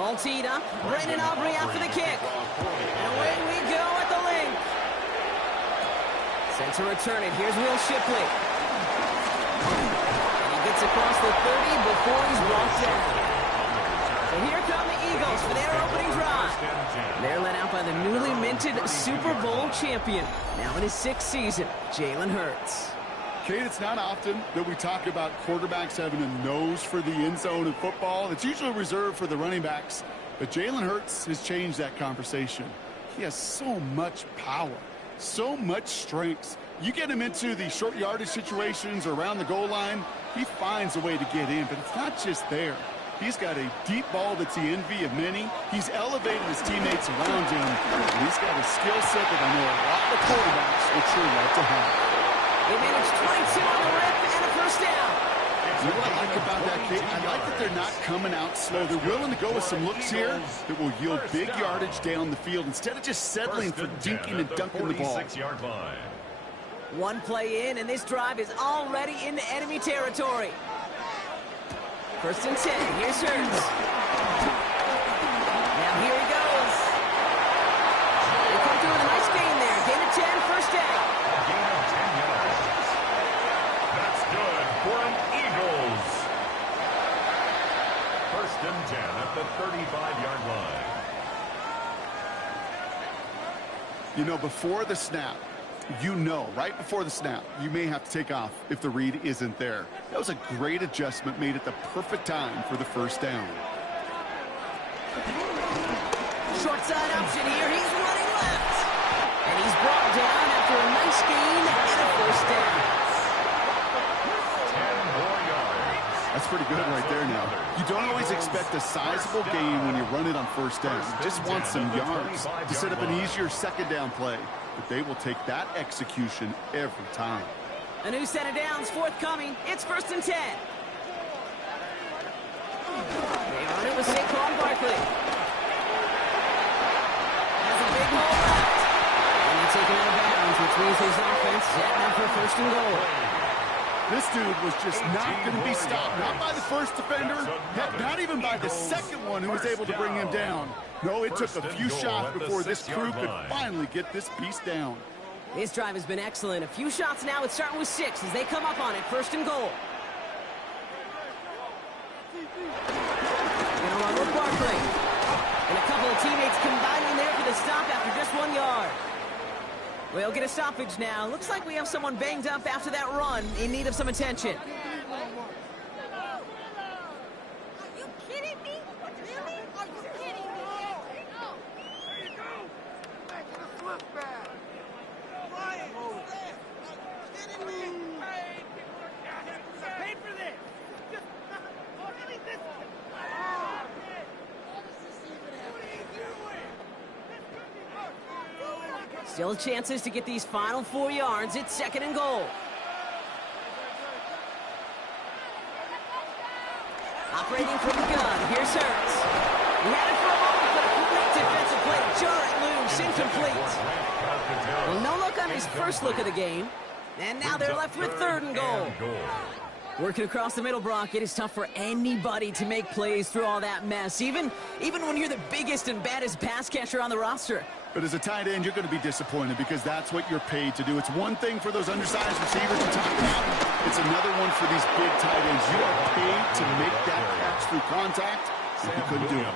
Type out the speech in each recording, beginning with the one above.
Ball teed up. Brandon Aubrey out for the kick. And away we go at the link. Sent to return it. Here's Will Shipley. And he gets across the 30 before he's brought down. So here come the Eagles for their opening drive. They're led out by the newly minted Super Bowl champion. Now in his 6th season, Jalen Hurts. Kate, it's not often that we talk about quarterbacks having a nose for the end zone in football. It's usually reserved for the running backs. But Jalen Hurts has changed that conversation. He has so much power, so much strength. You get him into the short yardage situations or around the goal line, he finds a way to get in. But it's not just there. He's got a deep ball that's the envy of many. He's elevated his teammates around him. And he's got a skill set that I know a lot of quarterbacks would sure love to have. They managed 22 on the rip and a first down. You know what I like about that, Kate? I like that they're not coming out slow. They're willing to go with some looks here that will yield big yardage down the field instead of just settling for dinking and dunking the ball. One play in, and this drive is already into enemy territory. First and 10. Here's Hurts. Now here he goes. They come through with a nice gain there. Gain of 10, first down. Gain of 10 yards. That's good for an Eagles. First and 10 at the 35-yard line. You know, before the snap, right before the snap, you may have to take off if the read isn't there. That was a great adjustment made at the perfect time for the first down. Short side option here. He's running left. And he's brought down after a nice gain and a first down. 10 more yards. That's pretty good right there now. You don't always expect a sizable gain when you run it on first down. You just want some yards to set up an easier second down play. But they will take that execution every time. A new set of downs forthcoming. It's first and 10. They run it with Saquon Barkley. Has a big hole left. And they're taken out of bounds, which means his offense setting up for first and goal. This dude was just not going to be stopped. Not by the first defender, heck, not even by the second one who was able to bring him down. No, it took a few shots before this crew could finally get this beast down. This drive has been excellent. A few shots now. It's starting with 6 as they come up on it. First and goal. Gonna run with Barkley. And a couple of teammates combining there for the stop after just 1 yard. We'll get a stoppage now. Looks like we have someone banged up after that run in need of some attention. Are you kidding me? Really? Are you kidding me? There you go. Back to the flip back. Ryan, over there. Kidding me? I paid for this. Just give me this. Still chances to get these final 4 yards. It's second and goal. Operating from the gun. Here's Hurts. He had it for a moment, but a great defensive play. Jar it loose. Incomplete. Well, no look on his first look of the game. And now they're left with third and goal. Working across the middle, Brock, it is tough for anybody to make plays through all that mess, even when you're the biggest and baddest pass catcher on the roster. But as a tight end, you're going to be disappointed because that's what you're paid to do. It's one thing for those undersized receivers to talk about. It's another one for these big tight ends. You are paid to make that catch through contact, and you couldn't do it.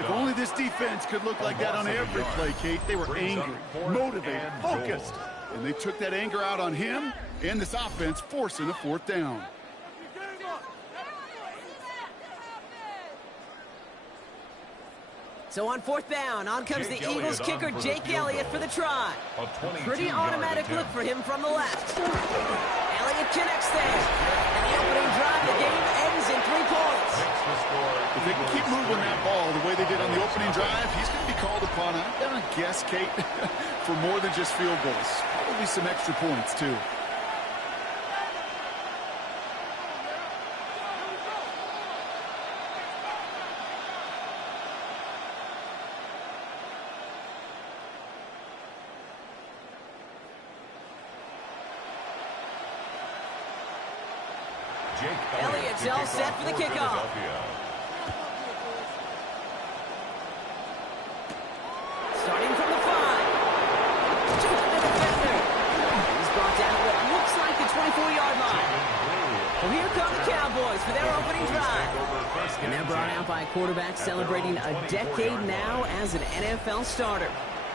If only this defense could look like that on every play, Kate. They were angry, motivated, focused, and they took that anger out on him and this offense, forcing a fourth down. So on fourth down, on comes the Eagles kicker, Jake Elliott, for the try. Pretty automatic look for him from the left. Elliott connects there. And the opening drive, the game ends in 3 points. If they can keep moving that ball the way they did on the opening drive, he's going to be called upon, I'm going to guess, Kate, for more than just field goals. Probably some extra points, too. Elliott's all set for the kickoff. Well, here come the Cowboys for their opening drive. And they're brought out by a quarterback celebrating a decade now as an NFL starter.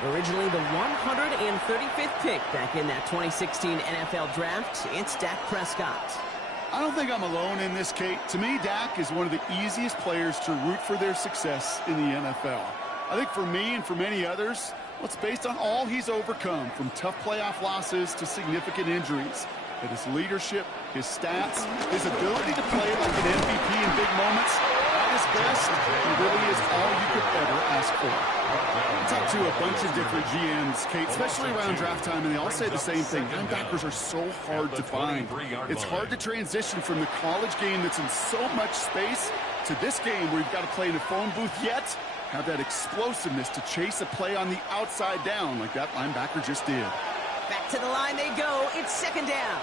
Originally the 135th pick back in that 2016 NFL Draft, it's Dak Prescott. I don't think I'm alone in this, Kate. To me, Dak is one of the easiest players to root for their success in the NFL. I think for me and for many others, well, it's based on all he's overcome, from tough playoff losses to significant injuries. But his leadership, his stats, his ability to play like an MVP in big moments, at his best, he really is all you could ever ask for. I talked to a bunch of different GMs, Kate, especially around draft time, and they all say the same thing. Linebackers are so hard to find. It's hard to transition from the college game that's in so much space to this game where you've got to play in a phone booth, yet have that explosiveness to chase a play on the outside down like that linebacker just did. Back to the line they go. It's second down.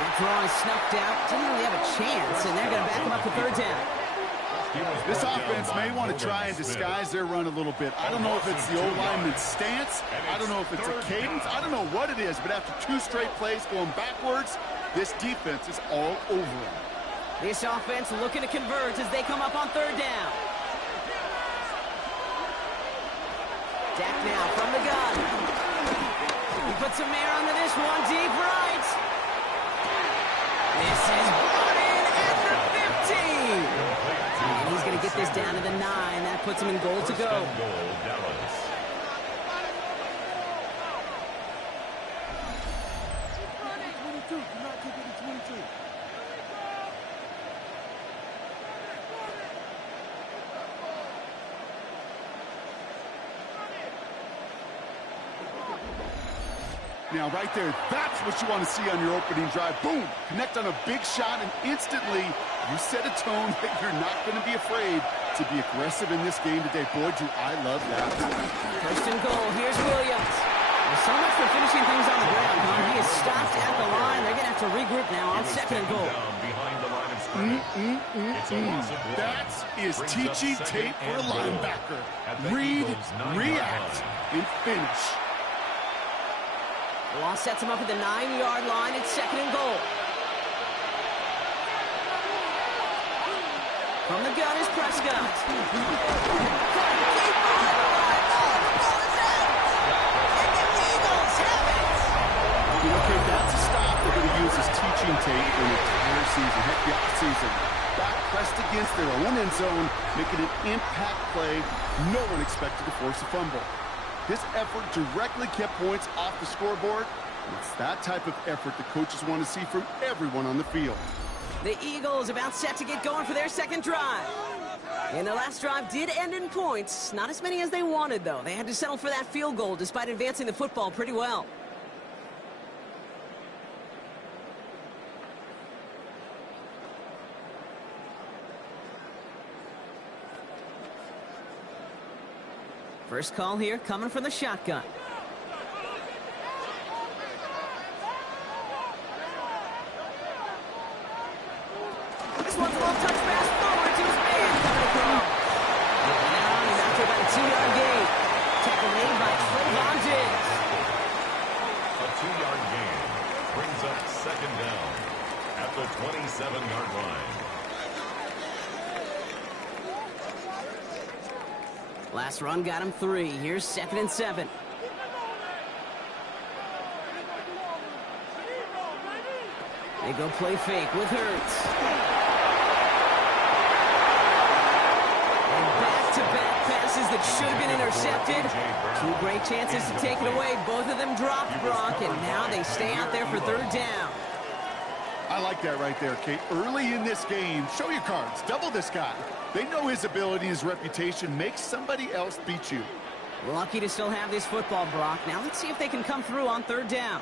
That draw is snuffed out. Didn't really have a chance, and they're going to back him up to third down. This offense may want to try and disguise their run a little bit. I don't know if it's the old lineman's stance. I don't know if it's a cadence. I don't know what it is, but after 2 straight plays going backwards, this defense is all over them. This offense looking to convert as they come up on third down. Dak now from the gun. He puts some air onto this one, deep right. This is brought in at the 15. And he's going to get this down to the 9. That puts him in goal to go. Now, right there, that's what you want to see on your opening drive. Boom! Connect on a big shot, and instantly you set a tone that you're not going to be afraid to be aggressive in this game today. Boy, do I love that. First and goal. Here's Williams. Well, so much for finishing things on the ground. He is stopped at the line. They're going to have to regroup now on second and goal. That is teaching tape for a linebacker. Read, react, and finish. Law sets him up at the 9-yard line. It's second and goal. From the gun is Prescott. Okay, that's a stop they're going to use as teaching tape for the entire season. Heck, the offseason. Back pressed against their own end zone, making an impact play. No one expected to force a fumble. This effort directly kept points off the scoreboard. It's that type of effort the coaches want to see from everyone on the field. The Eagles about set to get going for their second drive. And their last drive did end in points. Not as many as they wanted, though. They had to settle for that field goal despite advancing the football pretty well. First call here coming from the shotgun. This one's a little touch pass forward to his man coming across. And now he's after about a 2-yard gain. Tackle made by Trayvon Diggs. A 2-yard gain brings up second down at the 27-yard line. Last run got him 3. Here's second and 7. They go play fake with Hurts. And back-to-back passes that should have been intercepted. 2 great chances to take it away. Both of them dropped, Brock, and now they stay out there for third down. I like that right there, Kate. Early in this game, show your cards. Double this guy. They know his ability, his reputation. Make somebody else beat you. Lucky to still have this football, Brock. Now let's see if they can come through on third down.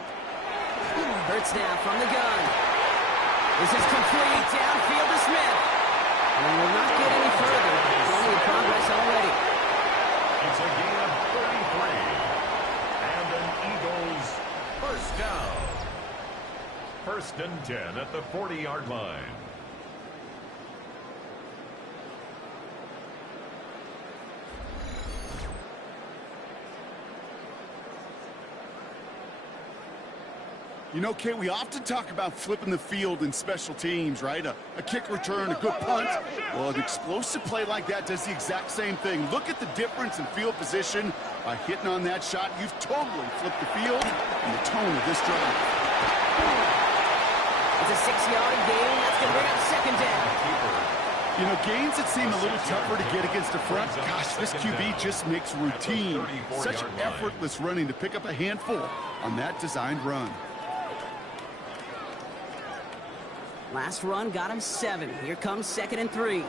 Hurts now from the gun. This is complete. Downfield to Smith. And will not get any further. Plenty of progress already. It's a gain of 33. And an Eagles first down. First and 10 at the 40-yard line. You know, Kate, we often talk about flipping the field in special teams, right? A kick return, a good punt. Well, an explosive play like that does the exact same thing. Look at the difference in field position. By hitting on that shot, you've totally flipped the field and the tone of this drive. It's a 6-yard gain. That's going to bring up second down. You know, gains that seem a little tougher to get against the front. Gosh, this QB just makes routine. Such effortless running to pick up a handful on that designed run. Last run got him 7. Here comes 2nd and 3.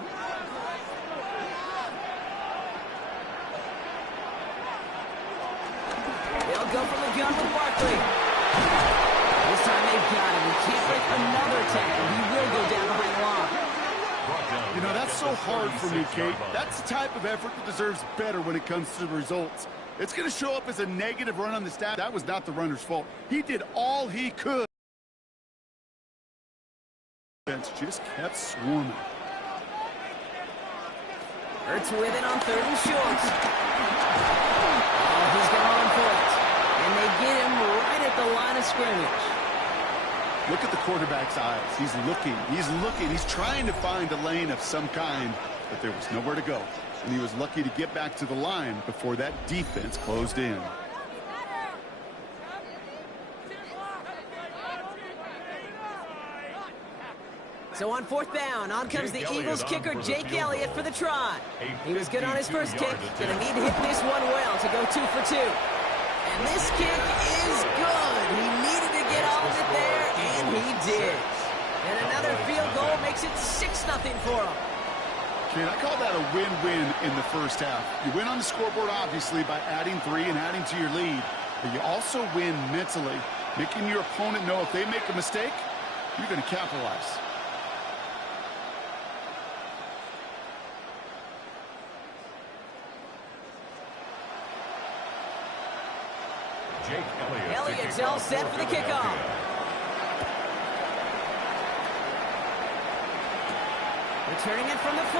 They'll go from the gun with Barkley. This time they've got him. He can't break another tackle. He will go down behind the line. You know, that's so hard for me, Kate. That's the type of effort that deserves better when it comes to the results. It's going to show up as a negative run on the stat. That was not the runner's fault. He did all he could. Just kept swarming. Hurts with it on 3rd and short. Oh, he's going to run for it. And they get him right at the line of scrimmage. Look at the quarterback's eyes. He's looking. He's trying to find a lane of some kind, but there was nowhere to go. And he was lucky to get back to the line before that defense closed in. So on 4th down, on comes the Eagles kicker, Jake Elliott, for the try. He was good on his first kick. Going to need to hit this one well to go 2 for 2. And this kick is good. He needed to get all of it there, and he did. And another field goal makes it 6-0 for him. Kid, I call that a win-win in the first half. You win on the scoreboard, obviously, by adding 3 and adding to your lead. But you also win mentally, making your opponent know if they make a mistake, you're going to capitalize. Elliott's all set for the kickoff. Returning it from the 4.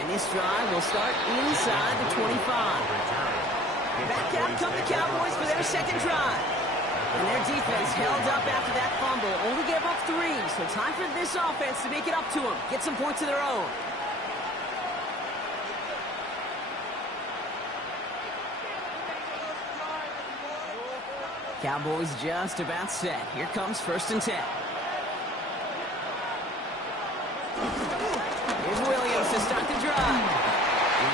And this drive will start inside the 25. Back out come the Cowboys for their second drive. And their defense held up after that fumble. Only gave up 3, so time for this offense to make it up to them. Get some points of their own. Cowboys just about set. Here comes 1st and 10. Here's Williams to start the drive.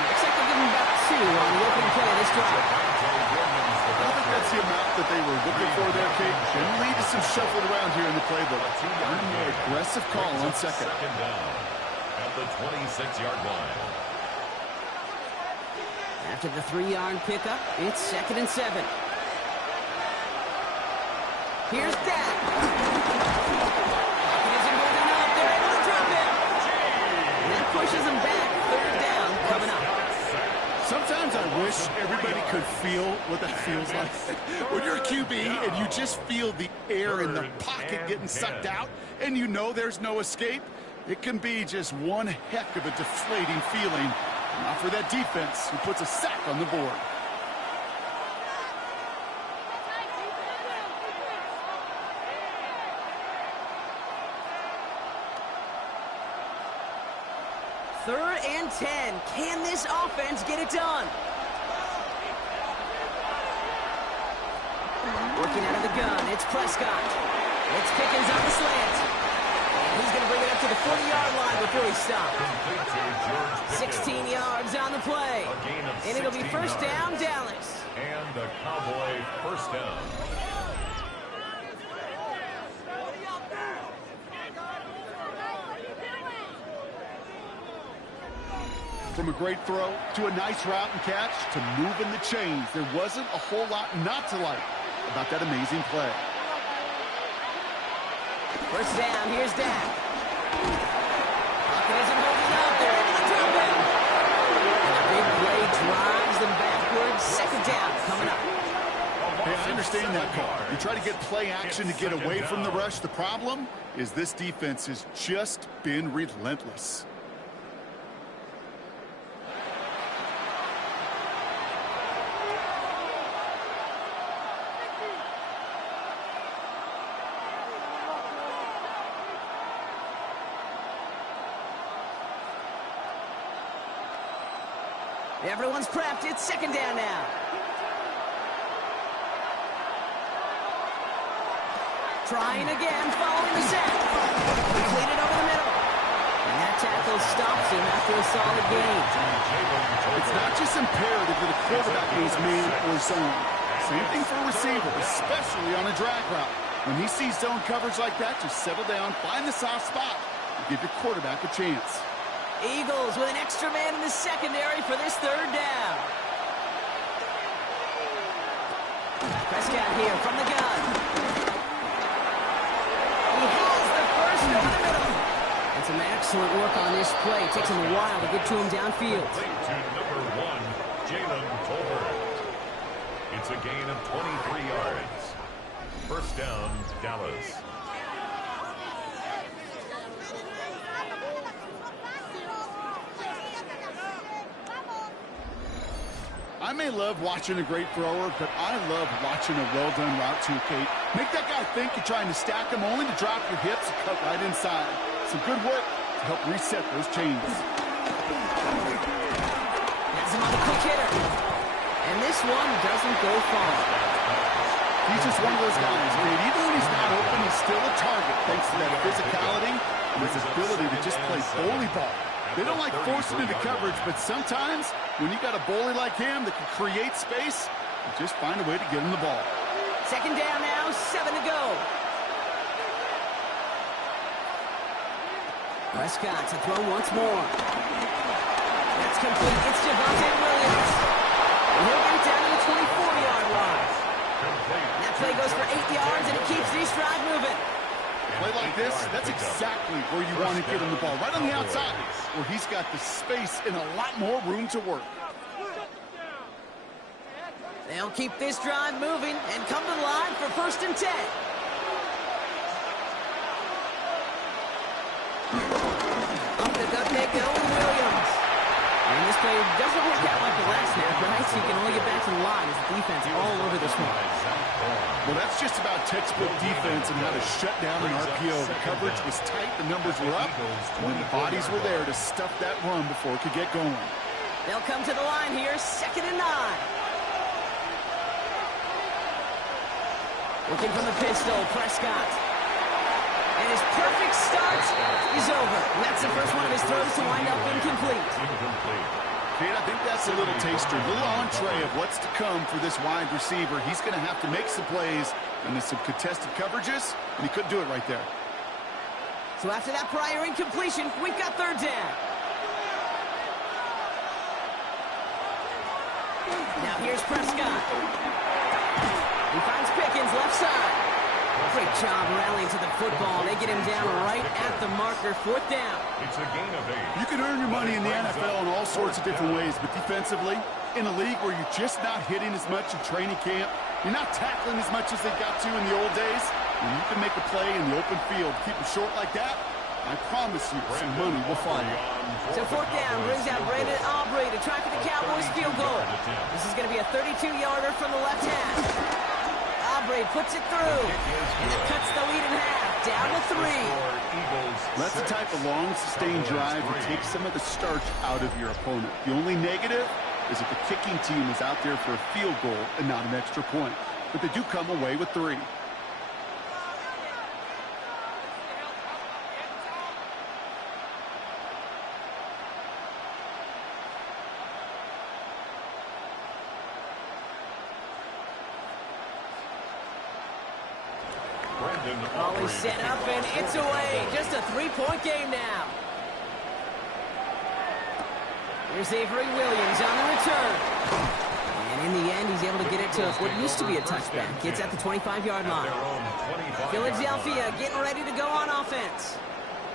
Looks like they'll give him about 2 on the opening play of this drive. I don't think that's the amount that they were looking for there, Kate. Generally, just some shuffled around here in the playbook. A more aggressive call on second. Down at the 26-yard line. After the 3-yard pickup, it's 2nd and 7. Here's Dak. He isn't holding up. They're able to drop it. And that pushes him back. 3rd down coming up. Sometimes I wish everybody could feel what that feels like. When you're a QB and you just feel the air in the pocket getting sucked out and you know there's no escape, it can be just one heck of a deflating feeling. Not for that defense who puts a sack on the board. Third and 10. Can this offense get it done? Working out of the gun, it's Prescott. It's Pickens on the slant. And he's going to bring it up to the 40-yard line before he stops. 16 yards on the play. And it'll be 1st down, Dallas. And the Cowboy 1st down. From a great throw to a nice route and catch to moving the chains, there wasn't a whole lot not to like about that amazing play. 1st down, here's Dak. Pocket isn't holding up. They're able to drop it. And a big play drives them backwards. 2nd down coming up. Hey, I understand that call. You try to get play action to get away from the rush. The problem is this defense has just been relentless. Everyone's prepped. It's second down now. Trying again, following the set. Completed over the middle. And that tackle stops him after a solid gain. It's not just imperative that a quarterback knows man or zone. Same thing for a receiver, especially on a drag route. When he sees zone coverage like that, just settle down, find the soft spot, and give your quarterback a chance. Eagles with an extra man in the secondary for this third down. Prescott here from the gun. He has the first over the middle. And some excellent work on this play. It takes him a while to get to him downfield. To number 1, Jalen Tolbert. It's a gain of 23 yards. First down, Dallas. I may love watching a great thrower, but I love watching a well-done route too, Kate. Make that guy think you're trying to stack him only to drop your hips and cut right inside. Some good work to help reset those chains. Has him on a quick hitter. And this one doesn't go far. He's just one of those guys, Kate. Even when he's not open, he's still a target thanks to that physicality and his ability to just play bully ball. They don't like forcing into coverage, but sometimes when you got a bully like him that can create space, you just find a way to get him the ball. Second down now, 7 to go. Prescott to throw once more. That's complete. It's Javonte Williams. And he'll get it down to the 24-yard line. And that play goes for 8 yards, and it keeps these drive moving. Play like this, that's exactly where you want to get him the ball, right on the outside, where he's got the space and a lot more room to work. They'll keep this drive moving and come to the line for 1st and 10. Up the gut they go, Williams. And this play doesn't work out like the last snap, right? So you can only get back to the line as the defense all over this one. Well, that's just about textbook defense and how to shut down an RPO. The coverage was tight, the numbers were up, and the bodies were there to stuff that run before it could get going. They'll come to the line here, 2nd and 9. Looking from the pistol, Prescott. And his perfect start is over. And that's the first one of his throws to wind up incomplete. Kate, I think that's a little taster, a little entree of what's to come for this wide receiver. He's going to have to make some plays into some contested coverages, and he couldn't do it right there. So after that prior incompletion, we've got 3rd down. Now here's Prescott. He finds Pickens left side. Great job rallying to the football. They get him down right at the marker. 4th down. It's a gain of 8. You can earn your money in the NFL in all sorts of different ways, but defensively, in a league where you're just not hitting as much in training camp, you're not tackling as much as they got to in the old days, and you can make a play in the open field. Keep it short like that, I promise you some money will follow. So 4th down brings out Brandon Aubrey to try for the Cowboys field goal. This is going to be a 32-yarder from the left hash. Aubrey puts it through, and it cuts the lead in half, down to 3. That's the type of long, sustained drive that takes some of the starch out of your opponent. The only negative is that the kicking team is out there for a field goal and not an extra point. But they do come away with 3. Always set up, and it's away. Just a 3-point game now. Here's Avery Williams on the return. And in the end, he's able to get it to what used to be a touchback. It's at the 25-yard line. Philadelphia getting ready to go on offense.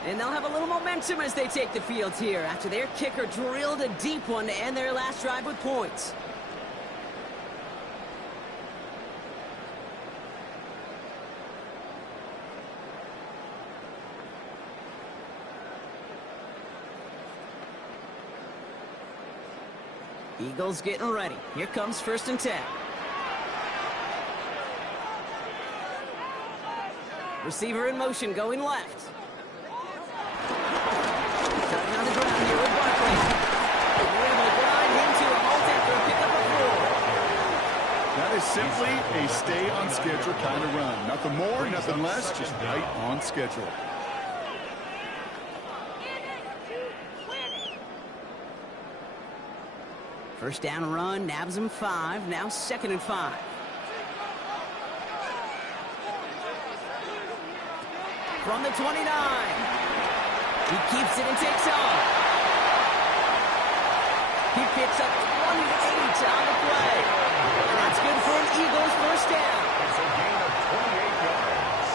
And they'll have a little momentum as they take the field here after their kicker drilled a deep one to end their last drive with points. Eagles getting ready. Here comes 1st and 10. Receiver in motion, going left. Cutting on the ground here with Barkley. We're able to grind into a That is simply a stay-on-schedule kind of run. Nothing more, nothing less, just right on schedule. First down run, nabs him 5. Now 2nd and 5. From the 29. He keeps it and takes off. He picks up 28 on the play. And that's good for an Eagles first down. It's a gain of 28 yards.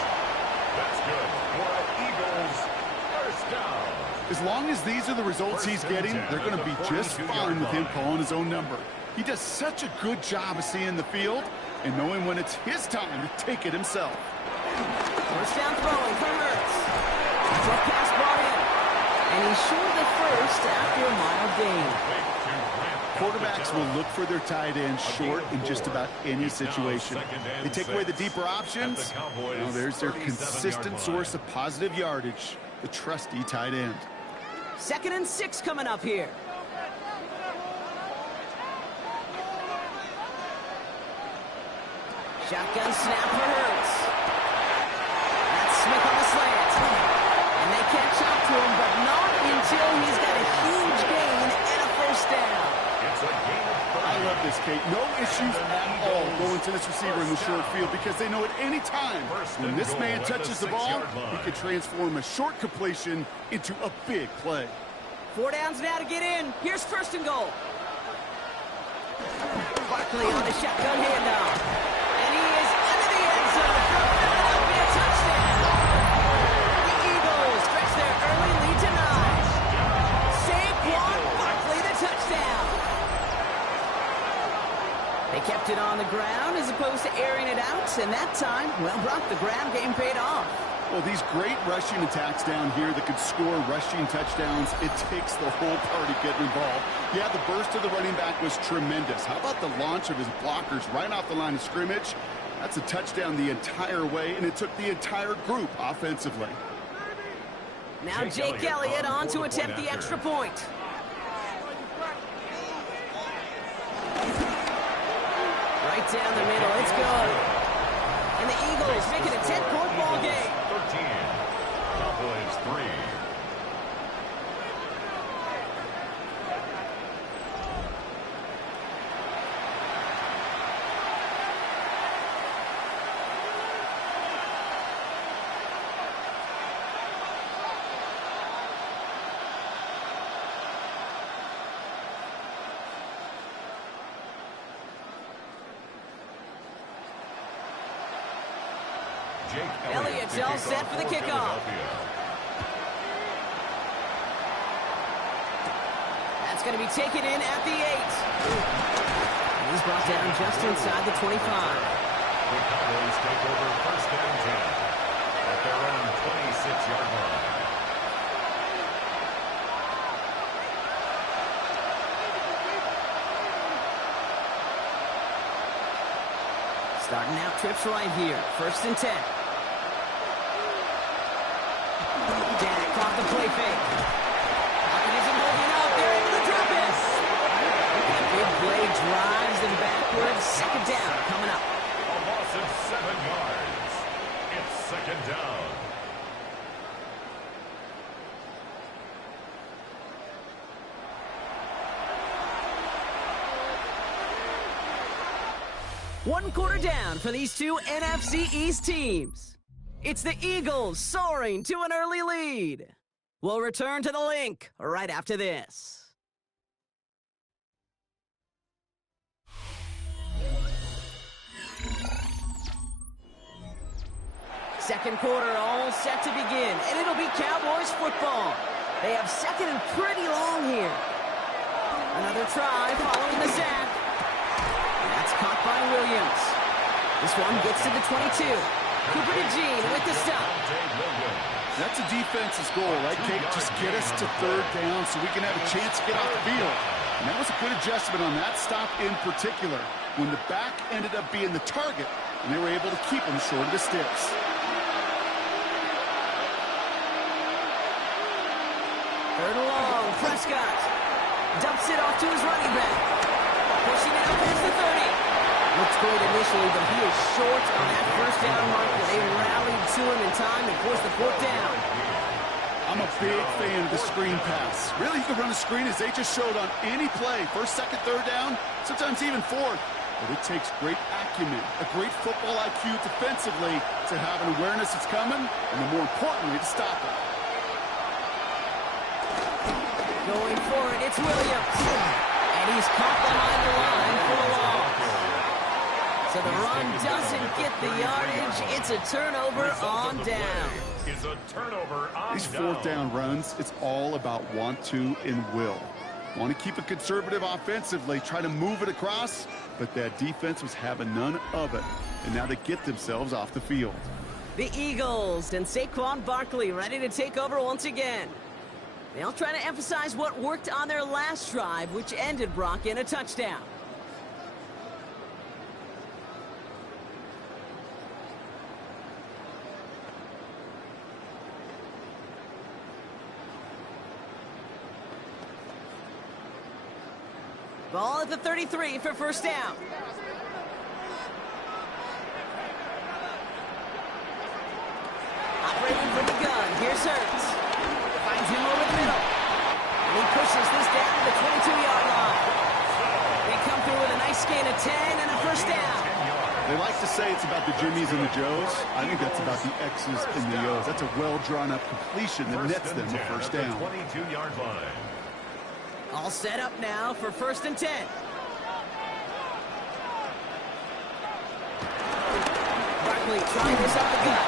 That's good for an Eagles first down. As long as these are the results he's getting, they're going to be just fine with him calling his own number. He does such a good job of seeing the field and knowing when it's his time to take it himself. First down throwing for Hurts. Short pass brought in. And he's short of the first after a mild gain. Quarterbacks will look for their tight end short in just about any situation. They take away the deeper options. Well, there's their consistent source of positive yardage, the trusty tight end. 2nd and 6 coming up here. Shotgun snap for Hurts. That's Smith on the slant. And they catch up to him, but not until he's got a huge gain and a first down. It's a gain of 30. I love this, Kate. No issues at all going to this receiver in the short field because they know at any time when this man touches the ball, he can transform a short completion into a big play. 4 downs now to get in. Here's 1st and goal. Barkley on a shotgun handoff. And he is into the end zone for a Philadelphia touchdown. The Eagles stretch their early lead to 9. Saquon Barkley the touchdown. They kept it on the ground as opposed to airing it out, and that time, well, Brock, the ground game paid off. Well, these great rushing attacks down here that could score rushing touchdowns, it takes the whole party getting involved. Yeah, the burst of the running back was tremendous. How about the launch of his blockers right off the line of scrimmage? That's a touchdown the entire way, and it took the entire group offensively. Now Jake Elliott on to attempt the extra point. Right down the middle, it's good. And the Eagles make it a 10-point ball game. 13. Cowboys 3. Elliott's all set for the kickoff. That's going to be taken in at the 8. And he's brought down just inside the 25. The Cowboys take over 1st and 10 at their own 26-yard line. Starting out trips right here. 1st and 10. Dak caught the play fake. Pocket isn't holding up. They're into the drop-in. Big play drives them backwards. 2nd down coming up. A loss of 7 yards. It's 2nd down. One quarter down for these two NFC East teams. It's the Eagles soaring to an early lead. We'll return to the link right after this. Second quarter all set to begin, and it'll be Cowboys football. They have 2nd and pretty long here. Another try following the sack. That's caught by Williams. This one gets to the 22. Cooper to Jean with the stop. That's a defense's goal, right, Kate? Just get us to 3rd down so we can have a chance to get off the field. And that was a good adjustment on that stop in particular, when the back ended up being the target, and they were able to keep him short of the sticks. Third and long, Prescott dumps it off to his running back. Pushing it up past the 30. Looks great initially, but he is short on that first down marker. They rallied to him in time and forced the fourth down. I'm a big fan of the screen pass. Really, you can run a screen as they just showed on any play. First, second, third down, sometimes even fourth. But it takes great acumen, a great football IQ defensively to have an awareness it's coming, and then more importantly, to stop it. Going for it, it's Williams. And he's caught behind the line for a loss. So the run doesn't get the yardage. It's a turnover on down. These fourth down runs, it's all about want to and will. Want to keep it conservative offensively, try to move it across, but that defense was having none of it. And now they get themselves off the field. The Eagles and Saquon Barkley ready to take over once again. They'll try to emphasize what worked on their last drive, which ended, Brock, in a touchdown. Ball at the 33 for first down. Operating from the gun, here's Hurts. Finds him over the middle. And he pushes this down to the 22-yard line. They come through with a nice gain of 10 and a first down. They like to say it's about the Jimmies and the Joes. I think that's about the X's and the O's. That's a well-drawn-up completion that nets them a first down. 22-yard line. All set up now for first and 10. Barkley trying this up the gut.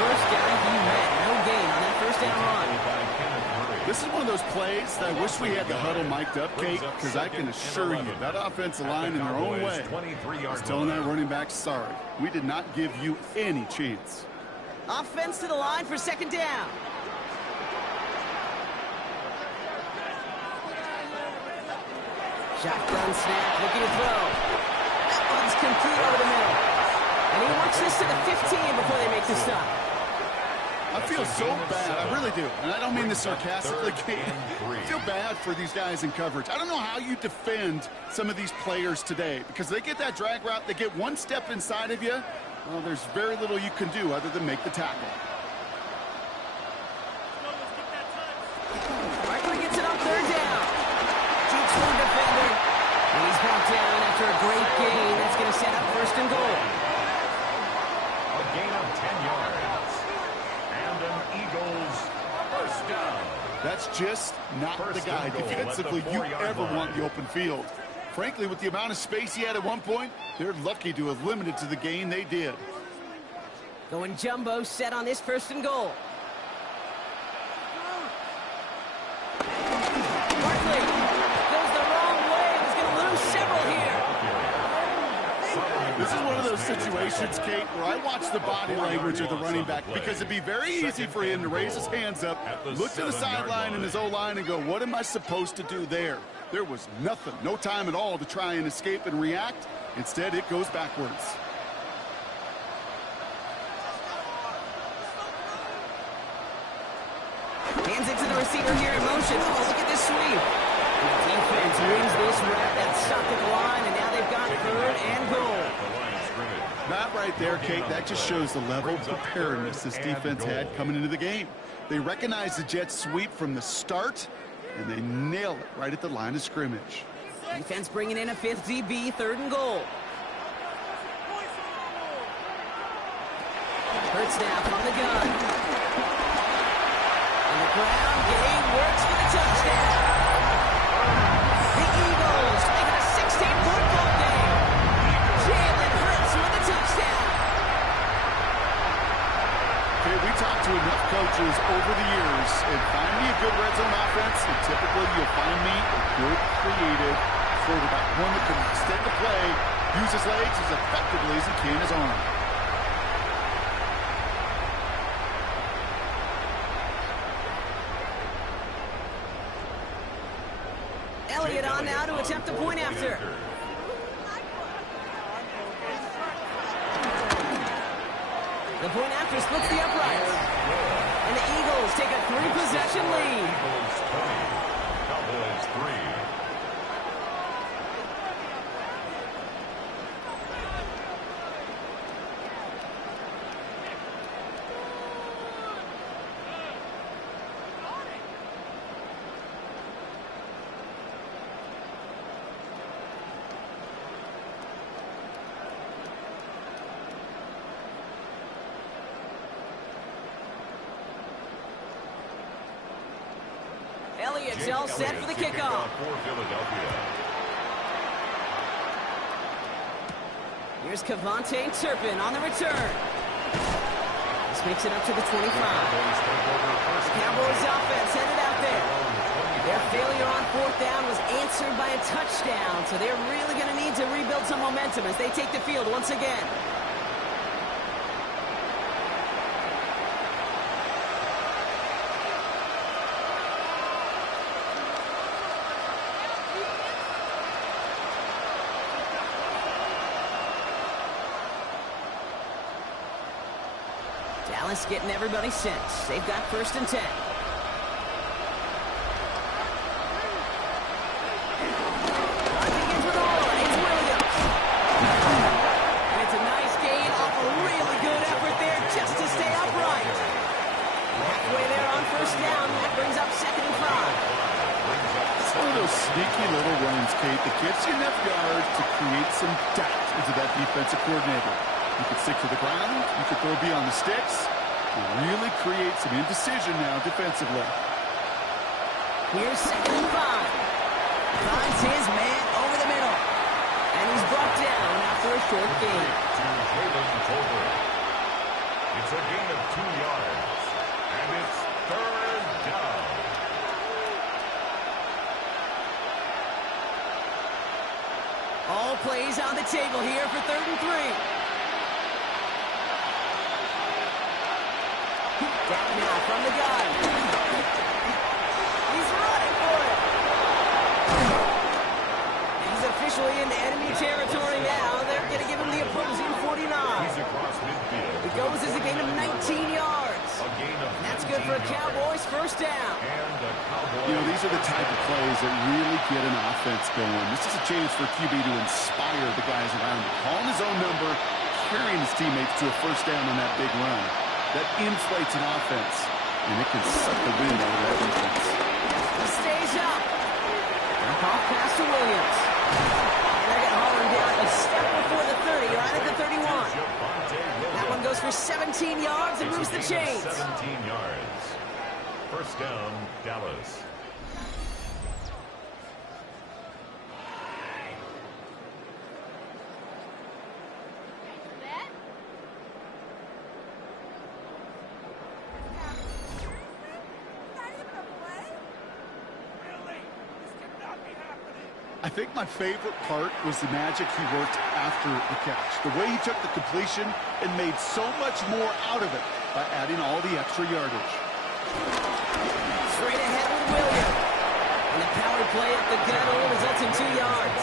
First down, he met. No gain on that first down run. This is one of those plays that I wish we had the huddle mic'd up, Kate, because I can assure you that offensive line in their own way is telling that running back, sorry, we did not give you any chance. Offense to the line for second down. Shotgun snap, looking to throw. That one's complete over the middle. And he works this to the 15 before they make the stop. I feel so bad, I really do. And I don't mean this sarcastically, Kate. I feel bad for these guys in coverage. I don't know how you defend some of these players today, because they get that drag route, they get one step inside of you. Well, there's very little you can do other than make the tackle. Barkley gets it on third down. Shoots through defender. And he's brought down after a great gain. That's going to set up first and goal. A gain of 10 yards. And an Eagles first down. That's just not the guy defensively you ever want in the open field. Frankly, with the amount of space he had at one point, they're lucky to have limited to the gain they did. Going jumbo set on this first and goal. Barkley goes the wrong way. He's going to lose several here. This is one of those situations, Kate, where I watch the body language of the running back, because it'd be very easy for him to raise his hands up, look to the sideline and his O-line and go, what am I supposed to do there? There was nothing, no time at all to try and escape and react. Instead, it goes backwards. Hands it to the receiver here in motion. Oh, look at this sweep. The defense wins this rep. That stopped at the line, and now they've got third and goal. That right there, Kate, that just shows the level of preparedness this defense had coming into the game. They recognized the jet sweep from the start, and they nail it right at the line of scrimmage. Defense bringing in a fifth DB, third and goal. Hurts now from the gun. On the ground, game works for the touchdown. The Eagles make it a 16-point ball game. Jalen Hurts with the touchdown. Okay, we talked to enough coaches over the years, and find me a good red zone offense, and typically you'll find me a good, creative quarterback, one that can extend the play, use his legs as effectively as he can his arm. Elliott on now to attempt a point after. The point after splits the uprights. And the Eagles take a three-possession lead. Eagles 20, Cowboys 3. Elliott all set for the kickoff. For Philadelphia. Here's Cavante Turpin on the return. This makes it up to the 25. Cowboys offense headed out there. Their failure on 4th down was answered by a touchdown, so they're really going to need to rebuild some momentum as they take the field once again. Dallas getting everybody set. They've got 1st and 10. Begins with all. It's Williams. And it's a nice gain off a really good effort there just to stay upright. Halfway there on 1st down. That brings up 2nd and 5. It's one of those sneaky little runs, Kate, that gets you enough yards to create some doubt into that defensive coordinator. You could stick to the ground. You could throw beyond the sticks. Really create some indecision now defensively. Here's 2nd and 5. Finds his man over the middle. And he's brought down after a short gain. It's a gain of 2 yards. And it's 3rd down. All plays on the table here for 3rd and 3. Down now from the gun. He's running for it. He's officially into enemy territory now. They're going to give him the opposing 49. He's across midfield. It goes as a gain of 19 yards. A gain of And that's good for a Cowboys 1st down. And the Cowboys. You know, these are the type of plays that really get an offense going. This is a chance for QB to inspire the guys around him. Calling his own number, carrying his teammates to a 1st down on that big run. That inflates an offense, and it can suck the wind out of that defense. He stays up. Dump off pass to Williams. And they're going to haul him down a step before the 30, right at the 31. That one goes for 17 yards and moves the chains. 17 yards. 1st down, Dallas. I think my favorite part was the magic he worked after the catch. The way he took the completion and made so much more out of it by adding all the extra yardage. Straight ahead with Williams. And the power play at the gun only results in 2 yards.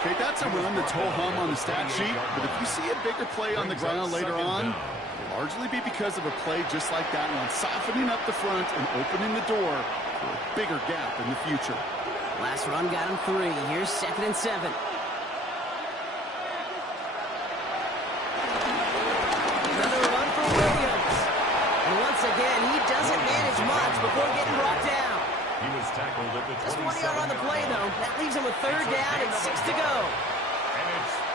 Okay, that's a run that's ho-hum on the stat sheet, but if you see a bigger play on the ground later on, it'll largely be because of a play just like that one, softening up the front and opening the door for a bigger gap in the future. Last run got him 3. Here's 2nd and 7. Another run for Williams. And once again, he doesn't manage much before getting brought down. He was tackled at the 27. Just 1 yard on the play, though. That leaves him with 3rd down and 6 to go.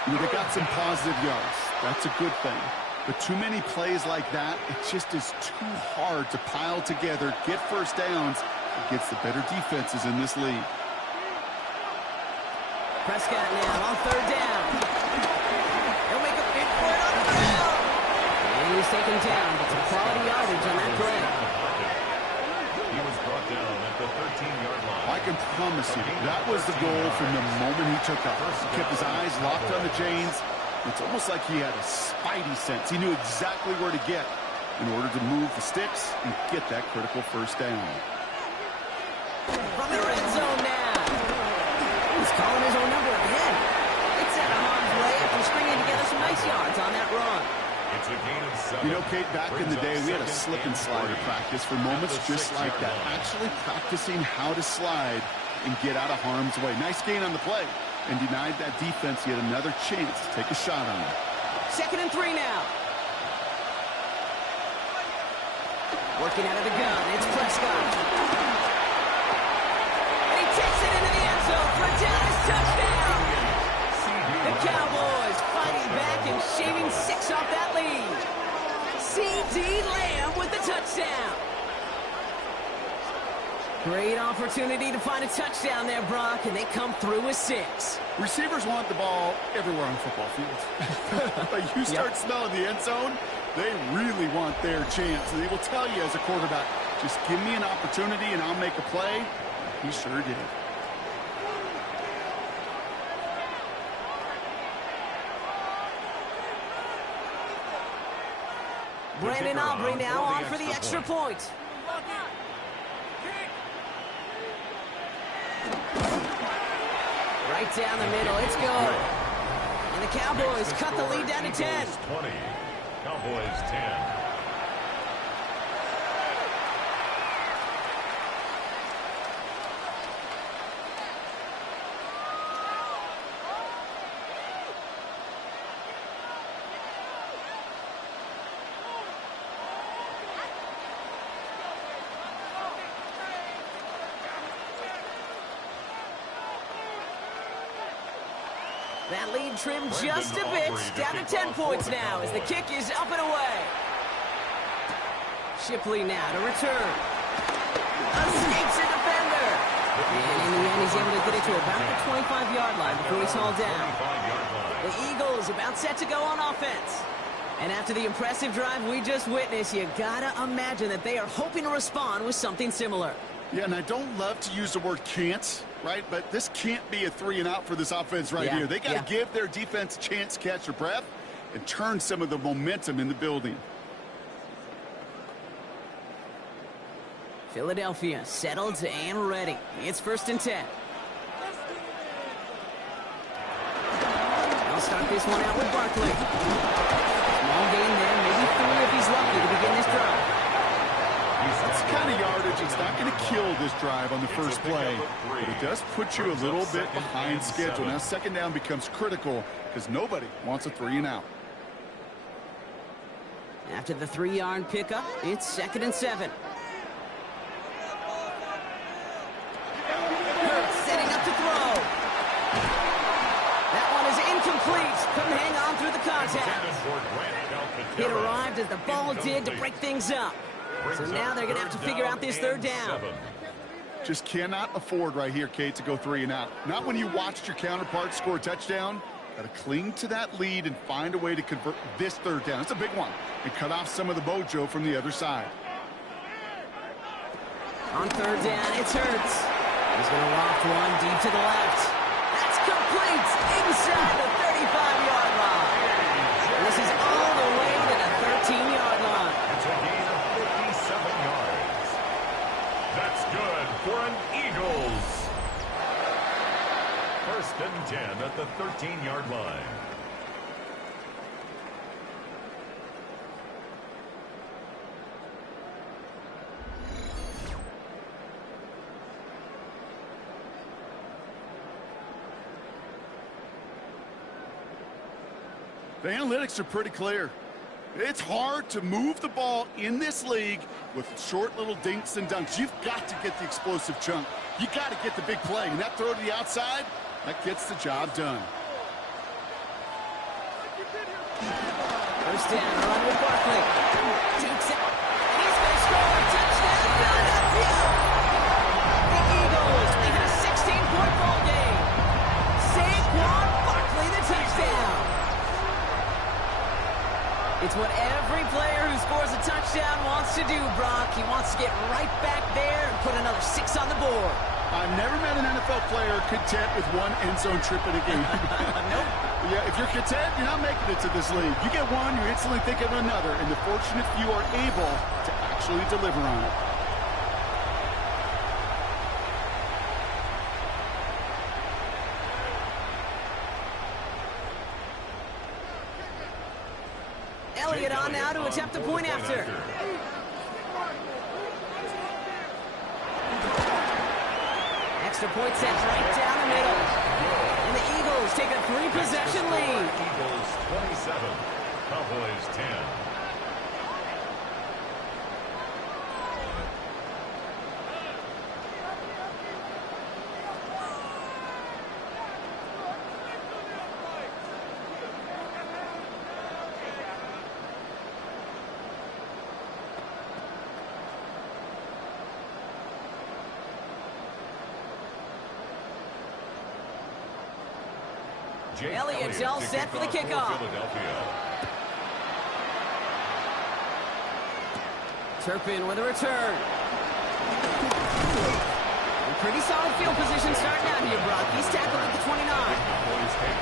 You know, they got some positive yards. That's a good thing. But too many plays like that, it just is too hard to pile together, get 1st downs against the better defenses in this league. Prescott now on 3rd down. He'll make a big for it on the ground. And he's taken down, but some quality yardage on that play. He was brought down at the 13-yard line. I can promise you, that was the goal from the moment he took off. He kept his eyes locked on the chains. It's almost like he had a spidey sense. He knew exactly where to get in order to move the sticks and get that critical 1st down. From the red zone now. He's calling his own number again. It's out of harm's way after stringing together some nice yards on that run. It's a gain of 7. You know, Kate, back in the day, we had a slip and slide practice for moments just like that. Actually practicing how to slide and get out of harm's way. Nice gain on the play and denied that defense yet another chance to take a shot on him. 2nd and 3 now. Working out of the gun, it's Prescott. And he takes it into the end zone for a Dallas touchdown. The Cowboys fighting back and shaving 6 off that lead. C.D. Lamb with the touchdown. Great opportunity to find a touchdown there, Brock, and they come through with 6. Receivers want the ball everywhere on the football field. But you start smelling the end zone, they really want their chance. And they will tell you as a quarterback, just give me an opportunity and I'll make a play. He sure did. Brandon Aubrey now on for the extra point. Right down the middle, it's good. And the Cowboys cut the lead down to 10. 20, Cowboys 10. That lead trimmed just a bit, down to 10 points now as the kick is up and away. Shipley now to return. Escapes a defender. And in the end, he's able to get it to about the 25-yard line before he's hauled down. The Eagles about set to go on offense. And after the impressive drive we just witnessed, you gotta imagine that they are hoping to respond with something similar. Yeah, and I don't love to use the word can't, right? But this can't be a 3-and-out for this offense right here. They got to give their defense a chance to catch their breath and turn some of the momentum in the building. Philadelphia settled and ready. It's 1st and 10. They'll start this one out with Barkley. Small gain there, maybe 3 if he's lucky to begin this drive. That's the kind of yardage. It's not going to kill this drive on the first play, but it does put you a little bit behind schedule. Now, 2nd down becomes critical because nobody wants a 3-and-out. After the 3-yard pickup, it's 2nd and 7. Hurts setting up to throw. That one is incomplete. Couldn't hang on through the contact. It arrived as the ball did to break things up. So now they're going to have to figure out this 3rd down. Just cannot afford right here, Kate, to go 3-and-out. Not when you watched your counterpart score a touchdown. Got to cling to that lead and find a way to convert this 3rd down. It's a big one. And cut off some of the mojo from the other side. On 3rd down, it's Hurts. He's going to loft one deep to the left. That's complete inside the 35-yard line. This is all the way to the 13-yard line. It's a gain of 57 yards. That's good for an Eagles. 1st and 10 at the 13-yard line. The analytics are pretty clear. It's hard to move the ball in this league with short little dinks and dunks. You've got to get the explosive chunk. You got to get the big play. And that throw to the outside, that gets the job done. 1st down, run with Barkley. Takes it. He's going to score a touchdown. Philadelphia. The Eagles make it a 16-point ball game. Saquon Barkley, the touchdown. It's what every player who scores a touchdown wants to do, Brock. He wants to get right back there and put another 6 on the board. I've never met an NFL player content with one end zone trip in a game. Nope. Yeah, if you're content, you're not making it to this league. You get one, you're instantly thinking of another, and the fortunate few are able to actually deliver on it. Elliott on now to attempt the point after. Extra point set right down the middle. And the Eagles take a 3-possession lead. Eagles 27, Cowboys 10. Elliott's all set for the kickoff. Turpin with a return. Pretty solid field position starting out here, Brock. He's tackled at the 29.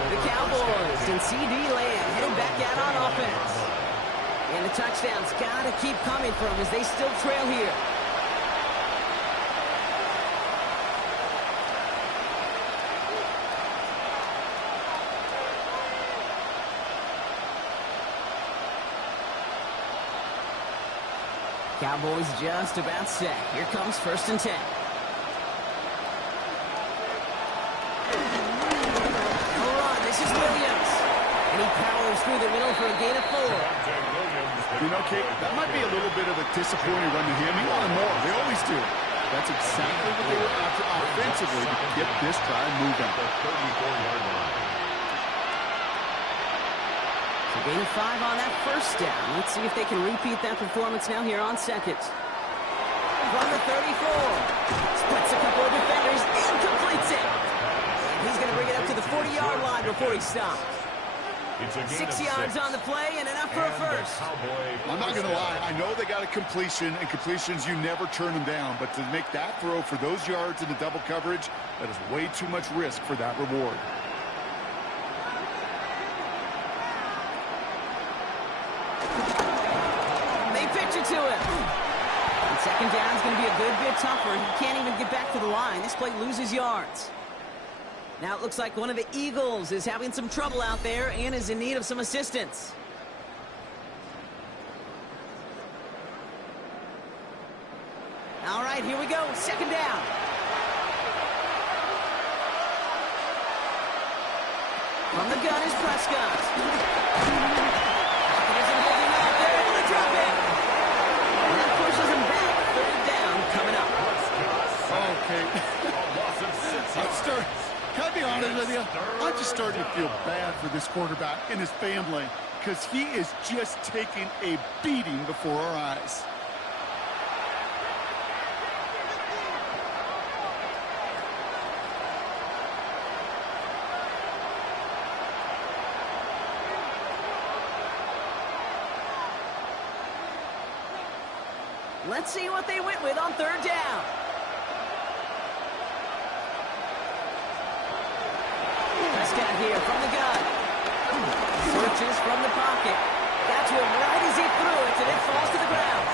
The Cowboys and CD Lamb heading back out on offense. And the touchdown's got to keep coming from as they still trail here. Cowboys just about set. Here comes 1st and 10. This is Williams. And he powers through the middle for a gain of 4. You know, Kate, that might be a little bit of a disappointing run to him. He wanted more. They always do. That's exactly what they were after offensively to get this drive moving. The 34-yard line. So gain of 5 on that 1st down. Let's see if they can repeat that performance now here on 2nd. From the 34. Splits a couple of defenders and completes it. He's going to bring it up to the 40-yard line before he stops. 6 yards on the play and enough for a first. I'm not going to lie. I know they got a completion, and completions, you never turn them down. But to make that throw for those yards into double coverage, that is way too much risk for that reward. They pitch it to him. And 2nd down is going to be a good bit tougher. He can't even get back to the line. This play loses yards. Now it looks like one of the Eagles is having some trouble out there and is in need of some assistance. All right, here we go. 2nd down. From the gun is Prescott. They're able to drop it. And that pushes him back. 3rd down coming up. Okay. Can I be honest with you? I'm just starting to feel bad for this quarterback and his family because he is just taking a beating before our eyes. Let's see what they went with on 3rd down. Prescott here from the gun. Searches from the pocket. Got to him right as he threw it, and it falls to the ground.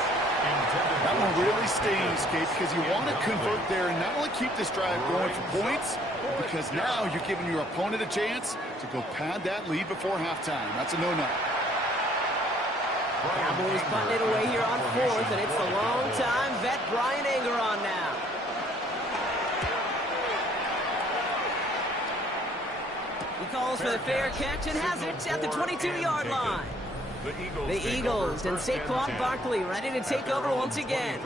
That one really stings, Kate, because you want to convert there and not only keep this drive going for points, because now you're giving your opponent a chance to go pad that lead before halftime. That's a no-no. Cowboys putting it away here on 4th, and it's the long-time vet Brian Anger on now. He calls for the fair catch and has it at the 22-yard line. The Eagles and Saquon Barkley ready to take over once again.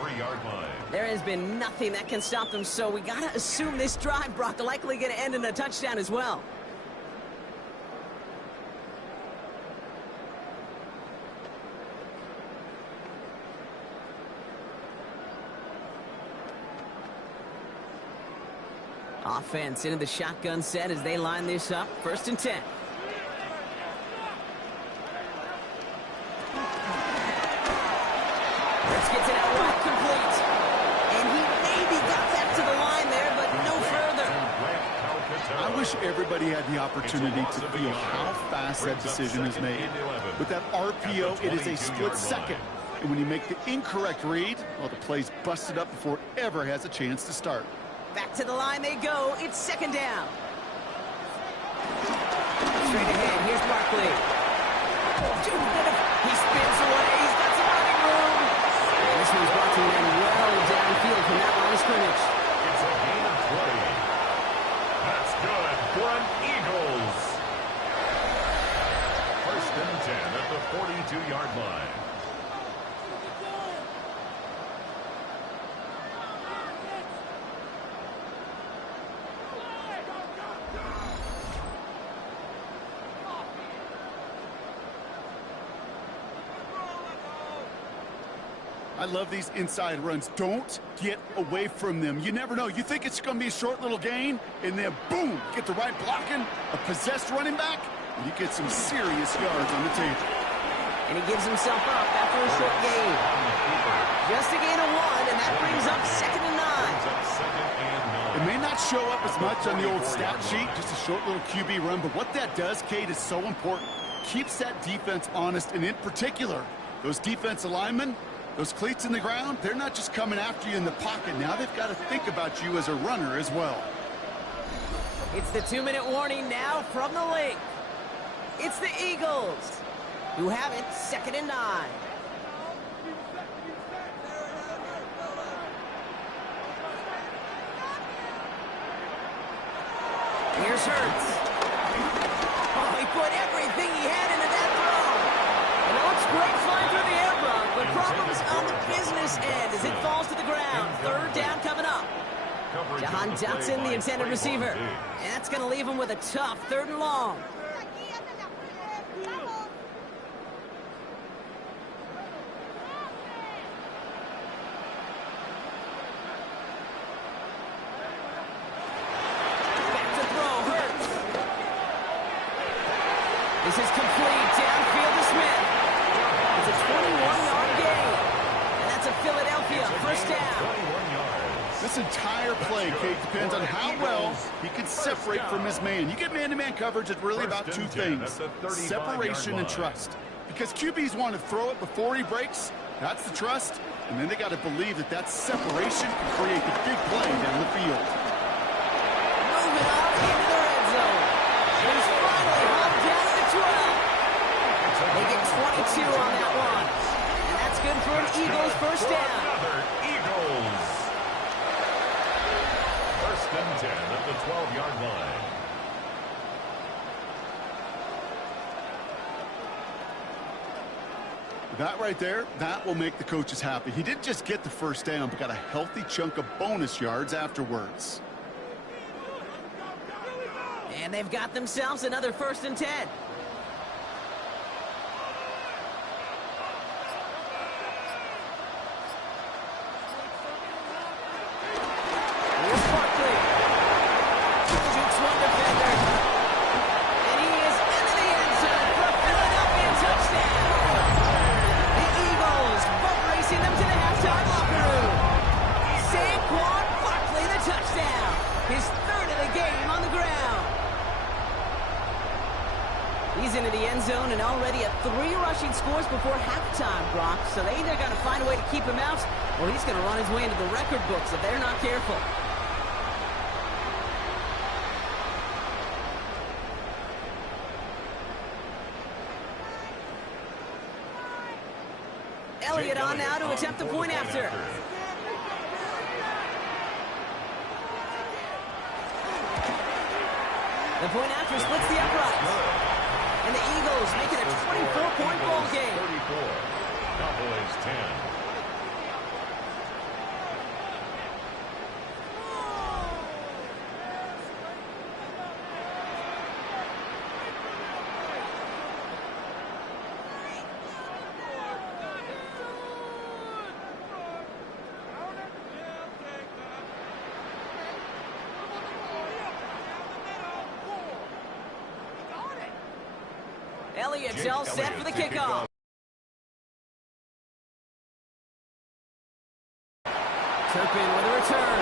There has been nothing that can stop them, so we got to assume this drive, Brock, likely going to end in a touchdown as well. Offense into the shotgun set as they line this up. 1st and 10. Let's get it out wide, complete. And he maybe got back to the line there, but no further. I wish everybody had the opportunity to feel how fast that decision is made. With that RPO, it is a split second. And when you make the incorrect read, well, the play's busted up before it ever has a chance to start. Back to the line they go. It's 2nd down. Straight ahead. Here's Barkley. He spins away. He's got some running room. And this one's brought to him well downfield from that line of scrimmage. It's a gain of 20. That's good for an Eagles. 1st and 10 at the 42-yard line. I love these inside runs. Don't get away from them. You never know. You think it's going to be a short little gain, and then boom, get the right blocking, a possessed running back, and you get some serious yards on the table. And he gives himself up after a short gain. Just a gain of 1, and that brings up 2nd and 9. It may not show up as much on the old stat sheet, just a short little QB run, but what that does, Kate, is so important. Keeps that defense honest, and in particular, those defensive linemen, those cleats in the ground, they're not just coming after you in the pocket. Now they've got to think about you as a runner as well. It's the 2-minute warning now from the link. It's the Eagles who have it 2nd and 9. Here's Hurts. Oh, he put everything he had into that throw. And it looks great flying through the air, Brock, but problems on the business end as it falls to the ground. 3rd down coming up. Jahan Dotson, the intended receiver. And that's going to leave him with a tough 3rd and long. This is complete downfield to Smith. It's a 21-yard gain. And that's a Philadelphia 1st down. This entire play, Kate, depends on how well he can separate from his man. You get man-to-man coverage, it's really about 2 things. Separation and trust. Because QBs want to throw it before he breaks. That's the trust. And then they got to believe that that separation can create the big play down the field. Moving up into the red zone. He's finally home down to the 12. They get 22 on that one. And that's good for an Eagles 1st down. Eagles. 1st and 10 at the 12-yard line. That right there, that will make the coaches happy. He didn't just get the 1st down, but got a healthy chunk of bonus yards afterwards. And they've got themselves another 1st and 10. Here's Barkley. Shoots one defender. And he is into the end zone for a Philadelphia touchdown. The Eagles boat racing them to the halftime locker room. Saquon Barkley, the touchdown. His 3rd of the game on the ground. He's into the end zone and already at 3 rushing scores before halftime, Brock. So they either got to find a way to keep him out, or he's going to run his way into the record books if they're not careful. Elliott on now to attempt the point after. The point after splits the uprights. And the Eagles make it a 24-point ball game. 34. Cowboys 10. Elliott's all set for the kickoff. Turpin with a return.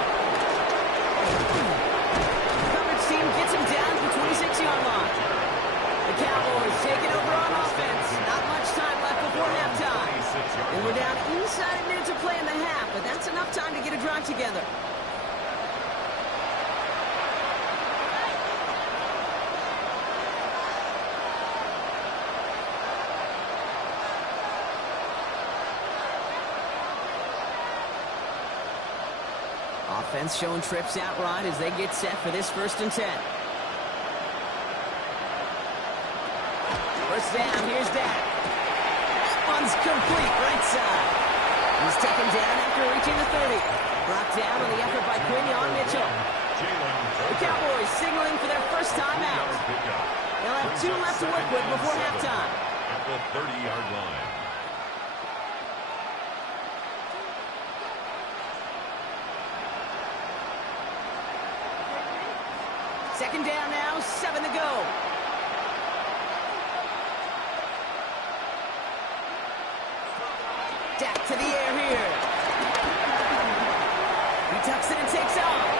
Coverage team gets him down to the 26-yard line. The Cowboys taking over on offense. Not much time left before halftime. And we're down inside a minute to play in the half, but that's enough time to get a drive together. Offense showing trips out right as they get set for this 1st and 10. 1st down, here's Dak. That one's complete, right side. He's taken down after reaching the 30. Brought down on the effort by Quinion Mitchell. The Cowboys signaling for their 1st time out. They'll have 2 left to work with before halftime. At the 30-yard line. Second down now, 7 to go. Dak to the air here. He tucks it and takes off.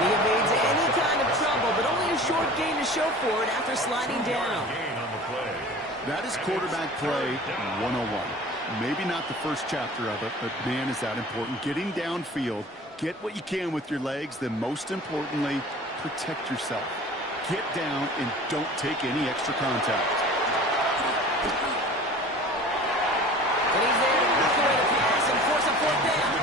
He evades any kind of trouble, but only a short gain to show for it after sliding down. That is quarterback play 101. Maybe not the first chapter of it, but man, is that important. Getting downfield, get what you can with your legs, then most importantly, protect yourself. Get down and don't take any extra contact. And he's there to knock away the pass and force a fourth down.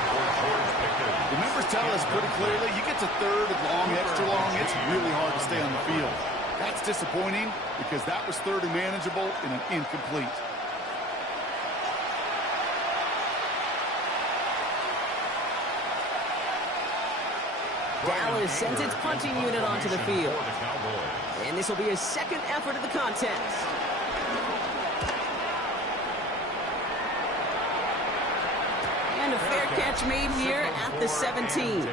The numbers tell us pretty clearly, you get to third and long, extra long, it's really hard to stay on the field. That's disappointing because that was third and manageable and an incomplete. Dallas sends its punching unit onto the field. And this will be his second effort of the contest. And a fair catch made here at the 17.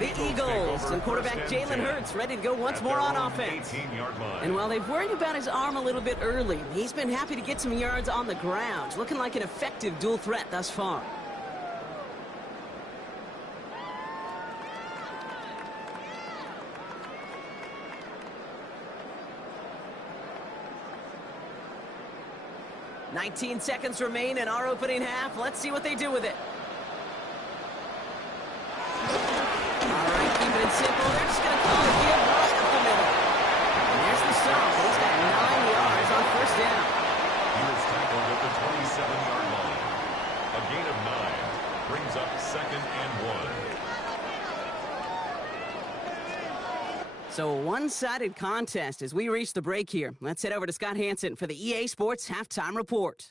The Eagles and quarterback Jalen Hurts ready to go once more on offense. And while they've worried about his arm a little bit early, he's been happy to get some yards on the ground. Looking like an effective dual threat thus far. "19 seconds remain in our opening half. Let's see what they do with it. All right, keeping it simple. They're just going to call it give right up the middle. And there's the stop. He's got 9 yards on first down. He was tackled at the 27-yard line. A gain of 9 brings up 2nd and 1. So a one-sided contest as we reach the break here. Let's head over to Scott Hansen for the EA Sports Halftime Report.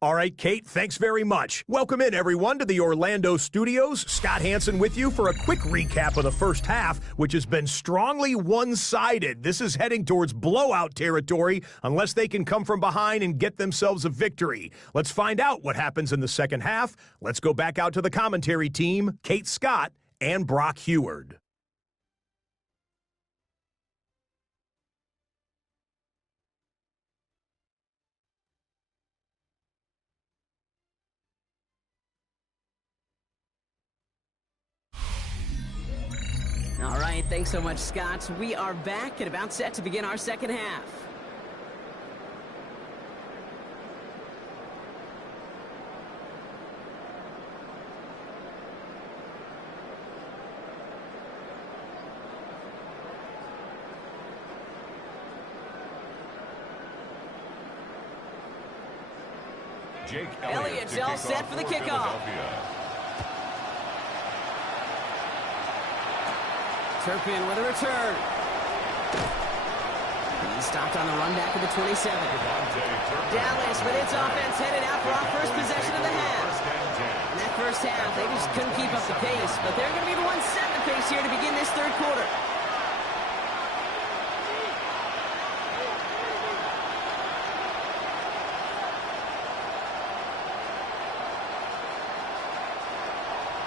All right, Kate, thanks very much. Welcome in, everyone, to the Orlando studios. Scott Hansen with you for a quick recap of the first half, which has been strongly one-sided. This is heading towards blowout territory unless they can come from behind and get themselves a victory. Let's find out what happens in the second half. Let's go back out to the commentary team, Kate Scott and Brock Heward. All right, thanks so much, Scott. We are back and about set to begin our second half. Jake Elliott's all set for the kickoff. Turpin with a return. He's stopped on the run back of the 27. Dallas with its offense headed out for our first possession of the half. In that first half, they just couldn't keep up the pace, but they're going to be the ones setting the pace here to begin this third quarter.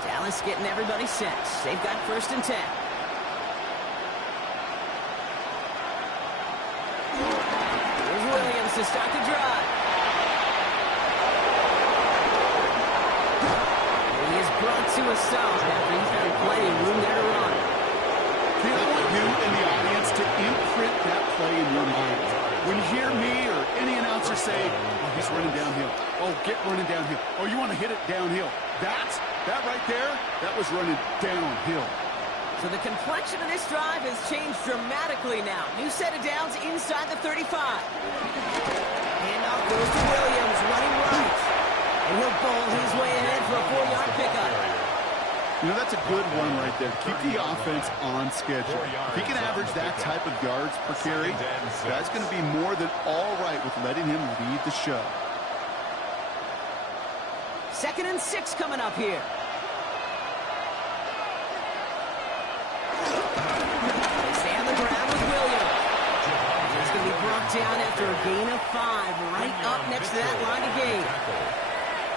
Dallas getting everybody set. They've got 1st and 10. To start the drive. And he is brought to a stop after he's got plenty of room there to run. I want you and the audience to imprint that play in your mind. When you hear me or any announcer say, oh, he's running downhill. Oh, get running downhill. Oh, you want to hit it downhill. That right there, that was running downhill. So the complexion of this drive has changed dramatically now. New set of downs inside the 35. Handoff goes to Williams, running right. And he'll bowl his way ahead for a 4-yard pickup. You know, that's a good one right there. Keep the offense on schedule. If he can average that type of yards per carry, that's going to be more than all right with letting him lead the show. 2nd and 6 coming up here. Down after a gain of 5, right up next to that line of gain.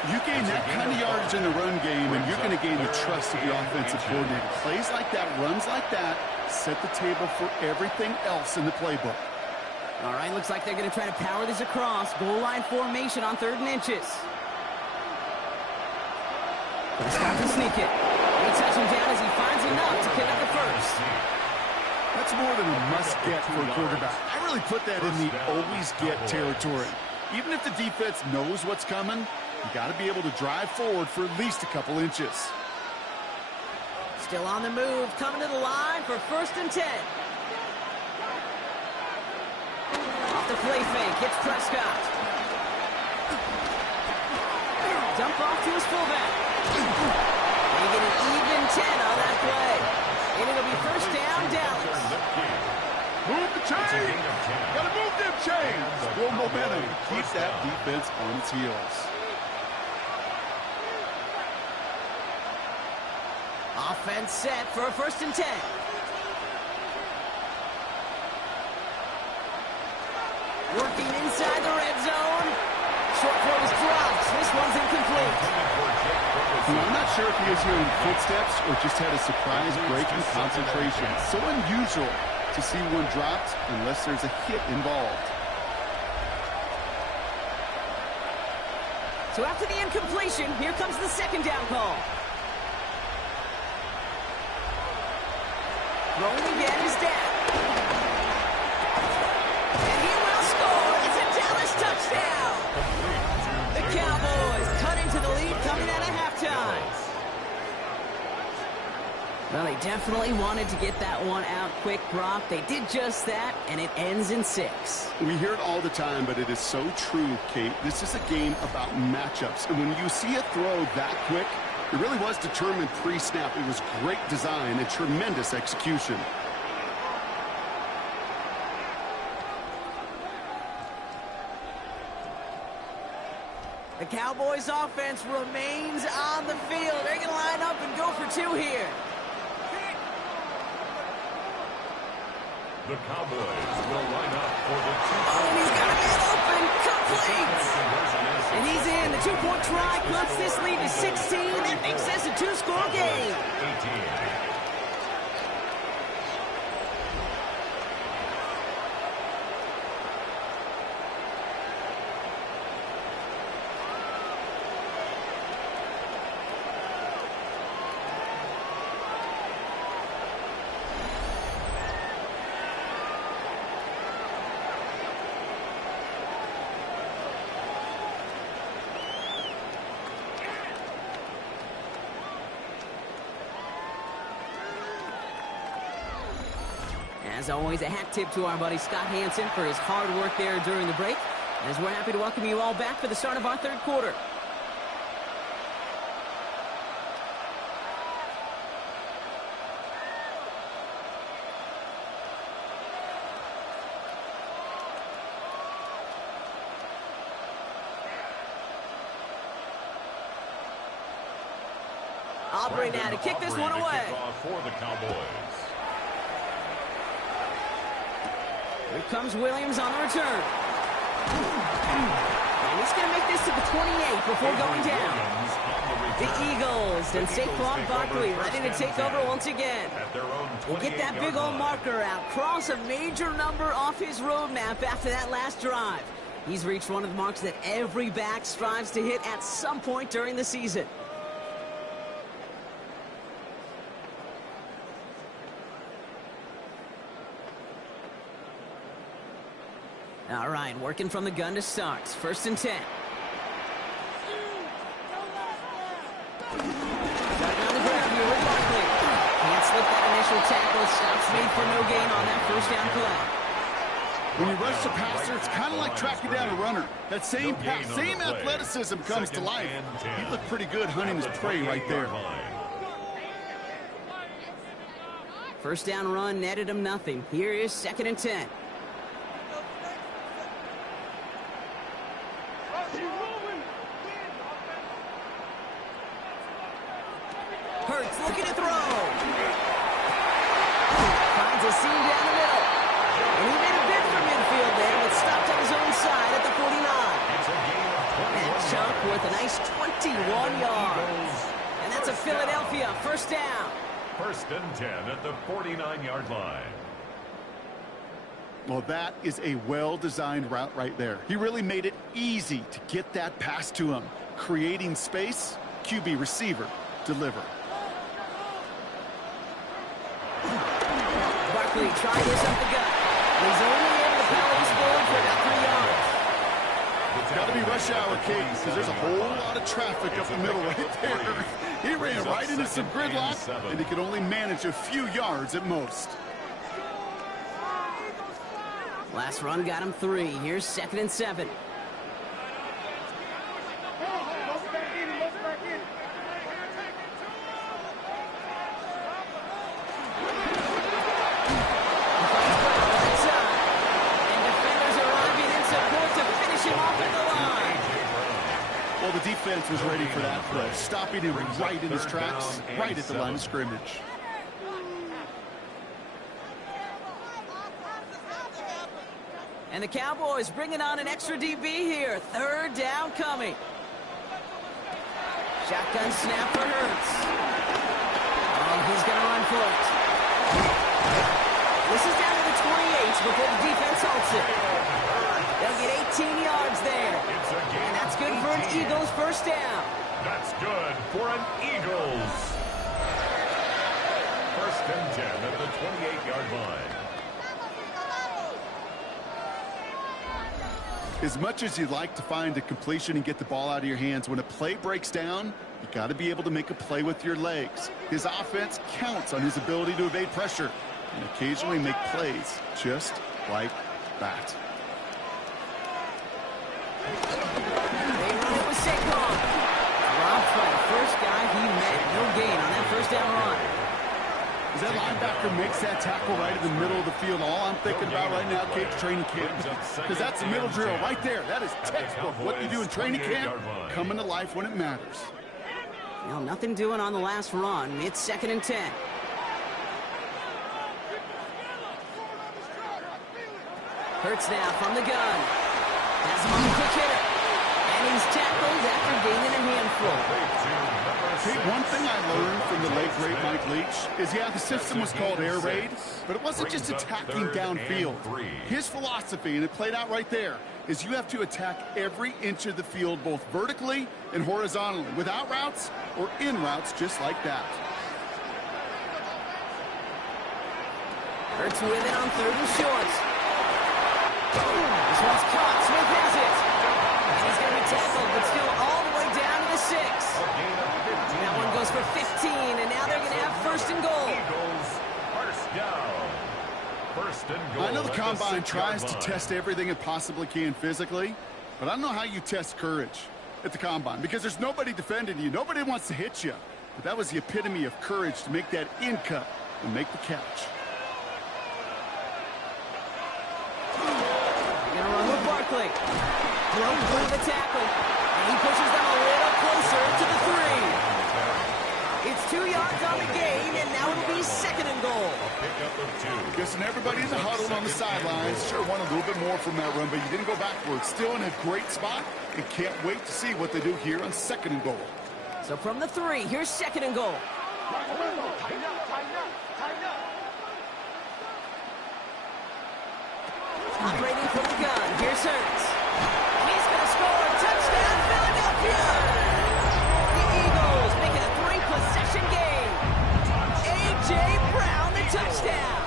You gain that kind of yardage in the run game, and you're going to gain the trust of the offensive coordinator. Plays like that, runs like that, set the table for everything else in the playbook. All right, looks like they're going to try to power this across. Goal line formation on 3rd and inches. Gonna start to sneak it. They touch him down as he finds enough to pick up the first. That's more than a must-get for a quarterback. I really put that in the always-get territory. Even if the defense knows what's coming, you got to be able to drive forward for at least a couple inches. Still on the move, coming to the line for 1st and 10. Off the play fake, hits Prescott. Dump off to his fullback. They get an even 10 on that play. And it'll be 1st down, Dallas. Move the chains! Gotta move them chains! Build momentum. Keep that defense on its heels. Offense set for a 1st and 10. Working inside the red zone. Short throw is dropped. This one's incomplete. I'm not sure if he was hearing footsteps or just had a surprise break in concentration. So unusual to see one dropped unless there's a hit involved. So after the incompletion, here comes the 2nd down call. Throwing again is down. And he will score. It's a Dallas touchdown. The Cowboys cut into the lead coming out of halftime. Well, they definitely wanted to get that one out quick, Brock. They did just that, and it ends in 6. We hear it all the time, but it is so true, Kate. This is a game about matchups. And when you see a throw that quick, it really was determined pre-snap. It was great design and tremendous execution. The Cowboys offense remains on the field. They're going to line up and go for 2 here. The Cowboys will line up for the 2. Oh, and he's got a man open. Complete. And he's in. The 2-point try cuts this lead to 16. That makes this a 2-score game. 18. As always, a hat tip to our buddy Scott Hansen for his hard work there during the break. As we're happy to welcome you all back for the start of our 3rd quarter. Aubrey now to kick this one away. For the Cowboys. Here comes Williams on the return. And he's going to make this to the 28 before going down. The Eagles and Saquon Barkley ready to take over once again. We'll get that big old marker out. Cross a major number off his roadmap after that last drive. He's reached one of the marks that every back strives to hit at some point during the season. All right, working from the gun to start. 1st and 10. Starting on the ground here with Barkley. Can't slip that initial tackle. Stops made for no gain on that 1st down play. When you rush the passer, it's kind of like tracking down a runner. That same pass, same athleticism comes to life. He looked pretty good hunting his prey right there. 1st down run netted him nothing. Here is 2nd and 10. Hurts looking to throw. Finds a seam down the middle. And he made a bid for midfield there, but stopped on his own side at the 49. And Chuck with a nice 21 yards. And that's a Philadelphia first down. First and 10 at the 49-yard line. Well, that is a well-designed route right there. He really made it easy to get that pass to him. Creating space, QB receiver, deliver. Barkley trying this up the gut. He's only able to power this forward for about 3 yards. It's got to be rush hour, Kate, because there's a whole lot of traffic up the middle right there. He ran right into some gridlock, and he could only manage a few yards at most. Last run got him 3. Here's 2nd and 7. Well, the defense was ready for that throw, stopping him right in his tracks, right at the line of scrimmage. And the Cowboys bringing on an extra DB here. 3rd down coming. Shotgun snap for Hurts. Oh, he's going to run for it. This is down to the 28 before the defense halts it. They'll get 18 yards there. And that's good for an Eagles first down. That's good for an Eagles. First and 10 at the 28-yard line. As much as you'd like to find a completion and get the ball out of your hands, when a play breaks down, you got to be able to make a play with your legs. His offense counts on his ability to evade pressure and occasionally make plays just like that. They run it with Saquon. Dropped by the first guy he met. No gain on that first down run. As that linebacker makes that tackle right in the middle of the field, all I'm thinking about right now, Kate, training camp, because that's the middle drill right there. That is textbook. What you do in training camp, coming to life when it matters. Well, nothing doing on the last run. It's 2nd and 10. Hurts now from the gun. Has him on the quick hitter. And he's tackled after gaining a handful. See, one thing I learned from the late, great Mike Leach is, yeah, the system was called air raid, but it wasn't just attacking downfield. His philosophy, and it played out right there, is you have to attack every inch of the field, both vertically and horizontally, without routes or in routes just like that. Hurts with it on 3rd and short. This one's caught. Smith has it. And he's going to be tackled, but still all the way down to the 6. That one goes for 15, and now they're going to have 1st and goal. Eagles, first down. First and goal. I know the combine tries to test everything it possibly can physically, but I don't know how you test courage at the combine, because there's nobody defending you. Nobody wants to hit you. But that was the epitome of courage to make that in cut and make the catch. They're going to run with Barkley. Broke through the tackle, and he pushes them a little closer to the 3. It's 2 yards on the gain, and now it'll be 2nd and goal. Guessing everybody in the huddle on the sidelines sure wanted a little bit more from that run, but you didn't go backwards. Still in a great spot, and can't wait to see what they do here on 2nd and goal. So from the 3, here's 2nd and goal. Operating from the gun, here's Hurts. He's going to score. Touchdown, Philadelphia! The Eagles making a 3-possession game. A.J. Brown, the touchdown.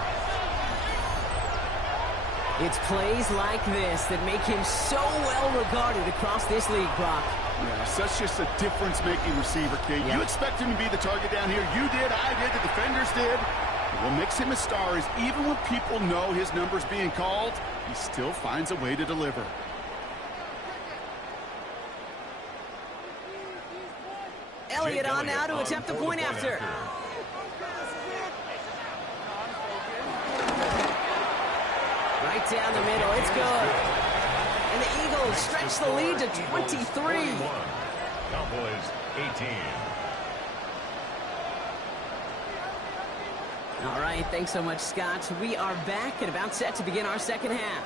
It's plays like this that make him so well regarded across this league, Brock. Yeah, such just a difference-making receiver, Kate. Yep. You expect him to be the target down here. You did, I did, the defenders did. What makes him a star is even when people know his number's being called, he still finds a way to deliver. Elliott on now to attempt the point after. Right down the middle, it's good. And the Eagles stretch the lead to 23. Cowboys 18. All right, thanks so much, Scott. We are back and about set to begin our second half.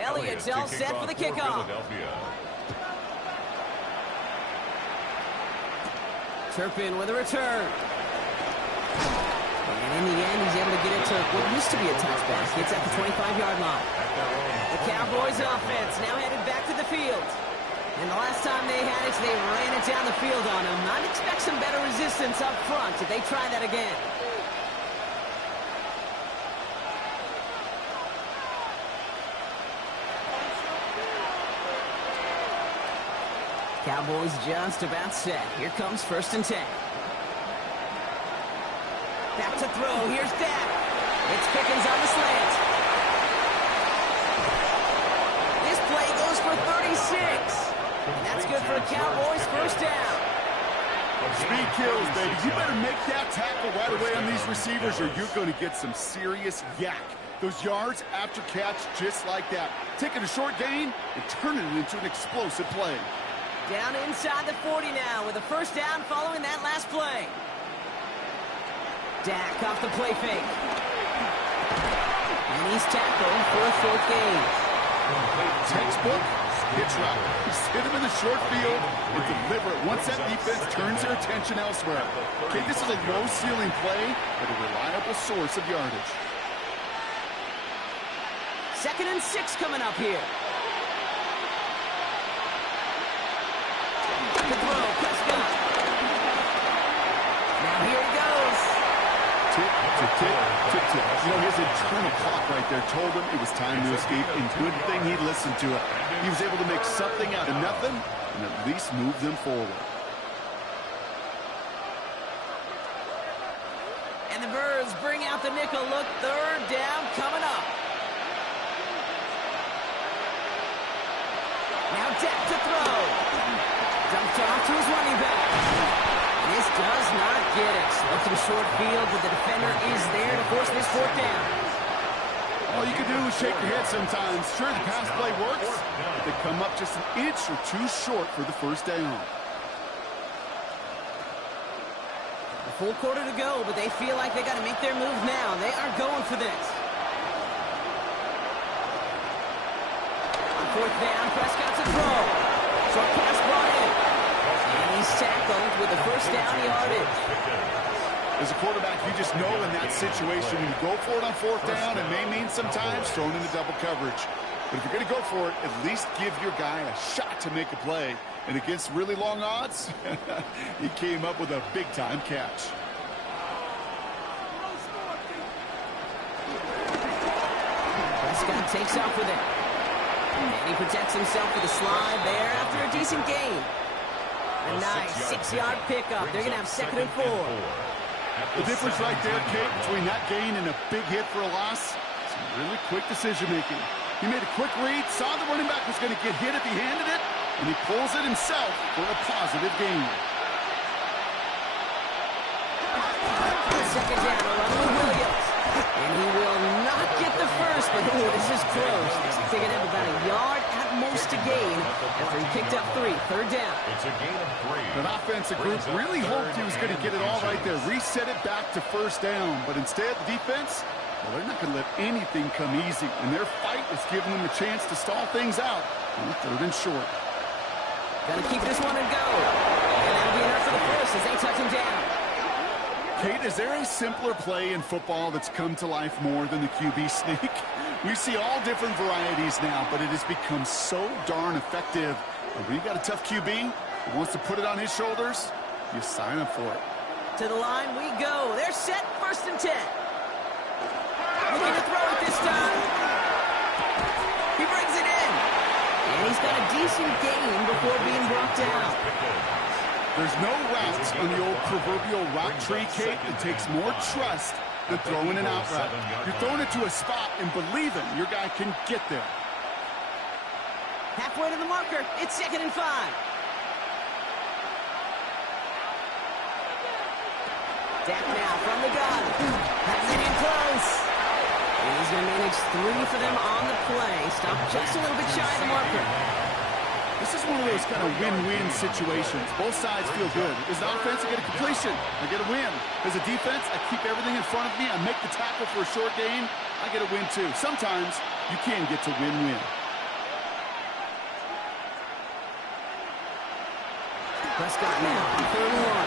Elliott's all set for the kickoff. Turpin with a return. And in the end, he's able to get it to what used to be a touchback. Gets at the 25-yard line. The Cowboys offense now headed back to the field. And the last time they had it, they ran it down the field on him. I'd expect some better resistance up front if they try that again. Cowboys just about set. Here comes 1st and 10. Back to throw. Here's Dak. It's Pickens on the slant. This play goes for 36. And that's good for the Cowboys. 1st down. Speed kills, baby. You better make that tackle right away on these receivers or you're going to get some serious yak. Those yards after catch just like that. Taking a short gain and turning it into an explosive play. Down inside the 40 now with a 1st down following that last play. Dak off the play fake. And he's tackled for a 4th gain. Textbook hitch route. Just hit him in the short field and deliver it once that defense turns their attention elsewhere. Okay, this is a low-ceiling play, but a reliable source of yardage. 2nd and 6 coming up here. The throw, Prescott. Now here he goes. Tick, tick, tick, tick, tick. You know, his internal clock right there told him it was time to escape, and good thing he listened to it. He was able to make something out of nothing and at least move them forward. And the Birds bring out the nickel look. 3rd down coming up. Now Dak to throw. Dumped off to his running back. This does not get it. Looking short field, but the defender is there to force this 4th down. All you can do is shake your head sometimes. Sure, the pass play works, but they come up just an inch or two short for the 1st down. A full quarter to go, but they feel like they got to make their move now. They are going for this. On 4th down, Prescott to throw. Short pass brought in. And he's tackled with the 1st down yardage. As a quarterback, you just know in that situation, when you go for it on 4th down, it may mean sometimes thrown into double coverage. But if you're going to go for it, at least give your guy a shot to make a play. And against really long odds, he came up with a big-time catch. Prescott takes off with it. And he protects himself with a slide there after a decent gain. A nice 6-yard pickup. They're going to have 2nd and 4. The difference right there, Kate, between that gain and a big hit for a loss, some really quick decision-making. He made a quick read, saw the running back was going to get hit if he handed it, and he pulls it himself for a positive gain. 2nd down, Ronald Williams. And he will not get the first, but oh, this is close. They're going to have about a yard at most to gain after he picked up 3. 3rd down. It's a gain of 3. That offensive group really hoped he was going to get it all right there, reset it back to 1st down. But instead, the defense, well, they're not going to let anything come easy. And their fight is giving them a chance to stall things out on 3rd and short. Got to keep this one and go. And that'll be enough for the first as they touch him down. Kate, is there a simpler play in football that's come to life more than the QB sneak? We see all different varieties now, but it has become so darn effective. And when you got a tough QB who wants to put it on his shoulders, you sign up for it. To the line we go. They're set. 1st and 10. Looking to throw it this time. He brings it in. And he's got a decent gain before being brought down. There's no route on the old proverbial rock tree, Kate, that takes more trust than throwing an out route. You're throwing it to a spot and believing your guy can get there. Halfway to the marker. It's 2nd and 5. Dak now from the gun. Has it in close. And he's going to manage 3 for them on the play. Stop just a little bit shy of the marker. This is one of those kind of win-win situations. Both sides feel good. As an offense, I get a completion. I get a win. As a defense, I keep everything in front of me. I make the tackle for a short gain. I get a to win too. Sometimes you can get to win-win. Prescott now, 3rd and 1.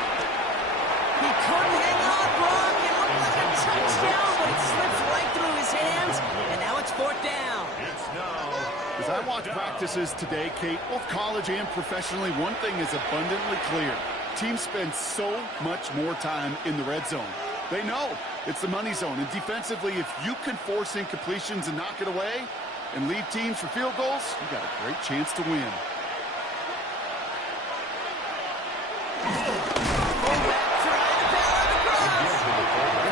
He couldn't hang on, Brock. It looked like a touchdown, but it slips right through his hands, and now it's 4th down. It's now. As I watch practices today, Kate, both college and professionally, one thing is abundantly clear. Teams spend so much more time in the red zone. They know it's the money zone, and defensively, if you can force incompletions and knock it away and lead teams for field goals, you got a great chance to win. And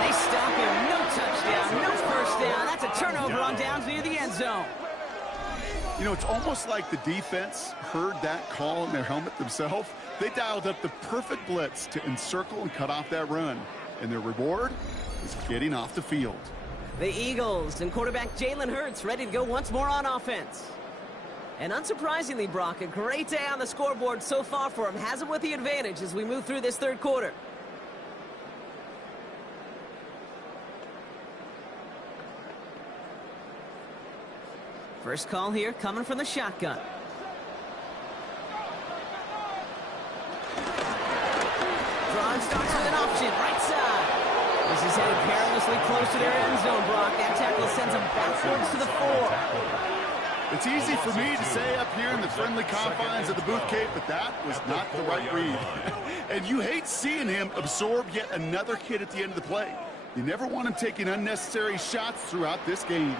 they stop him. No touchdown, no first down. That's a turnover on downs near the end zone. You know, it's almost like the defense heard that call in their helmet themselves. They dialed up the perfect blitz to encircle and cut off that run. And their reward is getting off the field. The Eagles and quarterback Jalen Hurts ready to go once more on offense. And unsurprisingly, Brock, a great day on the scoreboard so far for him. Has him with the advantage as we move through this 3rd quarter. First call here coming from the shotgun. Drive starts with an option, right side. This is headed perilously close to their end zone, Brock. That tackle sends them backwards to the 4. It's easy for me to say up here in the friendly confines of the booth, Kate, but that was not the right read. And you hate seeing him absorb yet another hit at the end of the play. You never want him taking unnecessary shots throughout this game.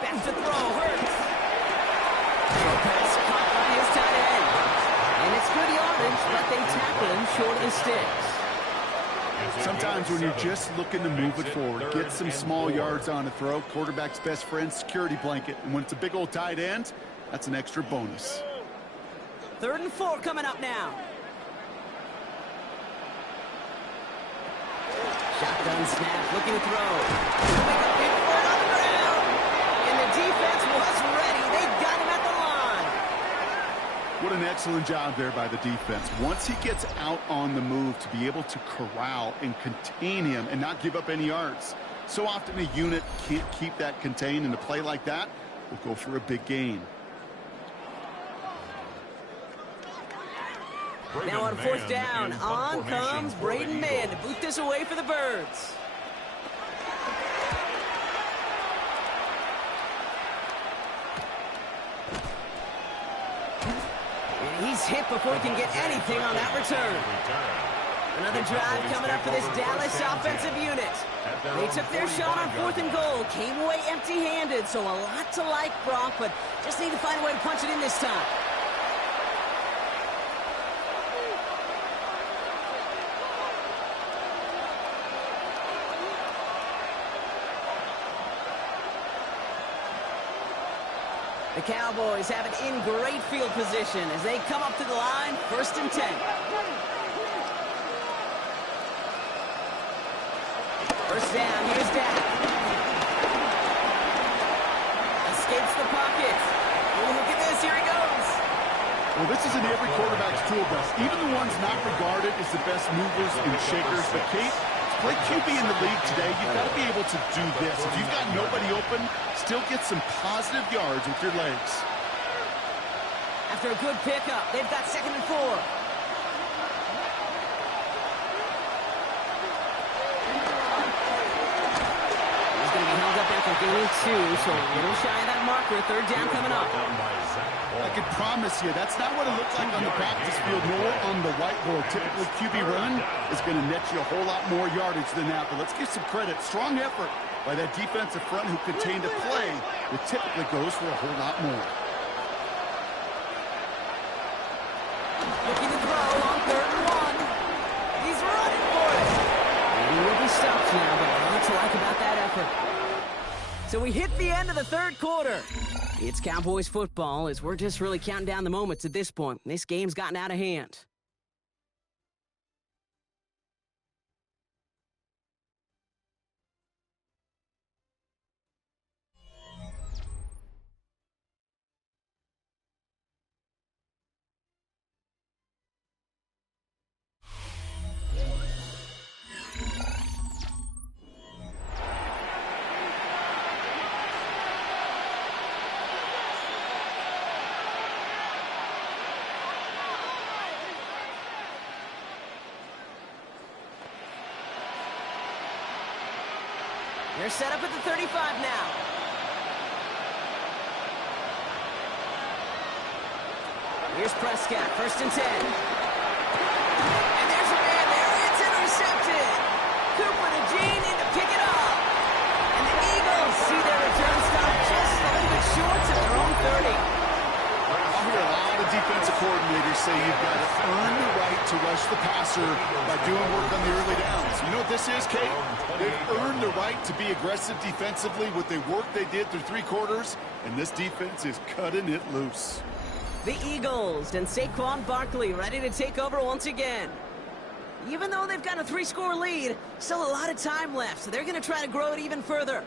Back to throw, Hurts. Pass caught by his tight end. And it's good yardage, but they tackle him short of the sticks. Sometimes when you're just looking to move it forward, get some small yards on a throw, quarterback's best friend, security blanket. And when it's a big old tight end, that's an extra bonus. 3rd and 4 coming up now. Shotgun snap, looking to throw. Make a big play on the ground. And the defense was ready. They got him at the line. What an excellent job there by the defense. Once he gets out on the move, to be able to corral and contain him and not give up any yards. So often a unit can't keep that contained, and a play like that will go for a big gain. Now on 4th down, on comes Braden Mann to boot this away for the Birds. And he's hit before he can get anything on that return. Another drive coming up for this Dallas offensive unit. They took their shot on 4th and goal, came away empty-handed, so a lot to like, Brock, but just need to find a way to punch it in this time. The Cowboys have it in great field position as they come up to the line, 1st and 10. First down, here's Dak. Escapes the pocket. Ooh, look at this, here he goes. Well, this is in every quarterback's tool belt, even the ones not regarded as the best movers and shakers. But Kate, to play QB in the league today, you've got to be able to do this. If you've got nobody open, still get some positive yards with your legs. After a good pickup, they've got 2nd and 4. He's going to be held up after gaining 2, so a little shy of that marker. 3rd down coming up. I can promise you, that's not what it looks like on the practice field, nor on the whiteboard. Typically, QB run is going to net you a whole lot more yardage than that. But let's give some credit. Strong effort by that defensive front who contained a play that typically goes for a whole lot more. Looking to throw on 3rd and 1. He's running for it. And he will be stopped now, but a lot to like about that effort. So we hit the end of the 3rd quarter. It's Cowboys football as we're just really counting down the moments at this point. This game's gotten out of hand. They're set up at the 35 now. Here's Prescott, 1st and 10. And there's a man there. It's intercepted. Cooper to Jean in to pick it up. And the Eagles see their return stop just a little bit short to their own 30. I hear a lot of defensive coordinators say you've got to earn the right to rush the passer by doing work on the early downs. You know what this is, Kate? They've earned the right to be aggressive defensively with the work they did through 3 quarters, and this defense is cutting it loose. The Eagles and Saquon Barkley ready to take over once again. Even though they've got a 3-score lead, still a lot of time left, so they're going to try to grow it even further.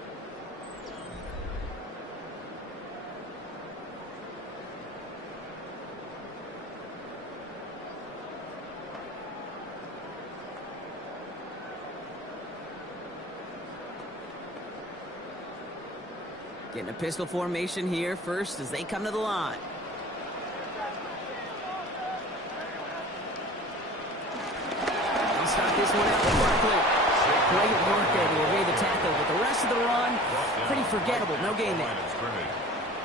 Getting a pistol formation here first as they come to the line. Start this one out with Barkley. Great work there to evade the tackle, but the rest of the run, pretty forgettable. No gain there.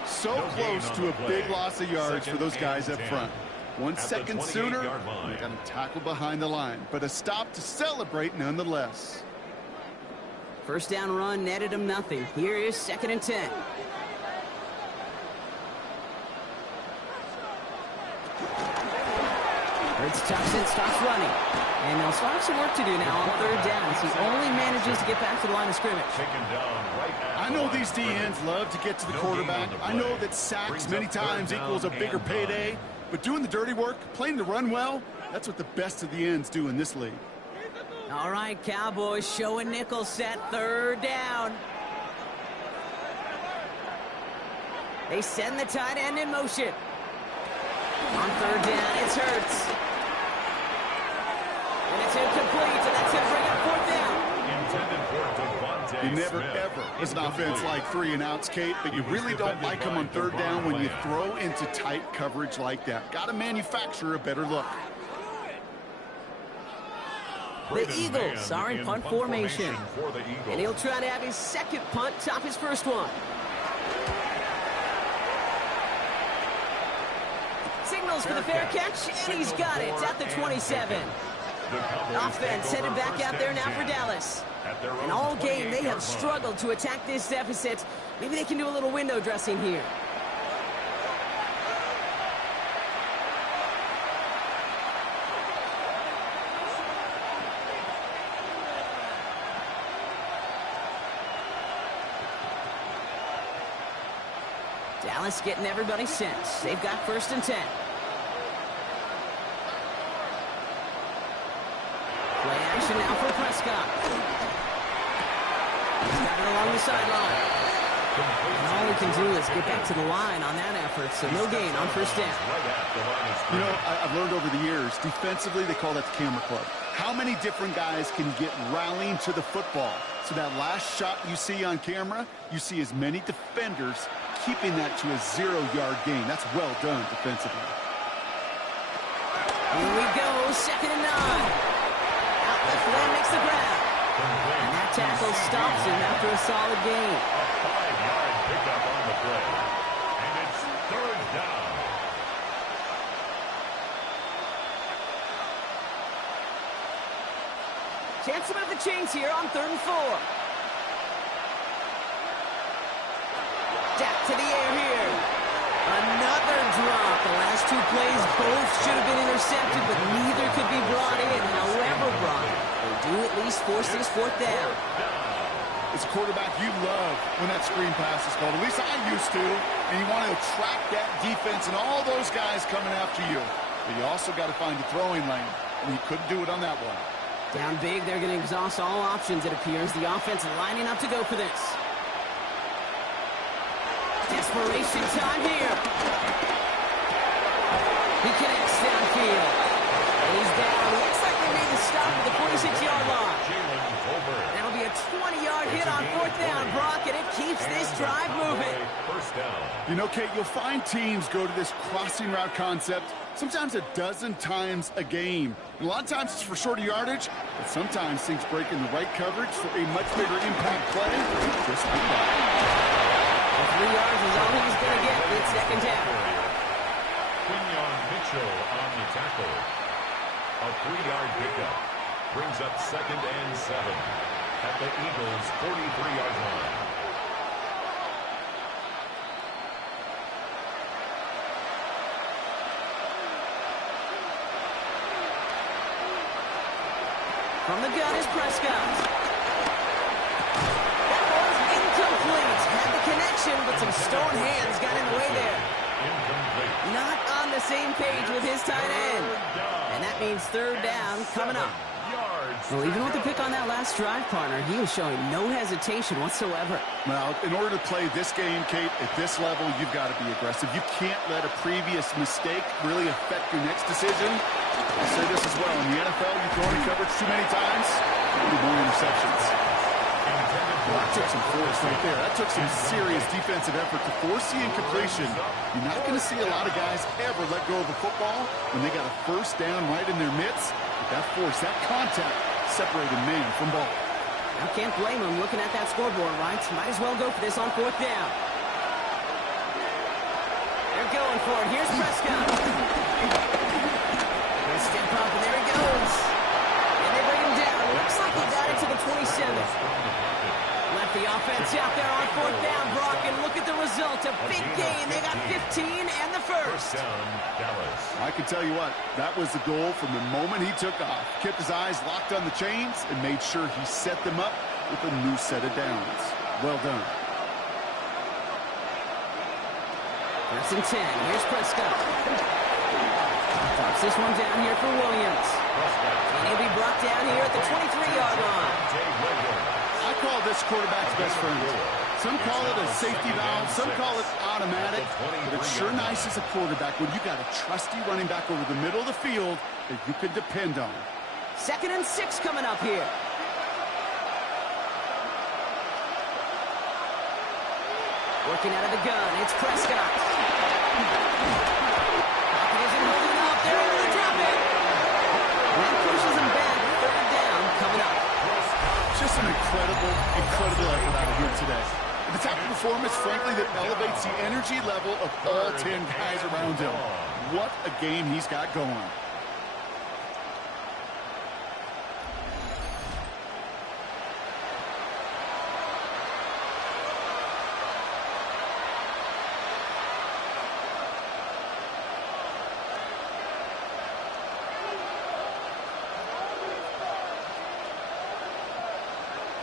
So close to a big loss of yards for those guys up front. 1 second sooner, they got a tackle behind the line, but a stop to celebrate nonetheless. First down run netted him nothing. Here is 2nd and 10. Hurts tucks in, stops running. And they'll still have some work to do now on 3rd down as he only manages to get back to the line of scrimmage. I know these DNs love to get to the quarterback. I know that sacks many times equals a bigger payday. But doing the dirty work, playing the run well, that's what the best of the ends do in this league. All right, Cowboys showing nickel set, 3rd down. They send the tight end in motion. On 3rd down, it's Hurts. And it's incomplete, and that's going to bring up 4th down. You never, ever is an offense like 3 and outs, Kate, but you really don't like them on 3rd down when you throw into tight coverage like that. Got to manufacture a better look. The Eagles are in punt formation. And he'll try to have his 2nd punt top his 1st one. Signals for the fair catch, and he's got it at the 27. Offense headed back out there now for Dallas. And all game, they have struggled to attack this deficit. Maybe they can do a little window dressing here. Dallas getting everybody set. They've got 1st and 10. Play action now for Prescott. He's got it along the sideline. And all we can do is get back to the line on that effort, so no gain on 1st down. You know, I've learned over the years, defensively, they call that the camera club. How many different guys can get rallying to the football? So that last shot you see on camera, you see as many defenders keeping that to a 0-yard gain. That's well done defensively. Here we go, 2nd and 9. Out left lane makes the grab. And that tackle stops him after a solid gain. A 5-yard pickup on the play. And it's 3rd down. Chance to move the chains here on 3rd and 4. Jack to the air here. Another drop. The last 2 plays both should have been intercepted, but neither could be brought in. However brought in, they do at least force this 4th down. As a quarterback, you love when that screen pass is called. At least I used to. And you want to attract that defense and all those guys coming after you. But you also got to find a throwing lane. And he couldn't do it on that one. Down big, they're going to exhaust all options, it appears. The offense lining up to go for this. Desperation time here. He connects downfield. And he's down. Looks like they made the stop at the 46-yard line. That'll be a 20-yard hit on fourth down, Brock, and it keeps this drive moving. First down. You know, Kate, you'll find teams go to this crossing route concept sometimes a dozen times a game. And a lot of times it's for shorter yardage, but sometimes things break in the right coverage for a much bigger impact play. Just like that. 3 yards is all he's going to get. It's second down. Quinyon Mitchell on the tackle. A 3-yard pickup brings up 2nd and 7 at the Eagles' 43-yard line. From the gun is Prescott. That was incomplete. Had the connection, but some stone hands got in the way there. Incomplete. Not on the same page with his tight end. And that means third down coming up. Well, even with the pick on that last drive, partner, he was showing no hesitation whatsoever. Well, in order to play this game, Kate, at this level, you've got to be aggressive. You can't let a previous mistake really affect your next decision. I'll say this as well. In the NFL, you throw in coverage too many times, you need more interceptions. Well, that took some force right there. That took some serious defensive effort to force the incompletion. You're not going to see a lot of guys ever let go of the football when they got a first down right in their midst. But that force, that contact, separated man from ball. I can't blame him looking at that scoreboard, right? Might as well go for this on fourth down. They're going for it. Here's Prescott. He'll step up, and there he goes. And they bring him down. Looks like he got it to the 27. Left the offense out there on fourth down, Brock, and look at the result. A big gain. They got 15 and the first. I can tell you what, that was the goal from the moment he took off. Kept his eyes locked on the chains and made sure he set them up with a new set of downs. Well done. First and 10. Here's Prescott. Drops this one down here for Williams. And he'll be brought down here at the 23-yard line. I call this quarterback's best friend. Some call it a safety valve, some call it automatic, but it's sure nice as a quarterback when you got a trusty running back over the middle of the field that you can depend on. 2nd and 6 coming up here. Working out of the gun, it's Prescott. Pocket isn't holding up, they're able to drop it. That pushes him back, third down coming up. Just an incredible effort out of here today. The type of performance, frankly, that elevates the energy level of all 10 guys around him. What a game he's got going.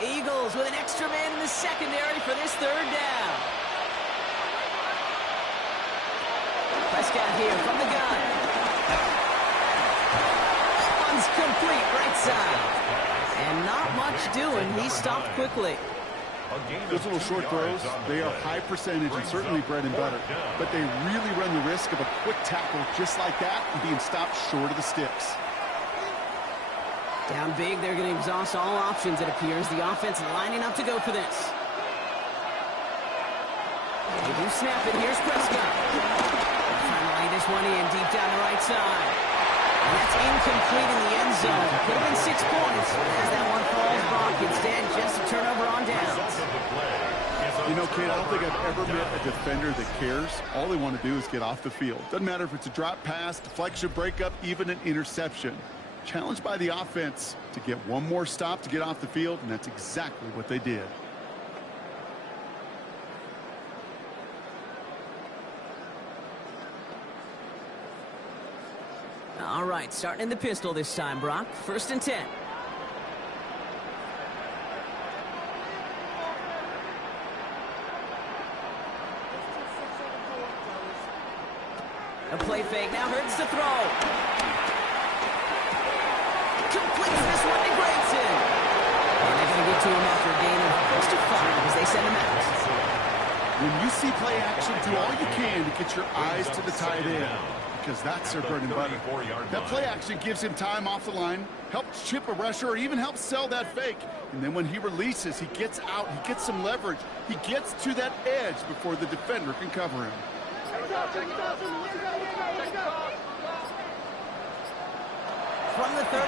Eagles with an extra man in the secondary for this third down. Prescott here from the gun. That one's complete right side. And not much doing. He stopped quickly. Those little short throws, they are high percentage and certainly bread and butter. But they really run the risk of a quick tackle just like that and being stopped short of the sticks. Down big, they're going to exhaust all options, it appears. The offense lining up to go for this. They do snap it. Here's Prescott. Trying to lay this one in deep down the right side. And that's incomplete in the end zone. Could have been 6 points. As that one falls, Brock, instead just a turnover on downs. You know, Kate, I don't think I've ever met a defender that cares. All they want to do is get off the field. Doesn't matter if it's a drop pass, deflection, breakup, even an interception. Challenged by the offense to get one more stop to get off the field, and that's exactly what they did. All right, starting in the pistol this time, Brock. 1st and 10. A play fake now hurts to throw. Completes this one to Grayson. And they're going to get to him after a gain of close to 5 as they send him out. When you see play action, do all you can to get your eyes to the tight end. because that's their bread and butter. That play action gives him time off the line, helps chip a rusher, or even helps sell that fake. And then when he releases, he gets out, he gets some leverage. He gets to that edge before the defender can cover him. From the 34.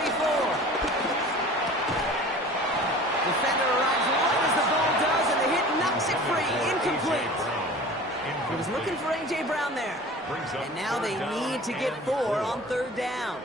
Defender arrives right as the ball does, and the hit knocks it free. Incomplete. He was looking for A.J. Brown there. And now they need to get 4 on 3rd down.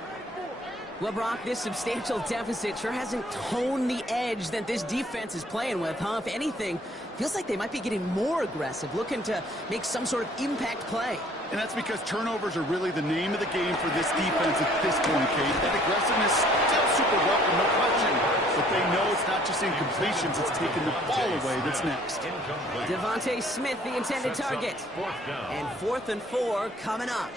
Well, Brock, this substantial deficit sure hasn't toned the edge that this defense is playing with, huh? If anything, feels like they might be getting more aggressive, looking to make some sort of impact play. And that's because turnovers are really the name of the game for this defense at this point, Kate. That aggressiveness still super welcome, no question. But they know it's not just incompletions, it's taking the ball away that's next. Devontae Smith, the intended target. And 4th and 4 coming up.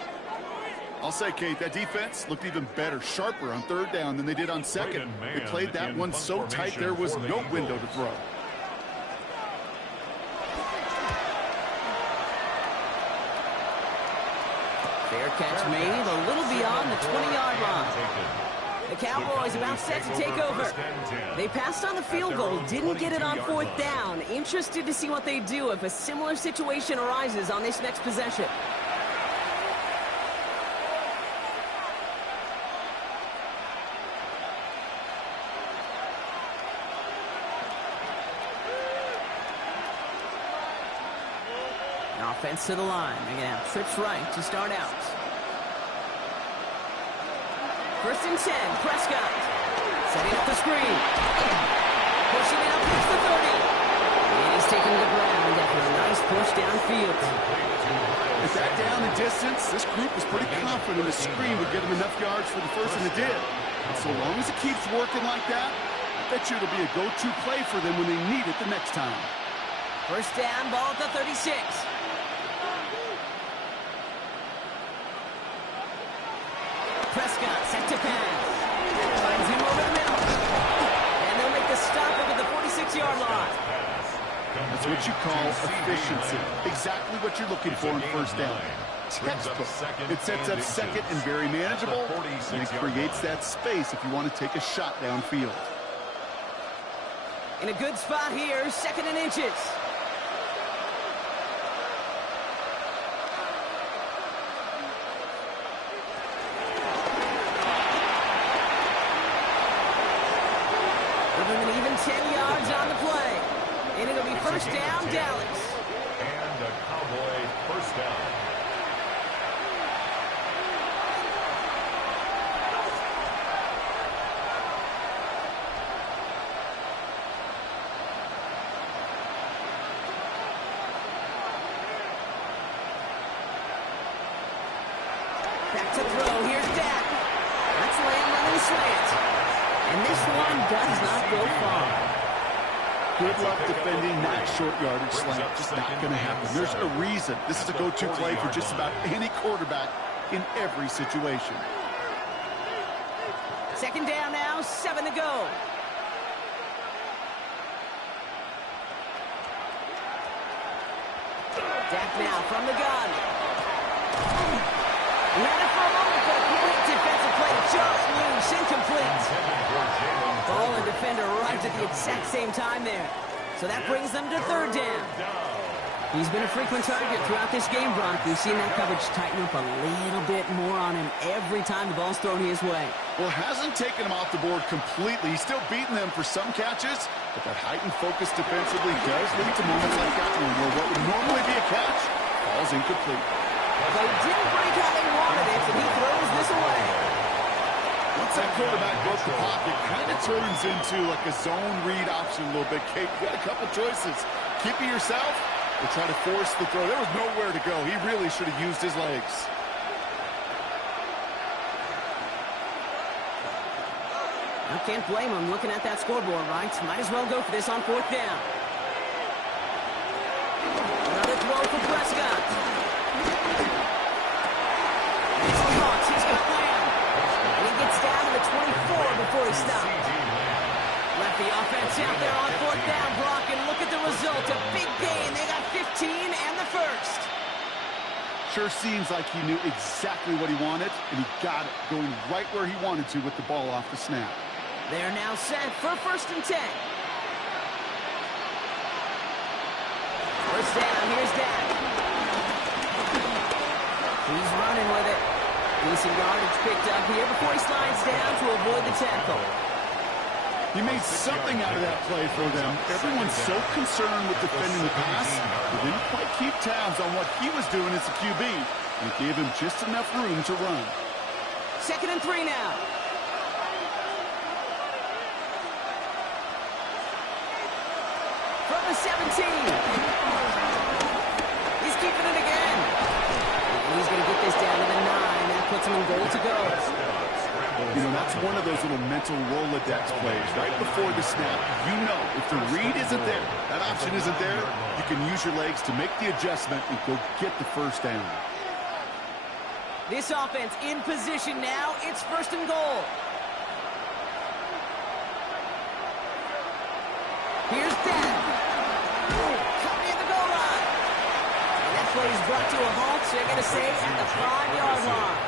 I'll say, Kate, that defense looked even better, sharper on 3rd down than they did on 2nd. They played that one so tight there was no window to throw. Fair catch made a little beyond the 20-yard line. The Cowboys about set to take over. They passed on the field goal, didn't get it on 4th down. Interested to see what they do if a similar situation arises on this next possession. Offense to the line. They're going to have trips right to start out. 1st and 10. Prescott setting up the screen. Pushing it up towards the 30. And he's taking the ground after a nice push downfield. With that down the distance, this group was pretty confident the screen would get him enough yards for the first, and it did. And so long as it keeps working like that, I bet you it'll be a go-to play for them when they need it the next time. 1st down, ball at the 36. Prescott set to pass. Finds him over the middle. And they'll make the stop over the 46-yard line. That's what you call efficiency. Exactly what you're looking for in 1st down. Textbook. It sets up 2nd and very manageable, and it creates that space if you want to take a shot downfield. In a good spot here, 2nd and inches. An even 10 yards on the play. And it'll be 1st down, Dallas. And a Cowboy 1st down. Back to throw. Here's Dak. That's Lamb running slant. And this one does not go far. Good luck defending that short yardage slant. Just not going to happen. There's a reason. This is a go-to play for just about any quarterback in every situation. 2nd down now, 7 to go. Dak now from the gun. Ran it for a moment, but a complete defensive play. Just loose, incomplete. Ball and defender arrived at the exact same time there. So that brings them to 3rd down. He's been a frequent target throughout this game, Brock. We've seen that coverage tighten up a little bit more on him every time the ball's thrown his way. Well, hasn't taken him off the board completely. He's still beating them for some catches, but that heightened focus defensively does lead to moments like that one where what would normally be a catch falls incomplete. They didn't break how they wanted it, and he throws this away. Once that quarterback broke the pocket, kind of turns into like a zone read option a little bit. Kate, you got a couple choices. Keep it yourself or try to force the throw. There was nowhere to go. He really should have used his legs. I can't blame him looking at that scoreboard, right? Might as well go for this on 4th down. Another throw for Prescott. It's the Hawks. He's got Lamb. And he gets down to the 24 before he stops. Left the offense out there on 4th down, Brock, and look at the result. A big gain. They got 15 and the first. Sure seems like he knew exactly what he wanted, and he got it, going right where he wanted to with the ball off the snap. They're now set for 1st and 10. First down, here's Dak. He's running with it. Decent yardage picked up here before he slides down to avoid the tackle. He made something out of that play for them. Everyone's so concerned with defending the pass, they didn't quite keep tabs on what he was doing as a QB. It gave him just enough room to run. 2nd and 3 now. From the 17. He's keeping it again. And he's going to get this down to the 9. That puts him in goal to go. You know, that's one of those little mental Rolodex plays. Right before the snap, you know if the read isn't there, that option isn't there, you can use your legs to make the adjustment and go get the first down. This offense in position now. It's 1st and goal. Here's Dak. Caught near the goal line. And that play is brought to a halt, so they're going to say at the 5-yard line.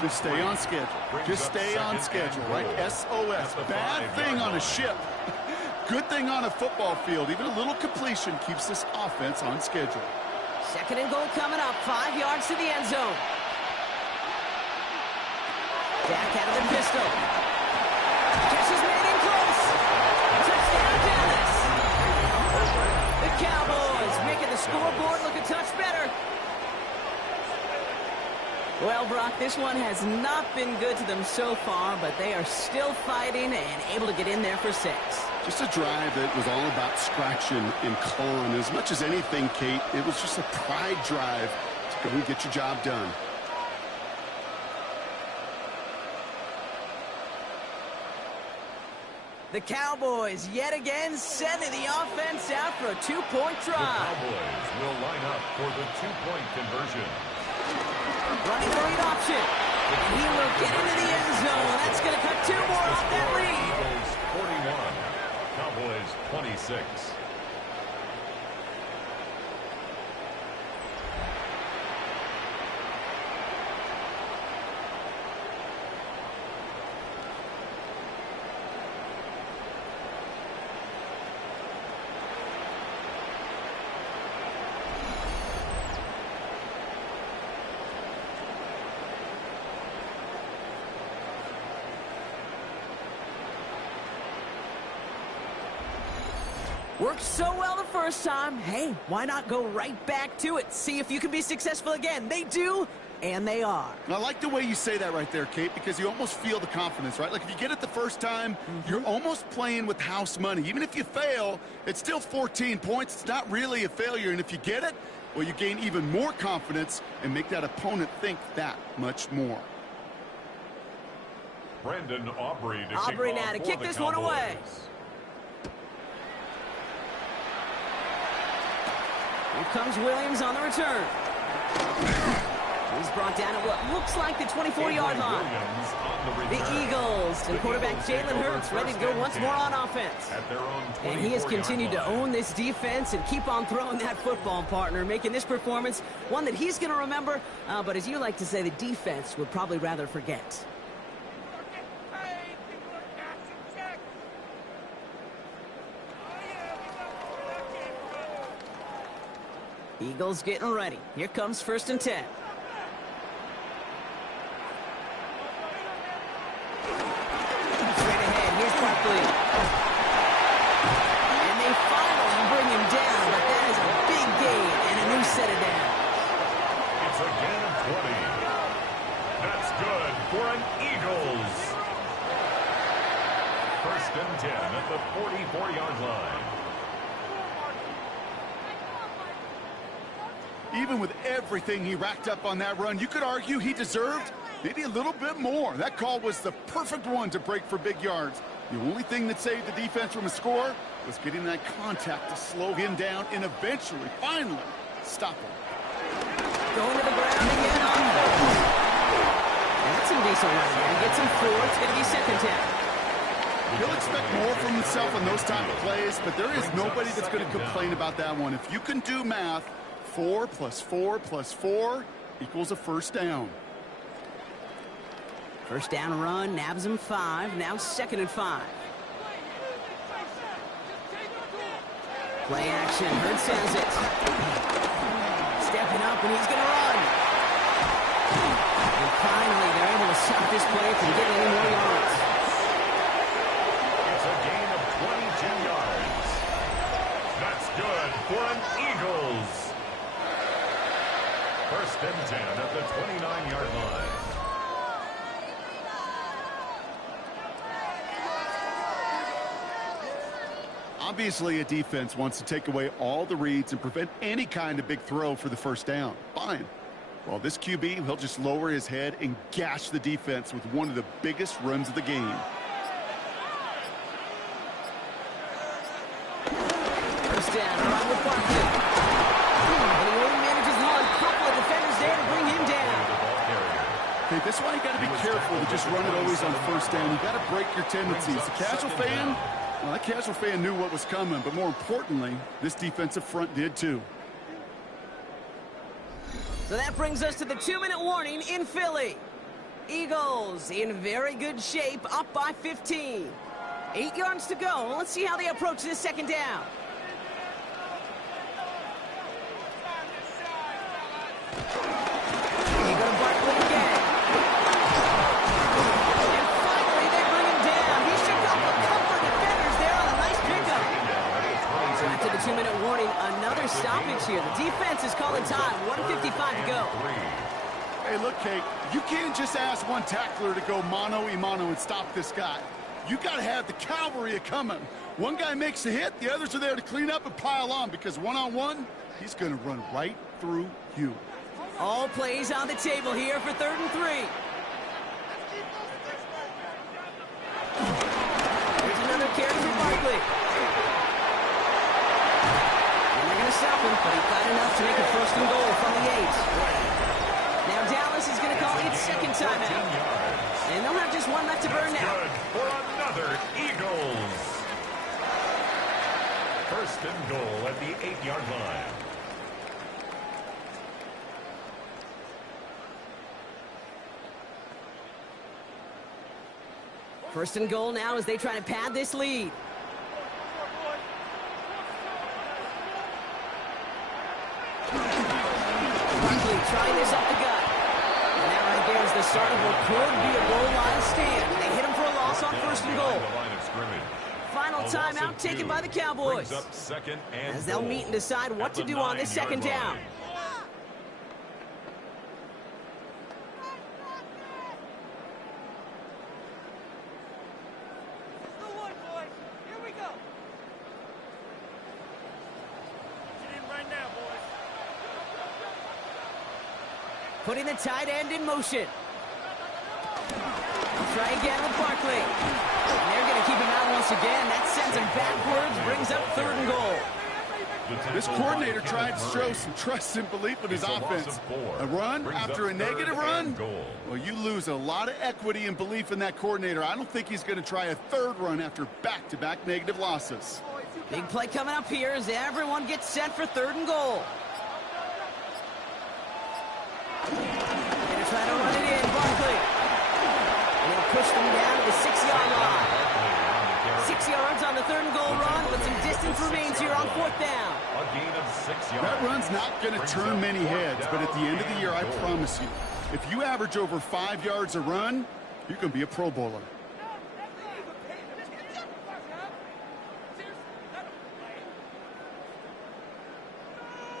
Just stay on schedule. Just stay on schedule, right? SOS. Bad thing on a ship. Good thing on a football field. Even a little completion keeps this offense on schedule. 2nd and goal coming up. 5 yards to the end zone. Dak out of the pistol. Catch is made in close. Touchdown, Dallas. The Cowboys making the scoreboard look a touch better. Well, Brock, this one has not been good to them so far, but they are still fighting and able to get in there for 6. Just a drive that was all about scratching and clawing. As much as anything, Kate, it was just a pride drive to go and get your job done. The Cowboys yet again sending the offense out for a 2-point try. The Cowboys will line up for the 2-point conversion. Running the read option. And he will get into the end zone. That's going to cut 2 more off that lead. Eagles 41, Cowboys 26. Worked so well the first time. Hey, why not go right back to it? See if you can be successful again. They do, and they are. And I like the way you say that right there, Kate, because you almost feel the confidence, right? Like if you get it the first time, you're almost playing with house money. Even if you fail, it's still 14 points. It's not really a failure. And if you get it, well, you gain even more confidence and make that opponent think that much more. Brandon Aubrey to Aubrey now to kick this one away. Here comes Williams on the return. He's brought down at what looks like the 24-yard line. The Eagles and quarterback Jalen Hurts ready to go once more on offense. And he has continued to own this defense and keep on throwing that football, partner, making this performance one that he's going to remember. But as you like to say, the defense would probably rather forget. Eagles getting ready. Here comes 1st and 10. Straight ahead. Here's Barkley. And they finally bring him down, but that is a big gain and a new set of downs. It's a gain of 20. That's good for an Eagles. 1st and 10 at the 44-yard line. Even with everything he racked up on that run, you could argue he deserved maybe a little bit more. That call was the perfect one to break for big yards. The only thing that saved the defense from a score was getting that contact to slow him down and eventually, finally, stop him. Going to the ground again on 4th. That's some decent run there. He gets him 4. It's going to be 2nd down. He'll expect more from himself in those type of plays, but there is nobody that's going to complain about that one. If you can do math, 4 plus 4 plus 4 equals a first down. First down run, nabs him 5. Now 2nd and 5. Play action. Hurts has it. Stepping up, and he's going to run. And finally, they're able to stop this play from getting any more yards. It's a gain of 22 yards. That's good for an Eagles. First and 10 at the 29-yard line. Obviously, a defense wants to take away all the reads and prevent any kind of big throw for the first down. Fine. Well, this QB, he'll just lower his head and gash the defense with one of the biggest runs of the game. First down, around the Barkley. And he only manages one. Couple of defenders there to bring him down. Okay, this is why you got to be careful to just run it always on first down. You got to break your tendencies. The casual fan, well, that casual fan knew what was coming, but more importantly, this defensive front did too. So that brings us to the 2-minute warning in Philly. Eagles in very good shape, up by 15. 8 yards to go. Let's see how they approach this second down. They go to Barkley again. And finally, they bring him down. He shook off a couple of defenders there on a nice pickup. So after the 2-minute warning, another stoppage here. The defense is calling time. 1:55 to go. Hey, look, Kate, you can't just ask one tackler to go mano-a-mano and stop this guy. You got to have the cavalry coming. One guy makes a hit, the others are there to clean up and pile on, because one-on-one, he's going to run right through you. All plays on the table here for 3rd and 3. Here's another carry for Barkley. And they're going to stop him, but he got enough to make a 1st and goal from the 8. Now Dallas is going to call its second timeout. And they'll have just one left to burn now. Good for another Eagles. 1st and goal at the 8-yard line. First and goal now as they try to pad this lead. Barkley trying this up the gut. And that right there is the start of what could be a goal line stand. They hit him for a loss on 1st and goal. Final timeout taken by the Cowboys. As they'll meet and decide what to do on this second down. Putting the tight end in motion. Try again with Barkley. And they're going to keep him out once again. That sends him backwards, brings up 3rd and goal. This coordinator tried to show some trust and belief in his offense. A run after a negative run? Well, you lose a lot of equity and belief in that coordinator. I don't think he's going to try a 3rd run after back-to-back negative losses. Big play coming up here as everyone gets set for 3rd and goal. Gonna try to run it in, Barkley. And he'll push them down to the 6-yard line. 6 yards on the 3rd and goal run, but some distance remains here on 4th down. A gain of 6 yards. That run's not going to turn many heads, but at the end of the year, I promise you, if you average over 5 yards a run, you're going to be a Pro Bowler.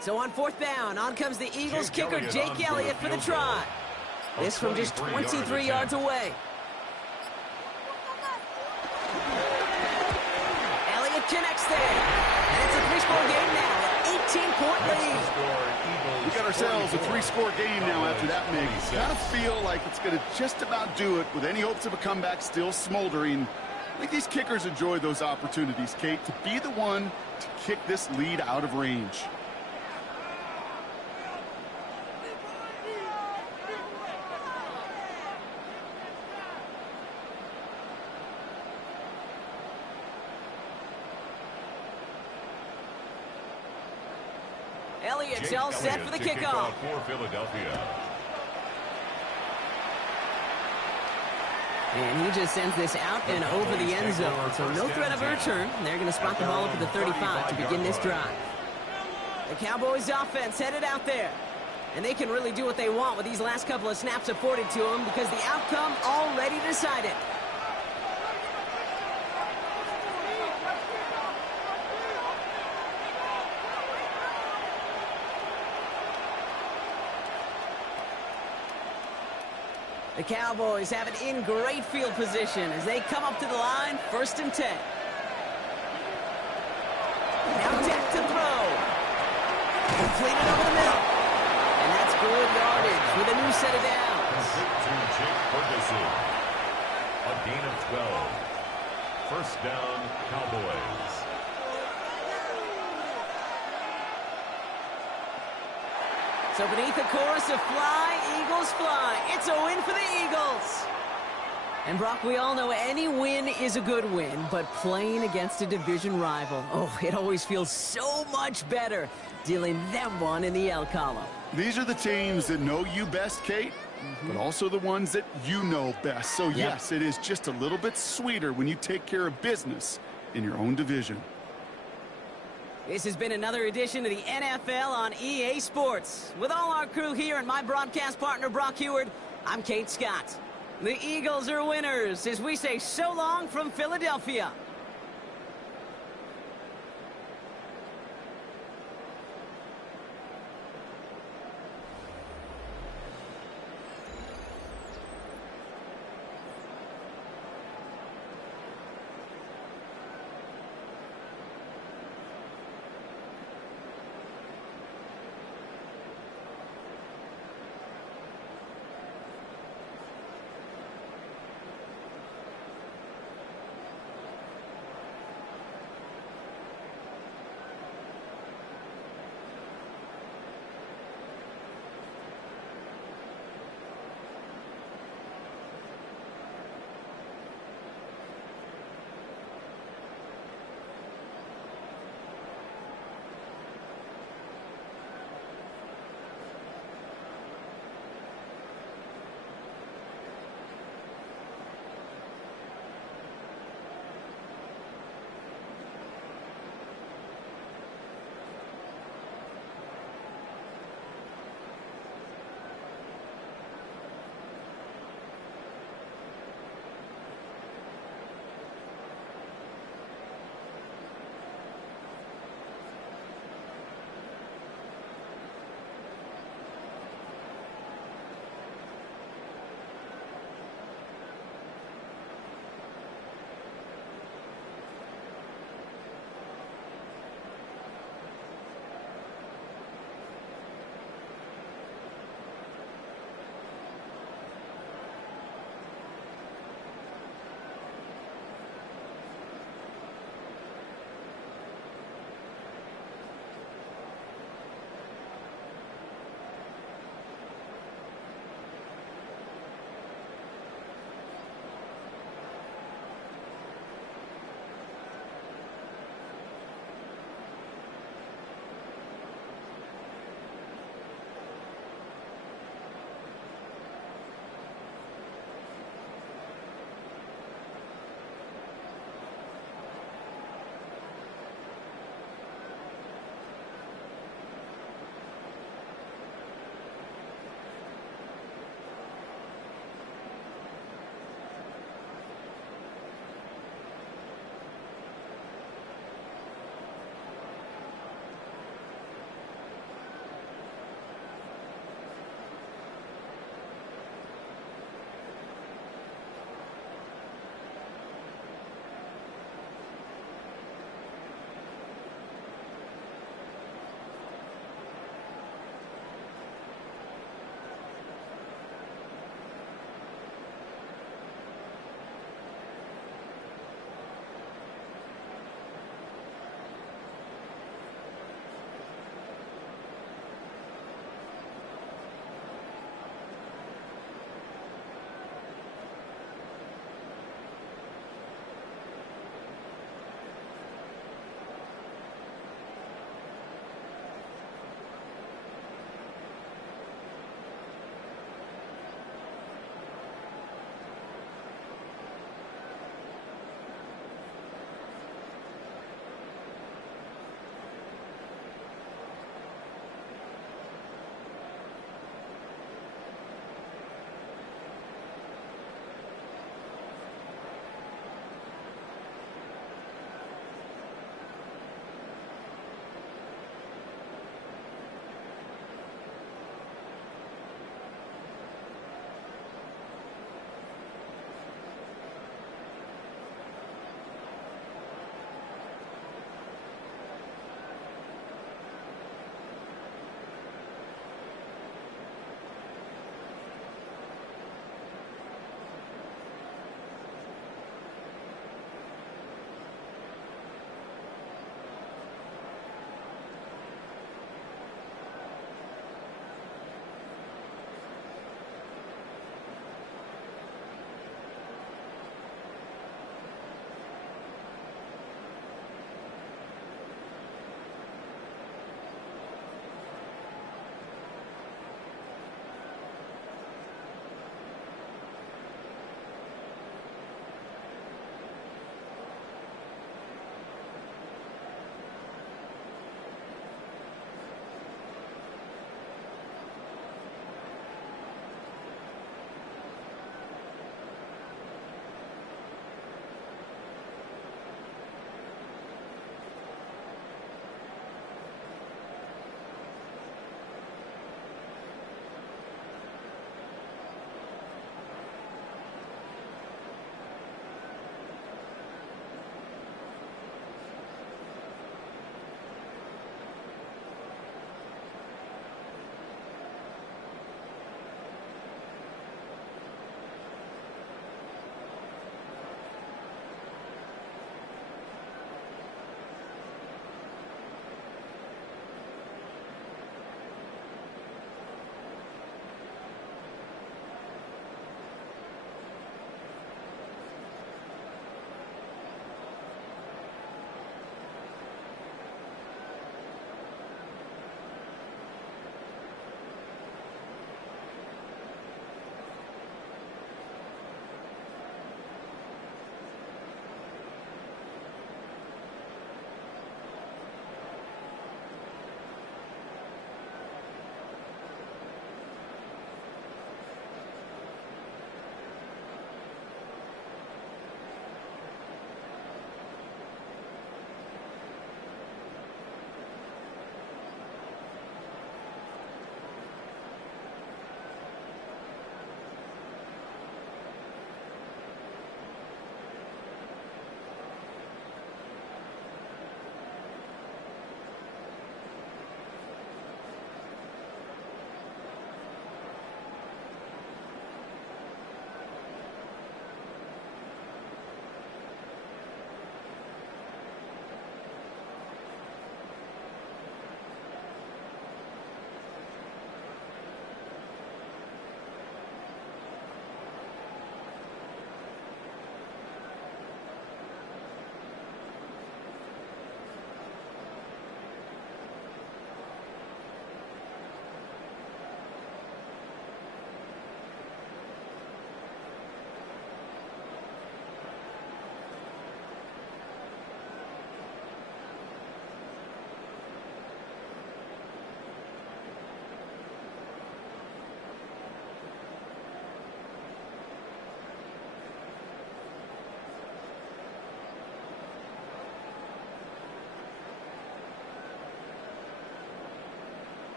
So on 4th down, on comes the Eagles kicker, Jake Elliott, for the try. This from just 23 yards away. Elliott connects there. And it's a 3-score game now, an 18-point lead. We got ourselves a 3-score game now after that mix. Kind of feel like it's going to just about do it with any hopes of a comeback still smoldering. I think these kickers enjoy those opportunities, Kate, to be the one to kick this lead out of range. Elliott's all set for the kickoff. For Philadelphia. And he just sends this out and over the end zone. So no threat of a return. They're going to spot the ball up at the 35 to begin this drive. The Cowboys offense headed out there. And they can really do what they want with these last couple of snaps afforded to them because the outcome already decided. The Cowboys have it in great field position as they come up to the line, 1st and 10. Now Dick to throw. Completed over the middle. And that's good yardage with a new set of downs. To Jake Ferguson. A gain of 12. 1st down, Cowboys. So beneath the chorus of Fly, Eagles Fly, it's a win for the Eagles. And Brock, we all know any win is a good win, but playing against a division rival, oh, it always feels so much better dealing them one in the L column. These are the teams that know you best, Kate, but also the ones that you know best. So, yes, it is just a little bit sweeter when you take care of business in your own division. This has been another edition of the NFL on EA Sports. With all our crew here and my broadcast partner, Brock Heward, I'm Kate Scott. The Eagles are winners as we say so long from Philadelphia.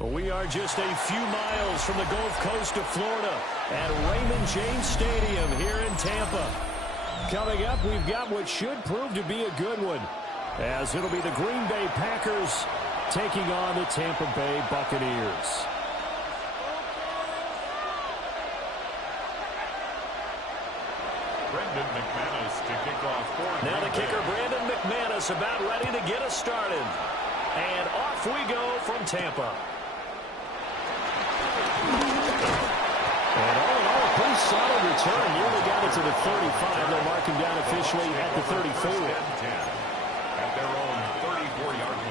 We are just a few miles from the Gulf Coast of Florida at Raymond James Stadium here in Tampa. Coming up, we've got what should prove to be a good one, as it'll be the Green Bay Packers taking on the Tampa Bay Buccaneers. Brendan McManus to kick off for Now the kicker, Brandon McManus, about ready to get us started. And off we go from Tampa. And all in all, a pretty solid return. Nearly got it to the 35. They'll mark him down officially at the 34. At their own 34-yard line.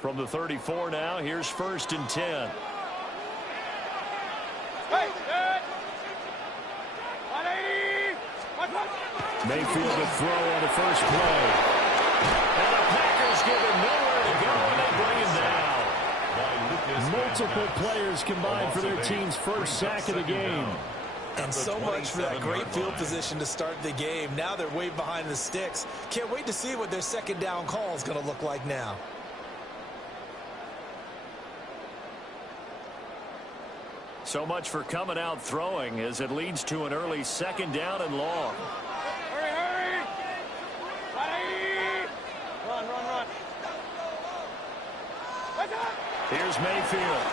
From the 34 now, here's 1st and 10. Mayfield to throw on the first play. And the Packers give him nowhere to go, and they bring him down. Multiple players combined for their team's first sack of the game. And so much for that great field position to start the game. Now they're way behind the sticks. Can't wait to see what their second down call is going to look like now. So much for coming out throwing as it leads to an early 2nd down and long. Hurry! Run! Here's Mayfield.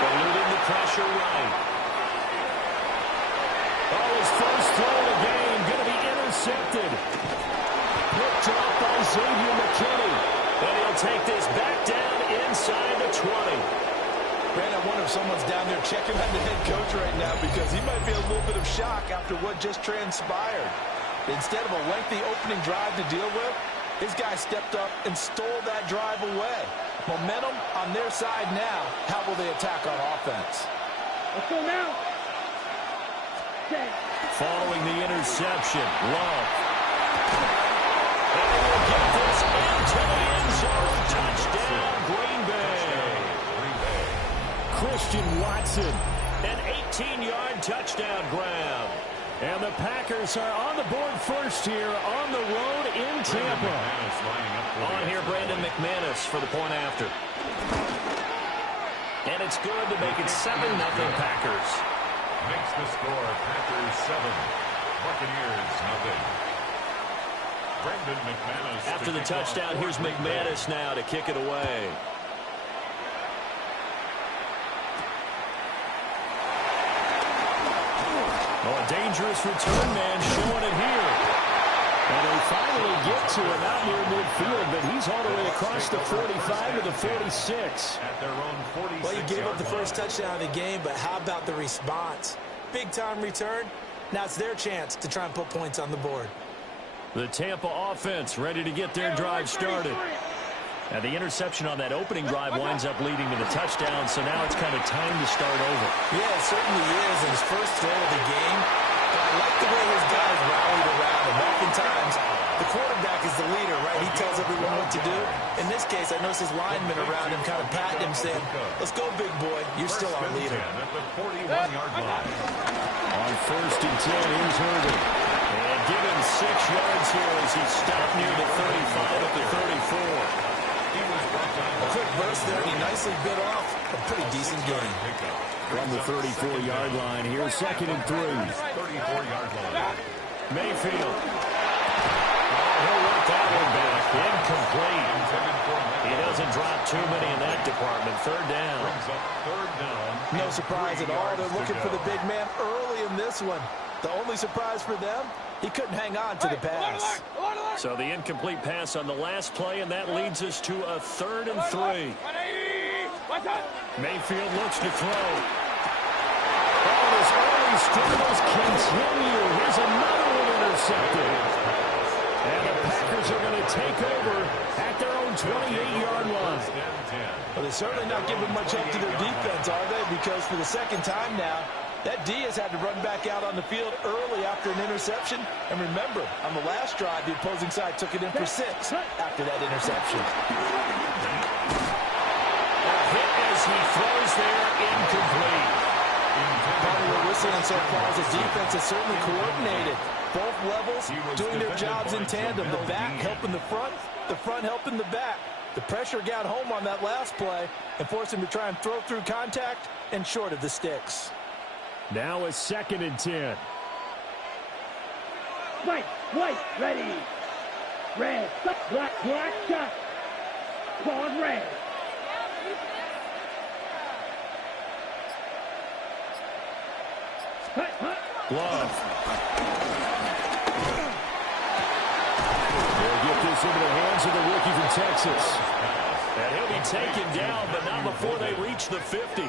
Eluding the pressure right. Oh, his first throw of the game going to be intercepted. Picked up by Xavier McKinney. And he'll take this back down inside the 20. Man, I wonder if someone's down there checking on the head coach right now, because he might be a little bit of shock after what just transpired. Instead of a lengthy opening drive to deal with, his guy stepped up and stole that drive away. Momentum on their side now. How will they attack on offense? Let's go now. Following the interception, Love. And he will get this into the end zone. Touchdown, Green Bay. Christian Watson, an 18-yard touchdown grab. And the Packers are on the board first here on the road in Tampa. On here, Brandon McManus for the point after. And it's good to make it 7-0 Packers. Makes the score Packers 7, Buccaneers 0. Brendan McManus. After the touchdown, here's McManus now to kick it away. Oh, a dangerous return man showing it here. And they finally get to him out near midfield, but he's all the way across the 45 to the 46. At their own 46. Well, you gave up the first touchdown of the game, but how about the response? Big-time return. Now it's their chance to try and put points on the board. The Tampa offense ready to get their drive started. And the interception on that opening drive winds up leading to the touchdown, so now it's kind of time to start over. Yeah, it certainly is in his first throw of the game. But I like the way his guys rallied around him. Oftentimes, the quarterback is the leader, right? He tells everyone what to do. In this case, I noticed his linemen around him kind of patting him, saying, "Let's go, big boy. You're still our leader." At the 41-yard line. On 1st and 10, here's Herbert. And give him 6 yards here as he stopped near the 35 at the 34. A quick burst there, and he nicely bit off a pretty decent game. From the 34-yard line, here's 2nd and 3. 34-yard line. Mayfield. Oh, he'll work that one back. Incomplete. He doesn't drop too many in that department. 3rd down. Brings up 3rd down. No surprise at all. They're looking for the big man early in this one. The only surprise for them, he couldn't hang on to the pass. So the incomplete pass on the last play, and that leads us to a 3rd and 3. Mayfield looks to throw. Oh, his early struggles continue. Here's another one intercepted. And the Packers are going to take over at their own 28-yard line. Well, they're certainly not giving much up to their defense, are they? Because for the second time now, that D has had to run back out on the field early after an interception. And remember, on the last drive, the opposing side took it in for 6 after that interception. A hit as He throws there, incomplete. Part of what we're seeing so far is the defense is certainly coordinated. Both levels doing their jobs in tandem. The back helping the front helping the back. The pressure got home on that last play and forced him to try and throw through contact and short of the sticks. Now a 2nd and 10. White, ready. Red, black, shot. Pause, red. Glove. They'll get this into the hands of the rookie from Texas. And he'll be taken down, but not before they reach the 50.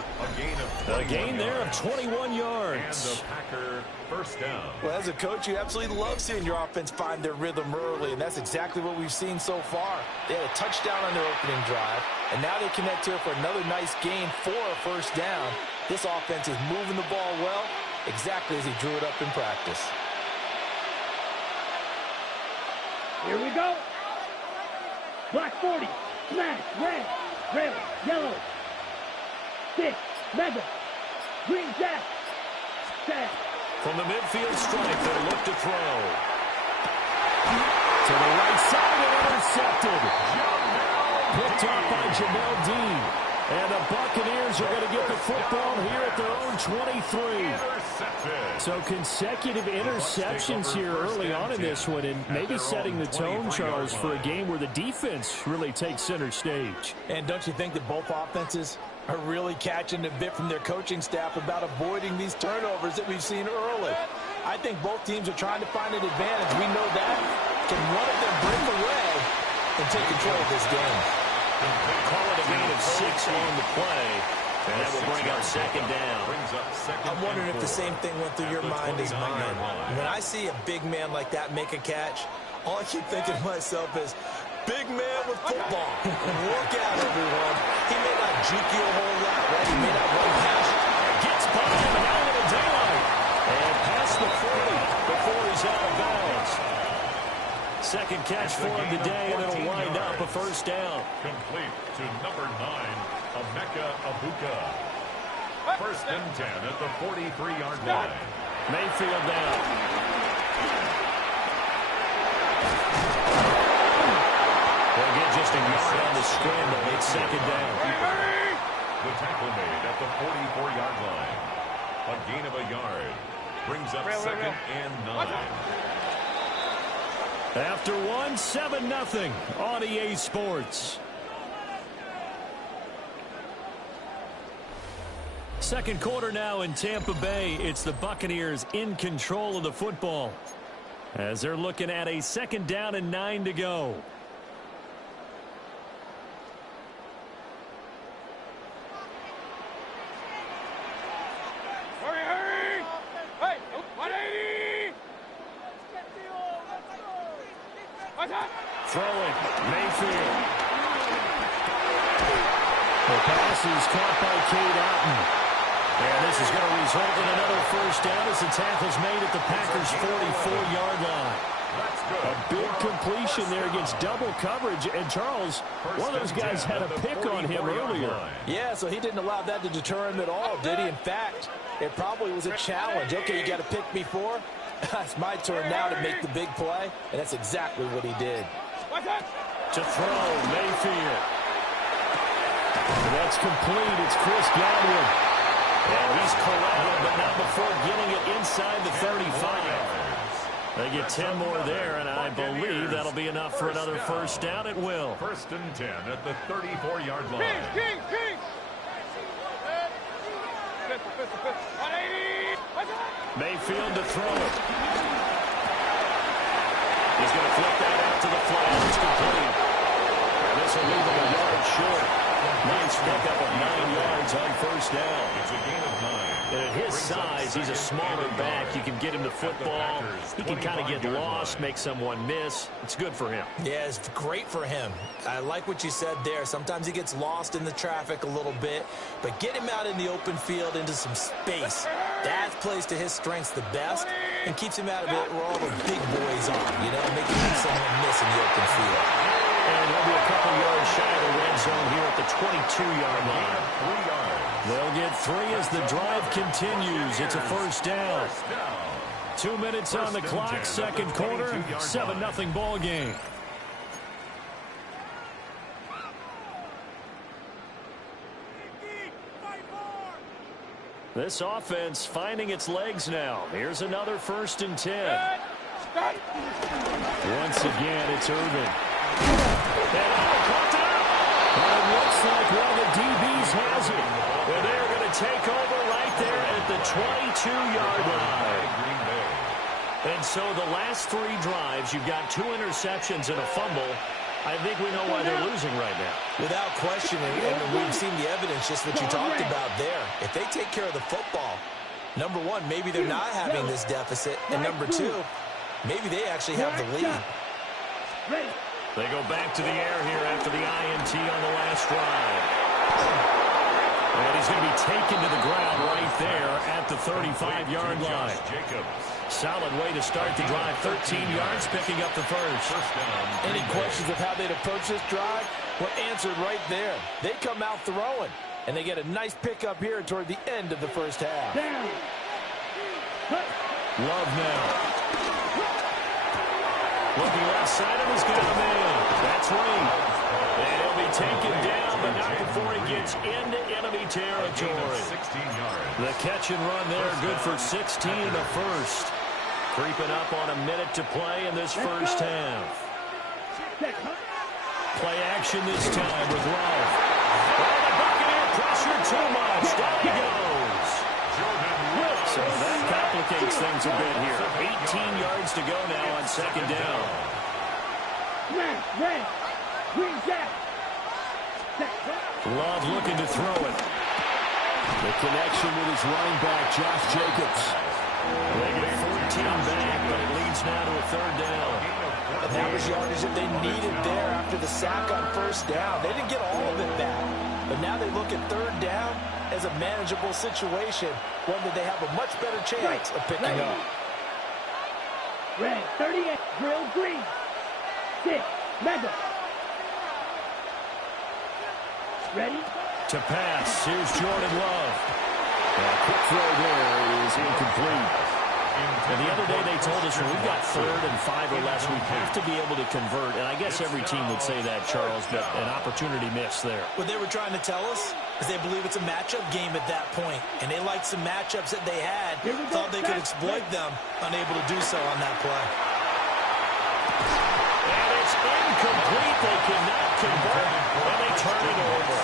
A gain there of 21 yards. And the Packer first down. Well, as a coach, you absolutely love seeing your offense find their rhythm early, and that's exactly what we've seen so far. They had a touchdown on their opening drive, and now they connect here for another nice gain for a first down. This offense is moving the ball well, exactly as he drew it up in practice. Here we go. Black 40. Smash. Red. Yellow. 6. Mega. Green jack. Set. From the midfield stripe, they look to throw. To the right side and intercepted. Picked off by Jamel Dean. And the Buccaneers are going to get the football here at their own 23. So consecutive interceptions here early on in this one, and maybe setting the tone, Charles, for a game where the defense really takes center stage. And don't you think that both offenses are really catching a bit from their coaching staff about avoiding these turnovers that we've seen early? I think both teams are trying to find an advantage. We know that. Can one of them break away and take control of this game? Call it a gain of 6 on the play, and that will bring up 2nd down. I'm wondering if the same thing went through your mind as mine. When I see a big man like that make a catch, all I keep thinking to myself is, big man with football. Look out, everyone. He may not juke you a whole lot, right? He may not run past you. Gets by him, and out of the daylight. And past the 40 before he's out of bounds. Second catch for him today, and it'll wind up a first down. Complete to number 9, Emeka Abuka. First and 10 at the 43-yard line. Mayfield down. They'll get just a yard on the scramble. It's 2nd down. The tackle made at the 44-yard line. A gain of a yard. Brings up 2nd and 9. After 7-0 on EA Sports. Second quarter now in Tampa Bay. It's the Buccaneers in control of the football as they're looking at a 2nd down and 9 to go. Hurry! Hey, 180! Throwing, Mayfield. The pass is caught by Cade Otton. And this is going to result in another first down as the tackle's made at the Packers' 44-yard line. A big completion there against double coverage. And Charles, one of those guys had a pick on him earlier. Yeah, so he didn't allow that to deter him at all, did he? In fact, it probably was a challenge. Okay, you got to pick me 4. It's my turn now to make the big play, and that's exactly what he did. To throw, Mayfield. And that's complete. It's Chris Godwin. And he's collected, but not before getting it inside the 35. They get 10 more there, and I believe that'll be enough for another first down. It will. First and 10 at the 34-yard line. Mayfield to throw it. He's going to flip that out to the flat. It's complete. And this will leave him a yard short. Nice pickup of 9 yards on first down. It's a gain of 9. And at his size, he's a smaller back. You can get him the football. He can kind of get lost, make someone miss. It's good for him. Yeah, it's great for him. I like what you said there. Sometimes he gets lost in the traffic a little bit, but get him out in the open field into some space. That plays to his strengths the best and keeps him out of it where all the big boys are, you know, making someone miss in the open field. And he'll be a couple yards shy of the red zone here at the 22-yard line. 3 yards. They'll get 3 as the drive continues. It's a first down. 2 minutes on the clock, second quarter, 7-0 ball game. This offense finding its legs now. Here's another 1st and 10. Once again, it's Irvin. And it looks like one of the DBs has it. And they're going to take over right there at the 22-yard line. And so the last 3 drives, you've got 2 interceptions and a fumble. I think we know why they're losing right now. Without question, and we've seen the evidence, just what you talked about there. If they take care of the football, number 1, maybe they're not having this deficit. And number 2, maybe they actually have the lead. They go back to the air here after the INT on the last drive. And he's going to be taken to the ground right there at the 35-yard line. Solid way to start the drive. 13 yards, picking up the first. Any questions of how they'd approach this drive? Well, answered right there. They come out throwing, and they get a nice pickup here toward the end of the first half. Love now. Looking left side of his got a man. That's Reed. And he'll be taken down, but not before he gets into enemy territory. 16 yards. The catch and run there, good for 16 and a first. Creeping up on a minute to play in this first half. Play action this time with Love. Oh, the Buccaneer pressure too much. Down he goes. So that complicates things a bit here. 18 yards to go now on second down. Love looking to throw it. The connection with his running back, Josh Jacobs. They get 14 back, but it leads now to a third down. And that was yardage that they needed there after the sack on first down. They didn't get all of it back, but now they look at third down as a manageable situation, one that they have a much better chance of picking up. Red 38, drill green. 6, mega. Ready? To pass, here's Jordan Love. A quick throw there is incomplete. And the other day they told us when we've got 3rd and 5 or less, we have to be able to convert. And I guess every team would say that, Charles, but an opportunity missed there. What they were trying to tell us is they believe it's a matchup game at that point. And they liked some matchups that they had, thought they could exploit them, unable to do so on that play. And it's incomplete. They cannot convert, and they turn it over.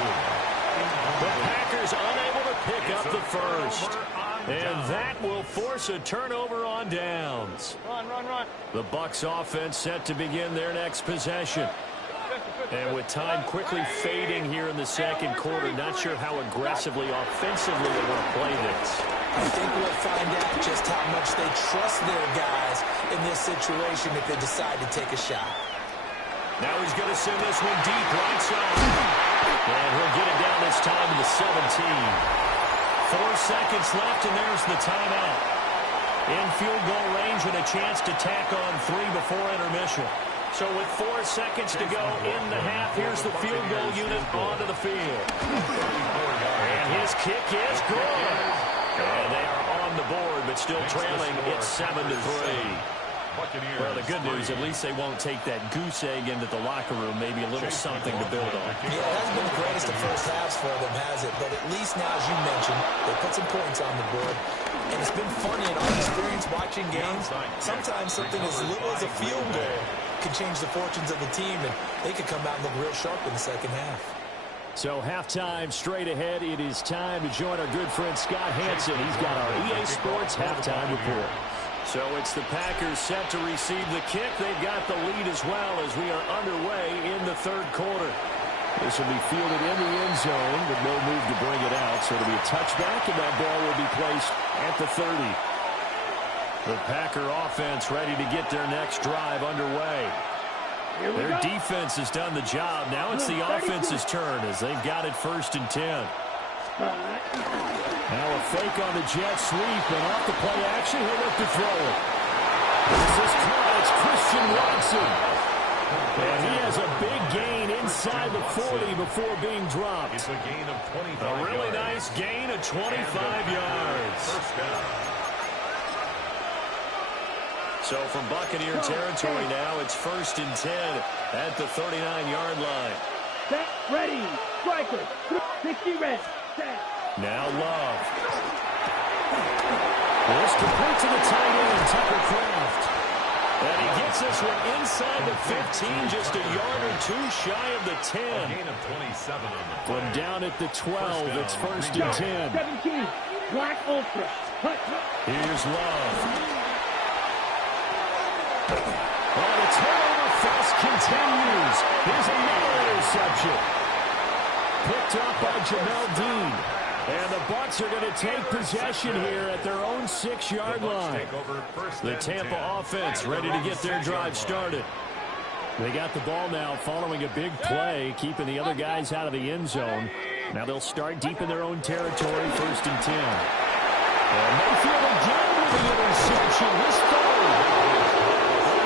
The Packers unable to pick up the first. And that will force a turnover on downs. Run. The Bucs offense set to begin their next possession. And with time quickly fading here in the second quarter, not sure how aggressively, offensively they want to play this. I think we'll find out just how much they trust their guys in this situation if they decide to take a shot. Now he's going to send this one deep right side. And he'll get it down this time to the 17. 4 seconds left, and there's the timeout. In field goal range with a chance to tack on 3 before intermission. So with 4 seconds to go in the half, here's the field goal unit onto the field. And his kick is good. And they are on the board, but still trailing. It's 7-3. Well, the good news, at least they won't take that goose egg into the locker room. Maybe a little something to build on. Yeah, it hasn't been the greatest of first halves for them, has it? But at least now, as you mentioned, they put some points on the board. And it's been funny in our experience watching games. Sometimes something as little as a field goal can change the fortunes of the team, and they could come out and look real sharp in the second half. So halftime straight ahead. It is time to join our good friend Scott Hansen. He's got our EA Sports halftime report. So it's the Packers set to receive the kick. They've got the lead as well as we are underway in the third quarter. This will be fielded in the end zone, but no move to bring it out. So it'll be a touchback, and that ball will be placed at the 30. The Packer offense ready to get their next drive underway. Their defense has done the job. Now it's the offense's turn as they've got it 1st and 10. Now a fake on the jet sweep, and off the play action, he'll look to throw it. This is caught. It's Christian Watson. And he has a big gain inside the 40 before being dropped. It's a gain of 25 A really yards. nice gain of 25 yards. First down. So from Buccaneer territory now, it's 1st and 10 at the 39-yard line. Set, ready, striker, 60 red, set. Now Love. This complete to the tight end, Tucker Kraft. And he gets this one inside the 15, just a yard or two shy of the 10. A gain of 27 on the play. From down at the 12, it's 1st and 10. 17, Black Ultra. Here's Love. And the turnover fest continues. Here's another interception. Picked up by Jamel Dean. And the Bucs are going to take possession here at their own 6-yard line. The Tampa offense ready to get their drive started. They got the ball now following a big play, keeping the other guys out of the end zone. Now they'll start deep in their own territory, 1st and 10. And Mayfield again with the interception. This third.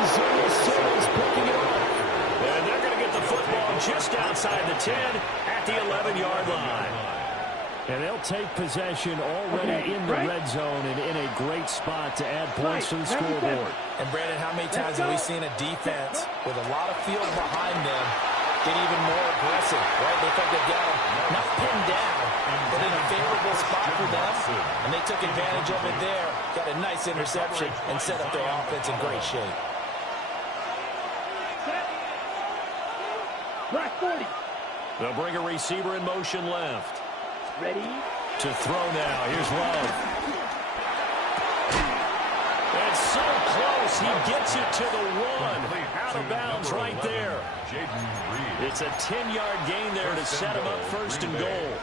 Isaiah Simmons picking it up. And they're going to get the football just outside the 10 at the 11-yard line. And they'll take possession already in the red zone and in a great spot to add points to the scoreboard. And Brandon, how many times have we seen a defense with a lot of field behind them get even more aggressive, right? They think they've got them not pinned down, but in a favorable spot for them, and they took advantage of it there, got a nice interception, and set up their offense in great shape. Black 40. They'll bring a receiver in motion left. Ready? To throw now. Here's Love. It's so close. He gets it to the 1. Out of bounds right there. It's a 10-yard gain there to set him up 1st and goal.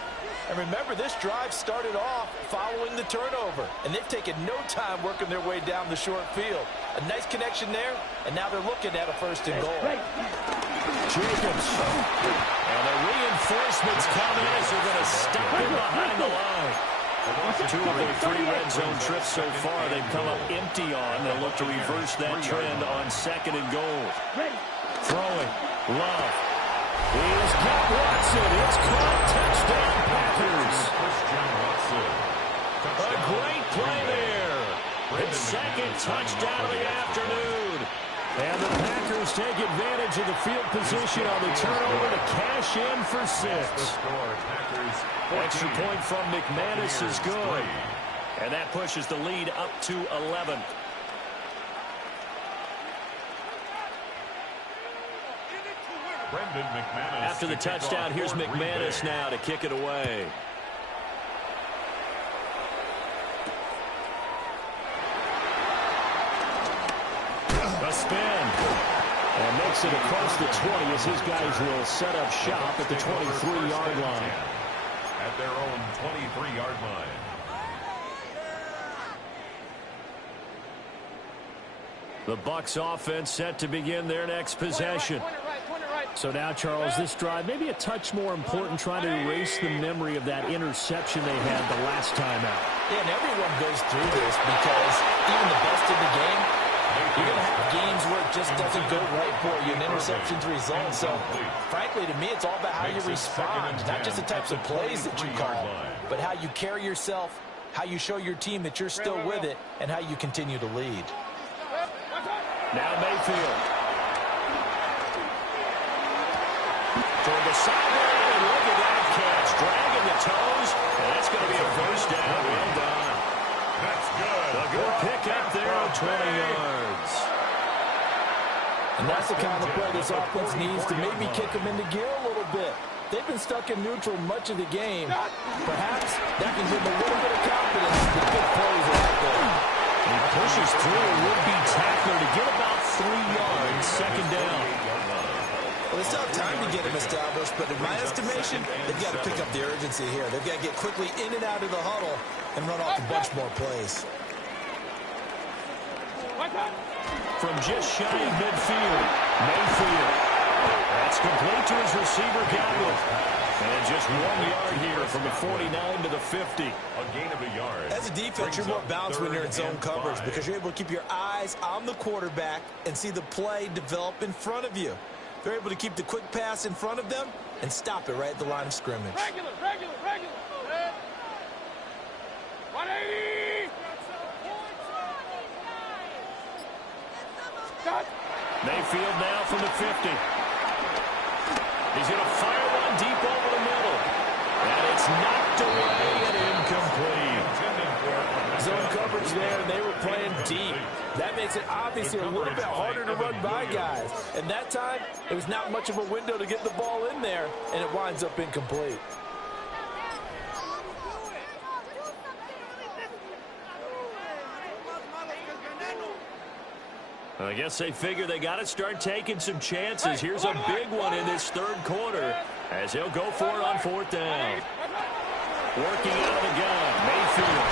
And remember, this drive started off following the turnover, and they've taken no time working their way down the short field. A nice connection there, and now they're looking at a 1st and goal. Jacobs. And the reinforcements come in as they're going to stop him behind the line. 2 of their 3 red zone trips so far they've come up empty on. They'll look to reverse that trend on 2nd and goal. Throwing. Love. He's got Watson. It's caught. Touchdown, Packers. A great play there. His 2nd touchdown of the afternoon. And the Packers take advantage of the field position on the turnover to cash in for 6. Extra point from McManus is good. And that pushes the lead up to 11. After the touchdown, here's McManus now to kick it away. A spin. And makes it across the 20 as his guys will set up shop at the 23-yard line. At their own 23-yard line. The Bucs offense set to begin their next possession. So now, Charles, this drive maybe a touch more important, trying to erase the memory of that interception they had the last time out. Yeah, and everyone goes through this because even the best in the game, you're going to have games where it just doesn't go right for you, and interceptions result. So, frankly, to me, it's all about how you respond, not just the types of plays that you call, but how you carry yourself, how you show your team that you're still with it, and how you continue to lead. Now Mayfield. Toward the sideline, and look at that catch. Dragging the toes, and that's going to be a 1st down. Well done. That's good. A good pick up there on 20 yards. And that's the kind of play this offense needs to maybe kick them into gear a little bit. They've been stuck in neutral much of the game. Perhaps that can give them a little bit of confidence that big plays are out there. He pushes through a would-be tackler to get about 3 yards, 2nd down. Well, they still have time to get him established, but in my estimation, they've got to pick up the urgency here. They've got to get quickly in and out of the huddle and run off a bunch more plays. From just shy of midfield, Mayfield. That's complete to his receiver, Godwin. And just 1 yard here from the 49 to the 50. A gain of a yard. As a defense, you're more balanced when you're in zone coverage because you're able to keep your eyes on the quarterback and see the play develop in front of you. They're able to keep the quick pass in front of them and stop it right at the line of scrimmage. Regular. 180. Mayfield now from the 50. He's going to fire one deep over the middle. And it's knocked away and incomplete. Zone coverage there, and they were playing deep. That makes it obviously a little bit harder to run by guys. And that time, it was not much of a window to get the ball in there, and it winds up incomplete. I guess they figure they got to start taking some chances. Here's a big one in this third quarter as he'll go for it on fourth down. Working out of the gun, Mayfield.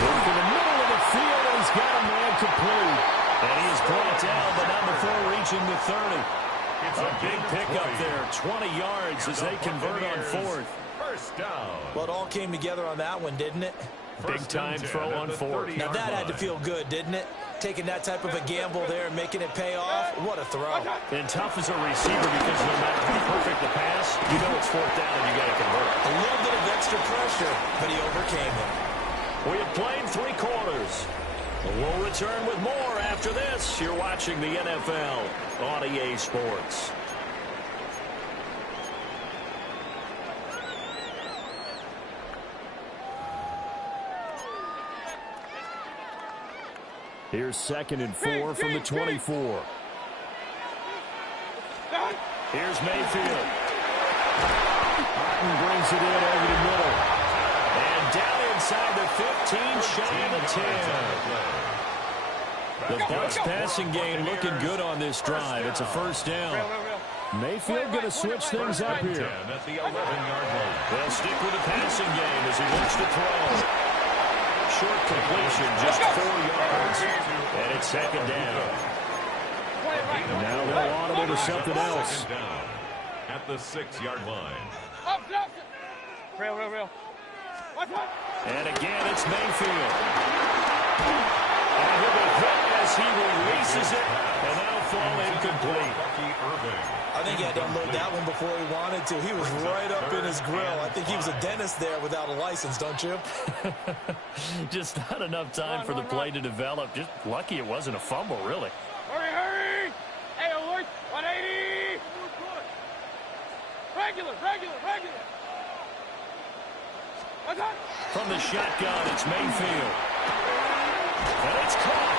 Working the middle of the field, and he's got a man complete. And he is brought down, but not before reaching the 30. It's a big pickup there, 20 yards as they convert on fourth. First down. Well, it all came together on that one, didn't it? Big time throw on fourth. Now that had to feel good, didn't it? Taking that type of a gamble there and making it pay off. What a throw. And tough as a receiver because no matter how perfect the pass, you know it's fourth down and you got to convert. A little bit of extra pressure, but he overcame it. We have played 3 quarters. We'll return with more after this. You're watching the NFL on EA Sports. Here's 2nd and 4 from the 24. Here's Mayfield. Martin brings it in over the middle. And down inside the 15, shy of the 10. The Bucs passing game looking good on this drive. It's a first down. Mayfield going to switch things up here. At the 11-yard line. They'll stick with the passing game as he looks to throw. Short completion, just 4 yards. And it's 2nd down. Now they'll audible to something else. Down at the 6-yard line. Real. And again, it's Mayfield. And he'll be hit as he releases it. And that'll fall incomplete. I think he had to unload that one before he wanted to. He was right up in his grill. I think he was a dentist there without a license, don't you? Just not enough time for the play to develop. Just lucky it wasn't a fumble, really. Hurry! Hey, alert! 180! Regular! From the shotgun, it's Mayfield. And it's caught.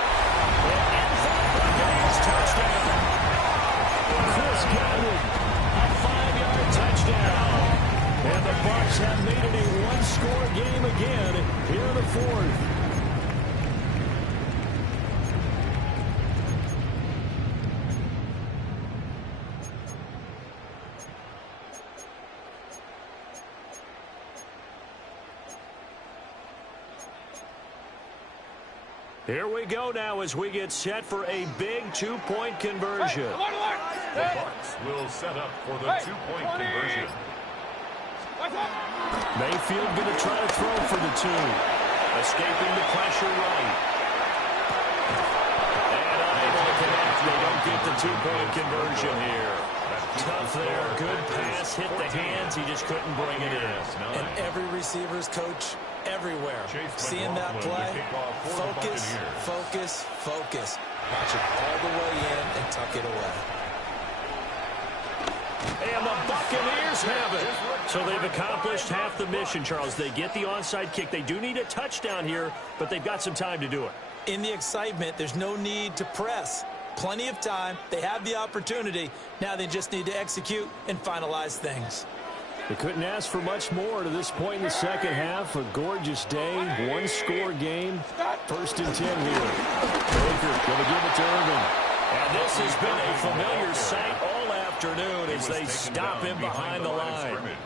And Buccaneers touchdown. Chris Godwin, a 5-yard touchdown. And the Bucs have made it a one-score game again here in the fourth. Here we go now as we get set for a big 2-point conversion. The Bucs will set up for the 2-point conversion. Mayfield going to try to throw for the 2. Escaping the pressure right. And unable to connect. They don't get the 2-point conversion here. Tough there. Good pass. Hit the hands. He just couldn't bring it in. And every receiver's coach everywhere. Seeing that play, focus. Watch it all the way in and tuck it away. And the Buccaneers have it. So they've accomplished half the mission, Charles. They get the onside kick. They do need a touchdown here, but they've got some time to do it. In the excitement, there's no need to press. Plenty of time. They have the opportunity. Now they just need to execute and finalize things. They couldn't ask for much more to this point in the second half. A gorgeous day, one-score game. 1st and 10 here. Baker going to give it to Irvin. And this has been a familiar sight all afternoon as they stop him behind the line.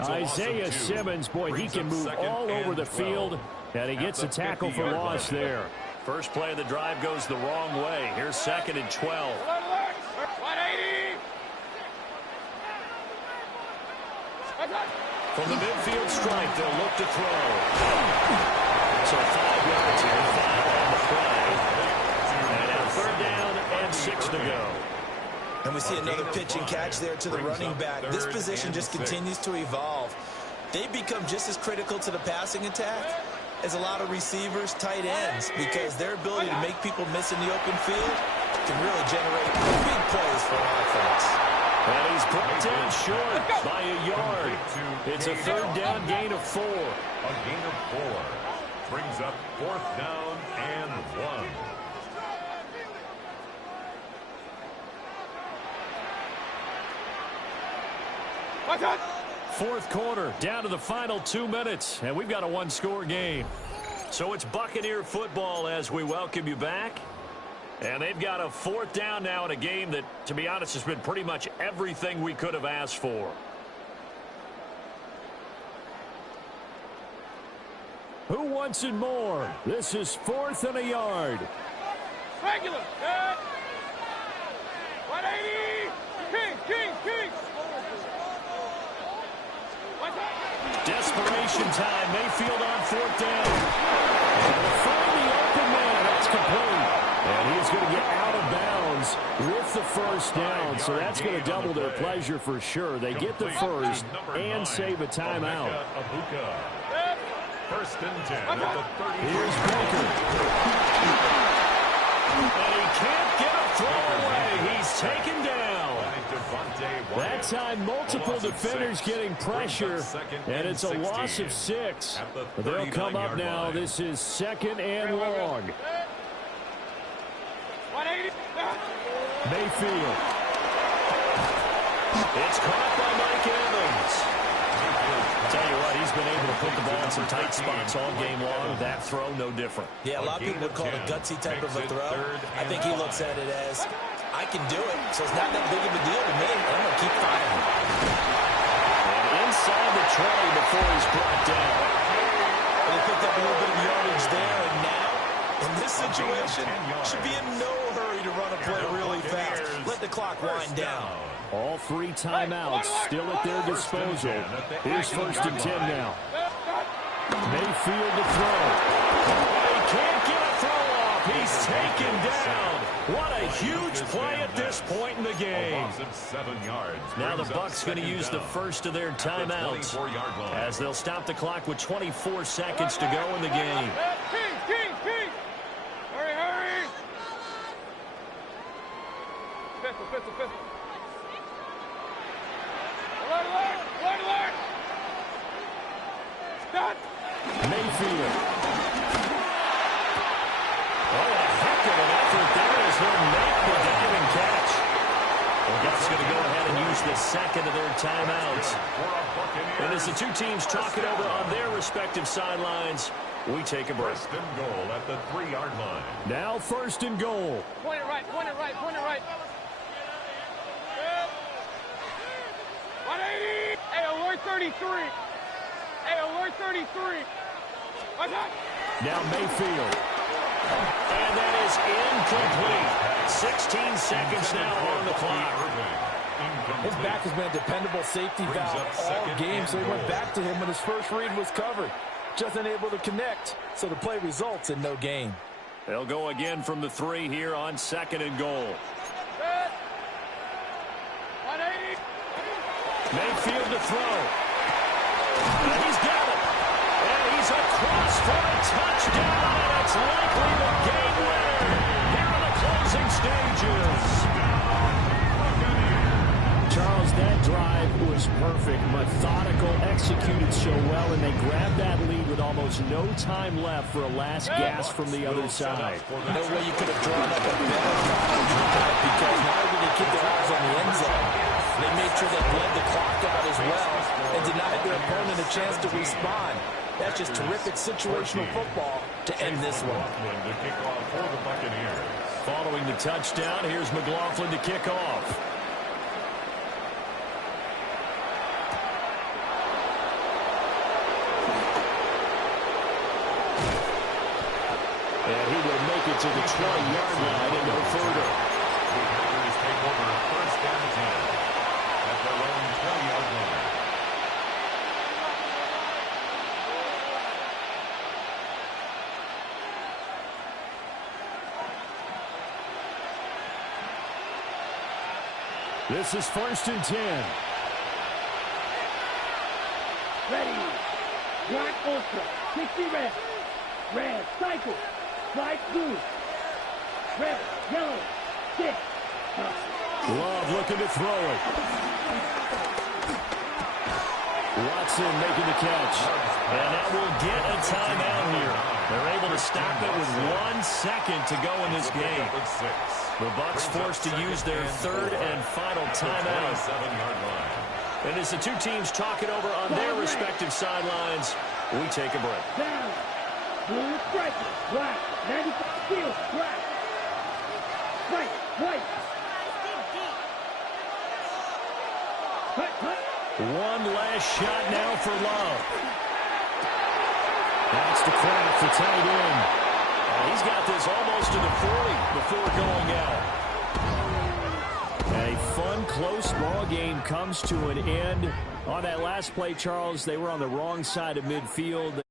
Isaiah Simmons, boy, he can move all over the field, and he gets a tackle for loss there. First play of the drive goes the wrong way. Here's 2nd and 12. 180! From the midfield stripe, they'll look to throw. So 5 yards here, 5 on the play. And now 3rd down and 6 to go. And And we see another pitch and catch there to the running back. This position just continues to evolve. They become just as critical to the passing attack as a lot of receivers, tight ends, because their ability to make people miss in the open field can really generate big plays for offense. And he's brought down short by a yard. It's a third down gain of 4. A gain of 4 brings up 4th down and 1. Fourth quarter, down to the final 2 minutes, and we've got a one-score game. So it's Buccaneer football as we welcome you back. And they've got a 4th down now in a game that, to be honest, has been pretty much everything we could have asked for. Who wants it more? This is 4th and a yard. Regular. 180. King. Desperation time. Mayfield on 4th down. And they'll find the open man. That's complete. And he's going to get out of bounds with the first down. So that's going to double their pleasure for sure. They get the first and save a timeout. First and 10 at the 30. Here's Baker. And he can't get a throw away. He's taken down. That time, multiple defenders getting pressure, and it's a loss of 6. They'll come up now. This is 2nd and long. Mayfield. It's caught by Mike Evans. Tell you what, he's been able to put the ball in some tight spots all game long. That throw, no different. Yeah, a lot of people would call it a gutsy type of a throw. I think he looks at it as, I can do it, so it's not that big of a deal to me. I'm going to keep firing. And inside the 20 before he's brought down. They picked up a little bit of yardage there, and now, in this situation, should be in no hurry to run a play really fast. Let the clock wind down. All 3 timeouts still at their disposal. Here's 1st and 10 now. Mayfield to throw. He can't get a throw off. He's taken down. What a huge play at this point in the game. Now the Bucs going to use the first of their timeouts as they'll stop the clock with 24 seconds to go in the game. King. Hurry. Pistol. Alert. Stop. Mayfield. Oh, a heck of an effort there as he'll make the diving catch. Well, Bucs going to go ahead and use the second of their timeouts. And as the two teams talk it over on their respective sidelines, we take a break. 1st and goal at the 3-yard line. Now 1st and goal. Point it right. 180. Hey, alert 33. Now Mayfield. And that is incomplete. 16 seconds now on the clock. His back has been a dependable safety valve all game, so he went back to him when his first read was covered. Just unable to connect, so the play results in no gain. They'll go again from the 3 here on 2nd and goal. 180. Mayfield to throw. And he's got it. And he's across for a touchdown. And it's likely the game winner here in the closing stages. Charles, that drive was perfect. Methodical, executed so well, and they grabbed that lead with almost no time left for a last gasp from the other side. No way you could have drawn up a better drive, because not only did they keep their eyes on the end zone, they made sure they bled the clock out as well and denied their opponent a chance to respond. That's just terrific situational football to end this one. Following the touchdown, here's McLaughlin to kick off. And he will make it to the 20-yard line and no further. The Packers take over 1st and 10 at their own 20-yard line. This is 1st and 10. Ready. Black ultra. 60 red. Red. Cycle. Slide blue. Red. Yellow. 6. Love looking to throw it. Watson making the catch. And that will get a timeout here. They're able to stop it with 1 second to go in this game. The Bucs forced to use their 3rd and final timeout. And as the two teams talk it over on their respective sidelines, we take a break. Down. Blue striker. Black. 95 field. Black. White. White. Cut. Cut. One last shot now for Love. That's the Kraft, the tight end. And he's got this almost to the 40 before going out. A fun, close ball game comes to an end. On that last play, Charles, they were on the wrong side of midfield.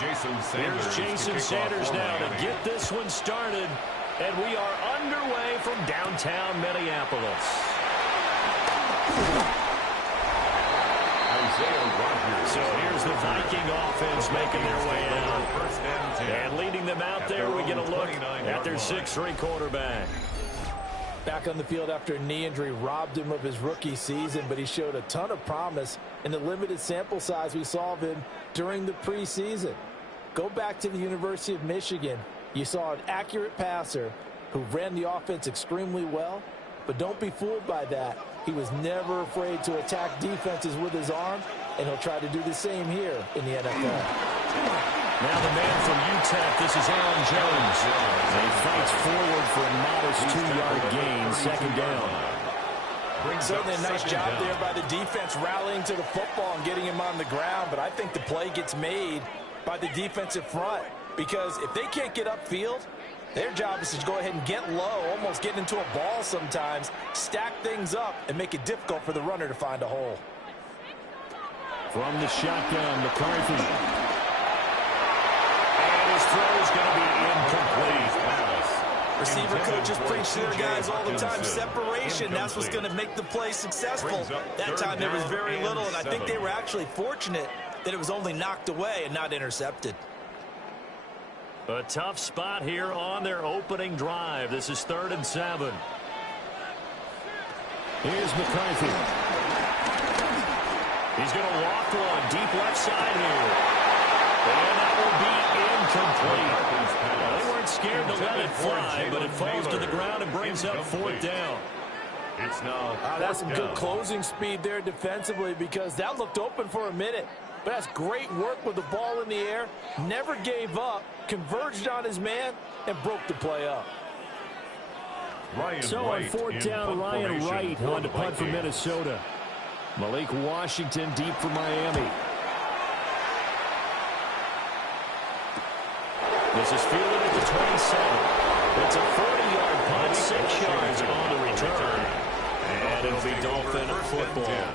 Here's Jason Sanders now to get this one started. And we are underway from downtown Minneapolis. So here's the Viking offense making their way out. And leading them out there, we get a look at their 6'3" quarterback. Back on the field after a knee injury robbed him of his rookie season, but he showed a ton of promise in the limited sample size we saw of him during the preseason. Go back to the University of Michigan. You saw an accurate passer who ran the offense extremely well, but don't be fooled by that. He was never afraid to attack defenses with his arm, and he'll try to do the same here in the NFL. Now the man from UTEP, this is Aaron Jones. And he fights forward for a modest 2-yard gain, second down. Certainly a nice job there by the defense rallying to the football and getting him on the ground, but I think the play gets made by the defensive front, because if they can't get upfield, their job is to go ahead and get low, almost get into a ball sometimes, stack things up, and make it difficult for the runner to find a hole. From the shotgun, McCarthy. And his throw is going to be incomplete. Receiver coaches preach to their guys all the time. Separation, that's what's going to make the play successful. That time there was very little, and I think they were actually fortunate that it was only knocked away and not intercepted. A tough spot here on their opening drive. This is 3rd and 7. Here's McCarthy. He's going to walk one deep left side here. And that will be incomplete. Well, they weren't scared to let it fly, but it falls to the ground and brings up 4th down. That's some good closing speed there defensively, because that looked open for a minute. But that's great work with the ball in the air. Never gave up, converged on his man, and broke the play up. So on 4th down, Ryan Wright on to punt for Minnesota. Malik Washington deep for Miami. This is fielded at the 27. It's a 40-yard punt, 6 yards on the return. And it'll be Dolphin football.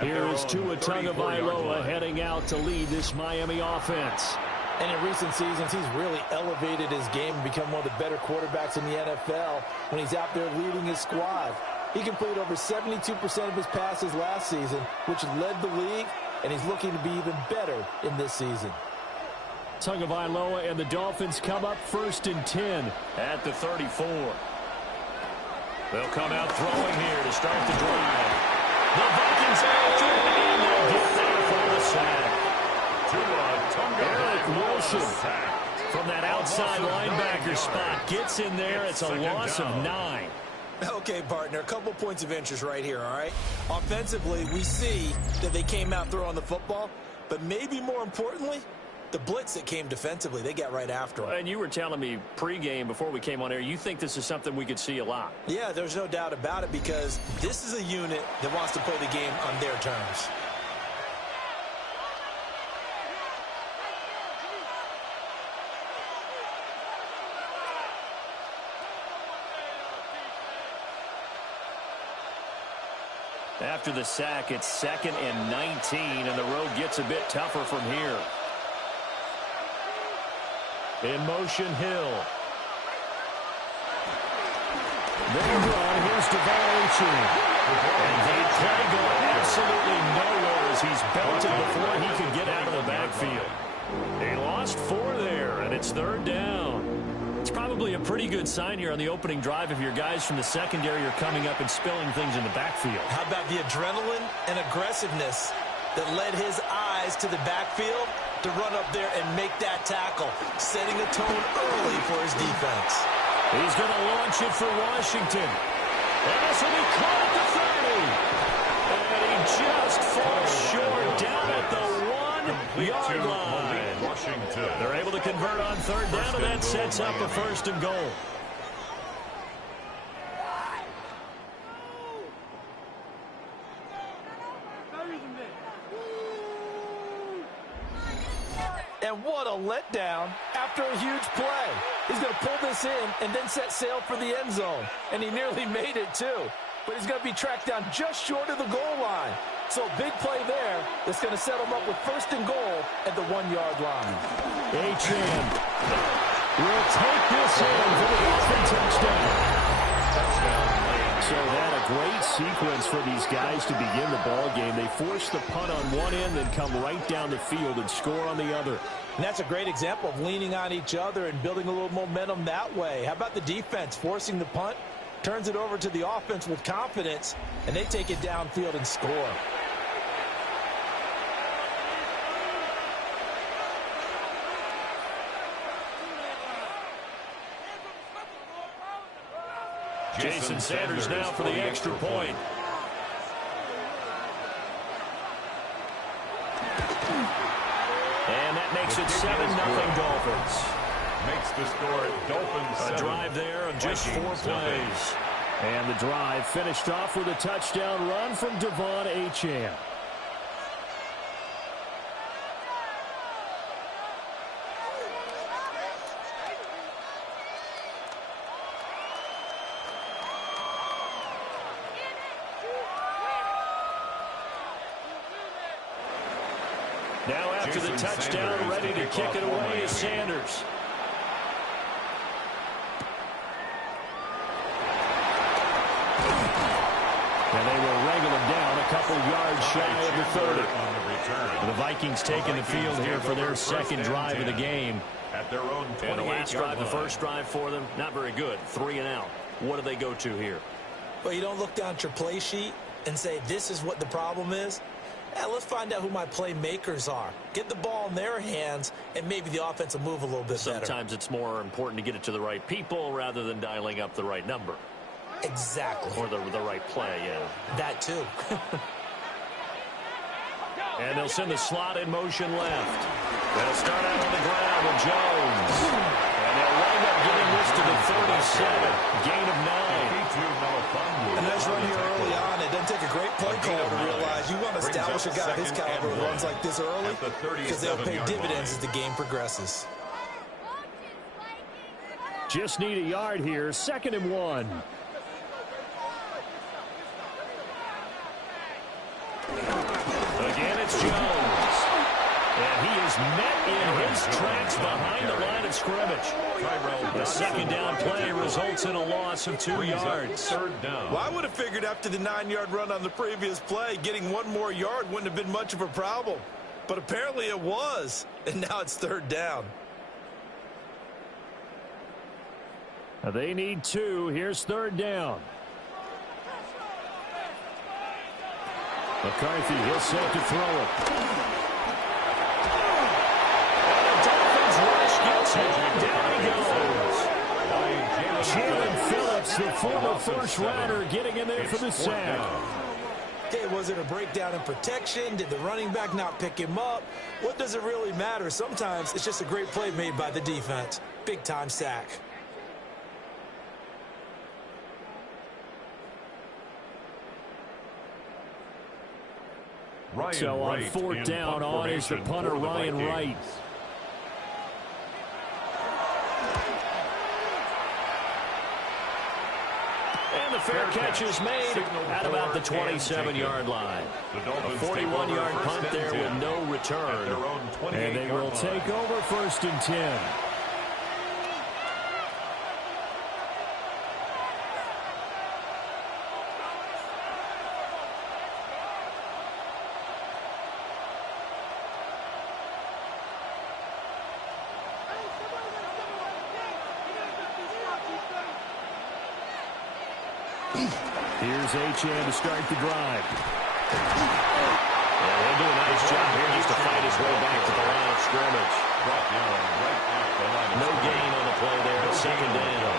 Here is Tua Tagovailoa heading out to lead this Miami offense. And in recent seasons, he's really elevated his game and become one of the better quarterbacks in the NFL when he's out there leading his squad. He completed over 72% of his passes last season, which led the league, and he's looking to be even better in this season. Tagovailoa and the Dolphins come up 1st and 10 at the 34. They'll come out throwing here to start the drive. The Vikings after, and they'll get there for the sack. Eric Wilson from that outside linebacker spot gets in there. It's a loss of 9. Okay, partner, a couple points of interest right here, all right? Offensively, we see that they came out throwing the football, but maybe more importantly, the blitz that came defensively, they got right after him. And you were telling me pregame before we came on air, you think this is something we could see a lot. Yeah, there's no doubt about it, because this is a unit that wants to play the game on their terms. After the sack, it's 2nd and 19, and the road gets a bit tougher from here. In motion, Hill. They run. Here's DeVal. And the play going absolutely nowhere as he's belted before he could get out of the backfield. They lost 4 there, and it's 3rd down. It's probably a pretty good sign here on the opening drive if your guys from the secondary are coming up and spilling things in the backfield. How about the adrenaline and aggressiveness that led his eyes to the backfield to run up there and make that tackle, setting a tone early for his defense. He's going to launch it for Washington. And this will be caught at the 30. And he just falls short down at the 1-yard line. They're able to convert on 3rd down, and that sets up a 1st and goal. And what a letdown after a huge play. He's going to pull this in and then set sail for the end zone. And he nearly made it, too. But he's going to be tracked down just short of the goal line. So big play there that's going to set them up with 1st and goal at the 1-yard line. Achane will take this in for the Dolphin touchdown. So that a great sequence for these guys to begin the ball game. They force the punt on one end, then come right down the field and score on the other. And that's a great example of leaning on each other and building a little momentum that way. How about the defense forcing the punt, turns it over to the offense with confidence, and they take it downfield and score. Jason Sanders now for the extra point. And that makes it 7-0 Dolphins. Makes the score Dolphins 7. A drive there of just 4 plays. And the drive finished off with a touchdown run from Devon Achane. Now after the touchdown, ready to kick it away is Sanders. And they will wrangle him down a couple yards shy of the 30. The Vikings taking the field here for their second drive of the game. At their own 28-yard line. And the last drive, the first drive for them, not very good. 3 and out. What do they go to here? Well, you don't look down at your play sheet and say, this is what the problem is. Let's find out who my playmakers are. Get the ball in their hands, and maybe the offense will move a little bit better. Sometimes it's more important to get it to the right people rather than dialing up the right number. Exactly. Or the right play, yeah. That too. And they'll send the slot in motion left. They'll start out on the ground with Jones. And they'll wind up getting this to the 37. Gain of 9. And nice run here early on. It doesn't take a great play caller to realize you want to establish a guy of his caliber who runs like this early because they'll pay dividends as the game progresses. Just need a yard here. 2nd and 1. Again, it's Jones. And he is met in his tracks behind the line of scrimmage. The second down play results in a loss of 2 yards. 3rd down. Well, I would have figured after the 9-yard run on the previous play, getting 1 more yard wouldn't have been much of a problem. But apparently it was. And now it's 3rd down. They need 2. Here's 3rd down. McCarthy, he'll set to throw it. And the Dolphins rush gets him. Down he goes. Jalen Phillips, the former first-rounder, getting in there for the sack. Okay, was it a breakdown in protection? Did the running back not pick him up? What does it really matter? Sometimes it's just a great play made by the defense. Big-time sack. So on 4th down on is the punter, Ryan Wright. And the fair catch is made at about the 27-yard line. A 41-yard punt there with no return. And they will take over 1st and 10. Here's Achane to start the drive. And he'll do a nice job here just to fight his way back to the line of scrimmage. No gain on the play there at 2nd down.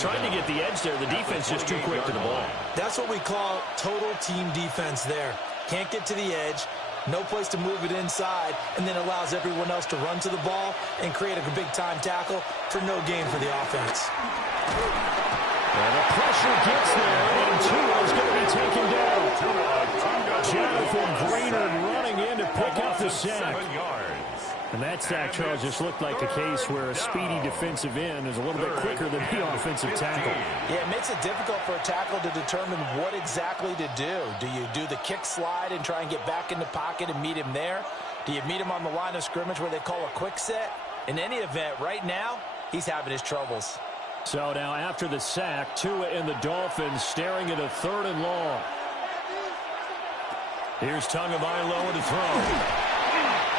Trying to get the edge there. The defense just too quick to the ball. That's what we call total team defense there. Can't get to the edge. No place to move it inside, and then allows everyone else to run to the ball and create a big-time tackle for no gain for the offense. And the pressure gets there, and Tua is going to be taken down. Jonathan Greenard running in to pick up the sack. And that sack, Charles, just looked like a case where a speedy defensive end is a little bit quicker than the offensive tackle. Yeah, it makes it difficult for a tackle to determine what exactly to do. Do you do the kick slide and try and get back in the pocket and meet him there? Do you meet him on the line of scrimmage where they call a quick set? In any event, right now, he's having his troubles. So now after the sack, Tua and the Dolphins staring at a 3rd and long. Here's Tagovailoa to throw.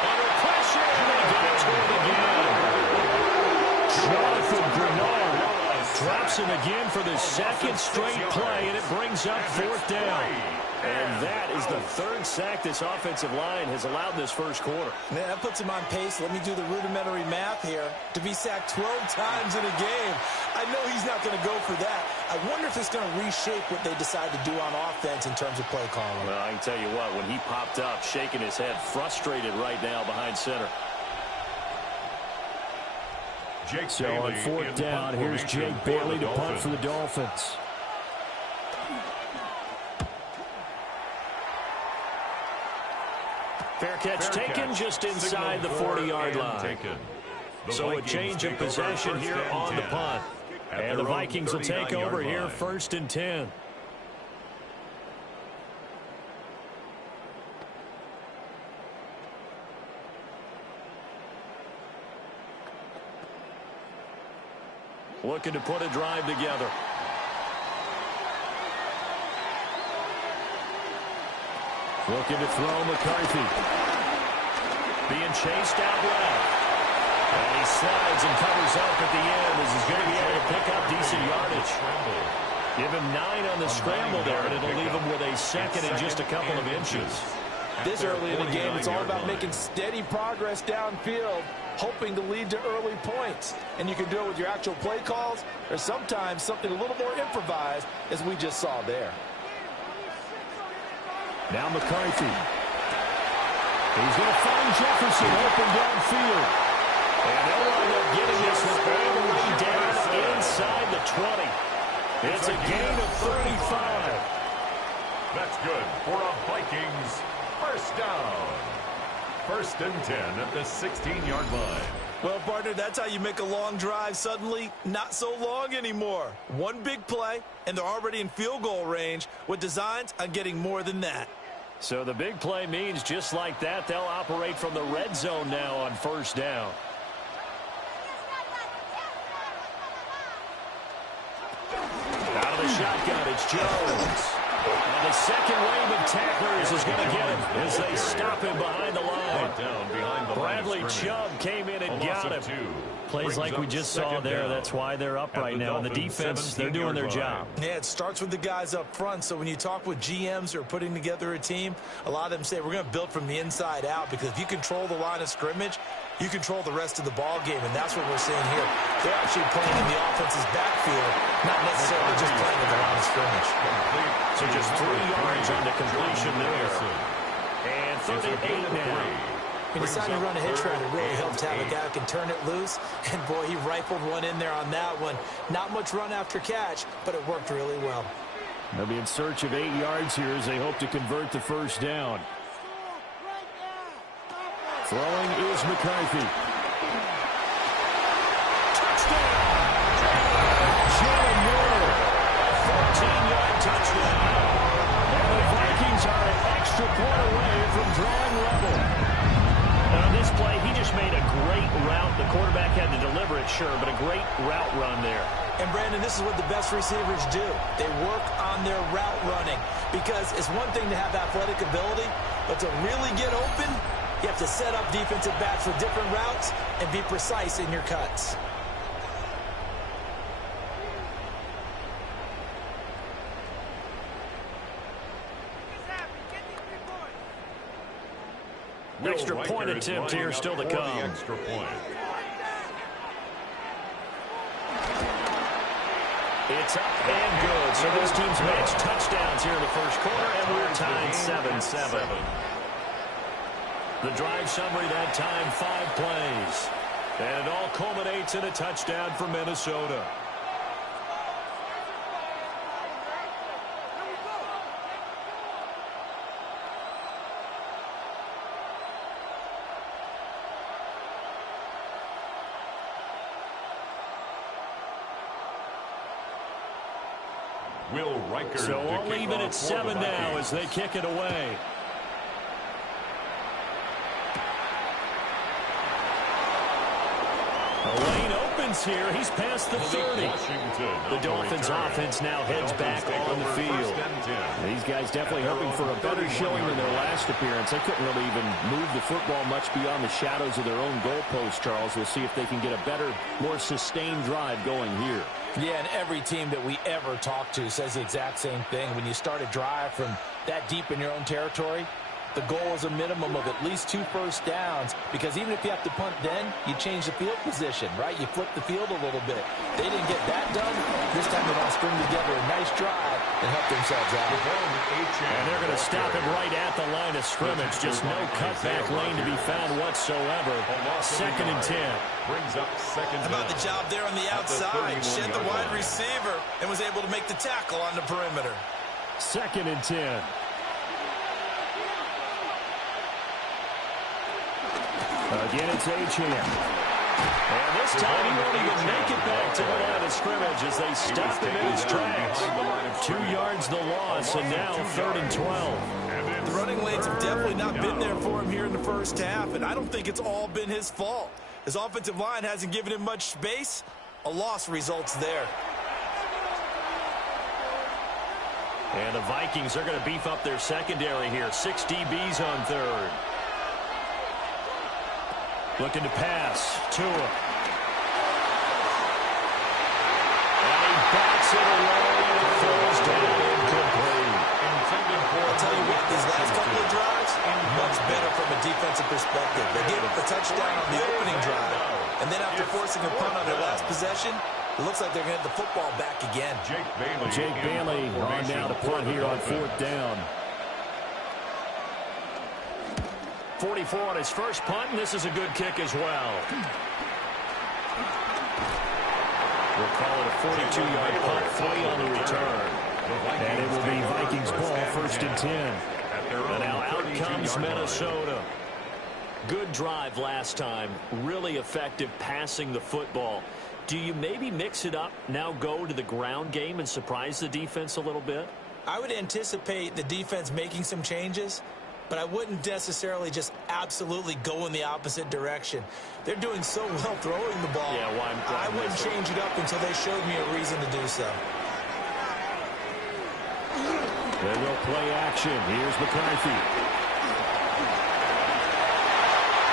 Under pressure, and they get to it again. Jonathan Bernard drops him again for the 2nd straight play, and it brings up 4th down. And that is the 3rd sack this offensive line has allowed this first quarter. Man, that puts him on pace. Let me do the rudimentary math here. To be sacked 12 times in a game, I know he's not going to go for that. I wonder if it's going to reshape what they decide to do on offense in terms of play calling. Well, I can tell you what, when he popped up, shaking his head, frustrated right now behind center. So on 4th down, here's Jake Bailey to punt for the Dolphins. Fair catch taken just inside the 40-yard line. So a change of possession here on the punt. And the Vikings will take over here 1st and 10. Looking to put a drive together. Looking to throw McCarthy. Being chased out left. And he slides and covers up at the end as he's going to be able to pick up decent yardage. Give him 9 on the scramble there, and it'll leave him with a 2nd and just a couple of inches. This early in the game, it's all about making steady progress downfield, hoping to lead to early points. And you can do it with your actual play calls, or sometimes something a little more improvised, as we just saw there. Now McCarthy. He's going to find Jefferson open downfield. And they'll wind up getting this one all the way down inside the 20. It's a gain of 35. That's good for a Vikings first down. 1st and 10 at the 16-yard line. Well, partner, that's how you make a long drive suddenly not so long anymore. One big play, and they're already in field goal range with designs on getting more than that. So the big play means just like that, they'll operate from the red zone now on 1st down. Out of the shotgun, it's Jones. And the second wave of tacklers is going to get him as they stop him behind the line. Bradley Chubb came in and got him. Plays like we just saw there. That's why they're up right now. And the defense, they're doing their job. Yeah, it starts with the guys up front. So when you talk with GMs who are putting together a team, a lot of them say we're going to build from the inside out, because if you control the line of scrimmage, you control the rest of the ball game, and that's what we're seeing here. They're actually playing in the offense's backfield, not necessarily just playing in the line of scrimmage. So just 3 yards on the completion there. And 38 now. When you decide to run a hitch route, it really helps to have a guy who can turn it loose. And, boy, he rifled one in there on that one. Not much run after catch, but it worked really well. They'll be in search of 8 yards here as they hope to convert the first down. Throwing is McCarthy. Touchdown! Jalen Warner. 14-yard touchdown. And the Vikings are an extra point away from drawing level. And on this play, he just made a great route. The quarterback had to deliver it, sure, but a great route run there. And, Brandon, this is what the best receivers do. They work on their route running, because it's one thing to have athletic ability, but to really get open, you have to set up defensive backs with different routes and be precise in your cuts. Extra point attempt here still to come. Extra point. It's up and good. So this team's matched touchdowns here in the first quarter, and we're tied 7-7. The drive summary that time, 5 plays. And it all culminates in a touchdown for Minnesota. So all even at 7 now as they kick it away. The lane opens here. He's past the 30. The Dolphins offense now heads back on the field. These guys definitely hoping for a better showing than their last appearance. They couldn't really even move the football much beyond the shadows of their own goalpost, Charles. We'll see if they can get a better, more sustained drive going here. Yeah, and every team that we ever talk to says the exact same thing. When you start a drive from that deep in your own territory, the goal is a minimum of at least 2 first downs, because even if you have to punt then, you change the field position, right? You flip the field a little bit. They didn't get that done. This time they want to string together a nice drive and help themselves out. And they're going to stop him right at the line of scrimmage. Just no cutback lane to be found whatsoever. 2nd and 10. How about the job there on the outside? Shed the wide receiver and was able to make the tackle on the perimeter. 2nd and 10. Again, it's Achane. And this time he won't even make it back to the line of scrimmage as they stop him in his tracks. 2 yards the loss, and now 3rd and 12. The running lanes have definitely not been there for him here in the first half, and I don't think it's all been his fault. His offensive line hasn't given him much space. A loss results there. And the Vikings are going to beef up their secondary here. 6 DBs on 3rd. Looking to pass. Tua. And he backs it away and throws down incomplete. I'll tell you what, these last couple of drives, much better from a defensive perspective. They gave up the touchdown on the opening drive. And then after forcing a punt on their last possession, it looks like they're going to get the football back again. Jake Bailey on now to punt here on 4th down. 44 on his first punt, and this is a good kick as well. We'll call it a 42-yard punt, 40 on the return. And it will be Vikings ball, 1st and 10. And now out comes Minnesota. Good drive last time. Really effective passing the football. Do you maybe mix it up, now go to the ground game and surprise the defense a little bit? I would anticipate the defense making some changes, but I wouldn't necessarily just absolutely go in the opposite direction. They're doing so well throwing the ball. Yeah, well, I wouldn't change it up until they showed me a reason to do so. They will play action. Here's McCarthy.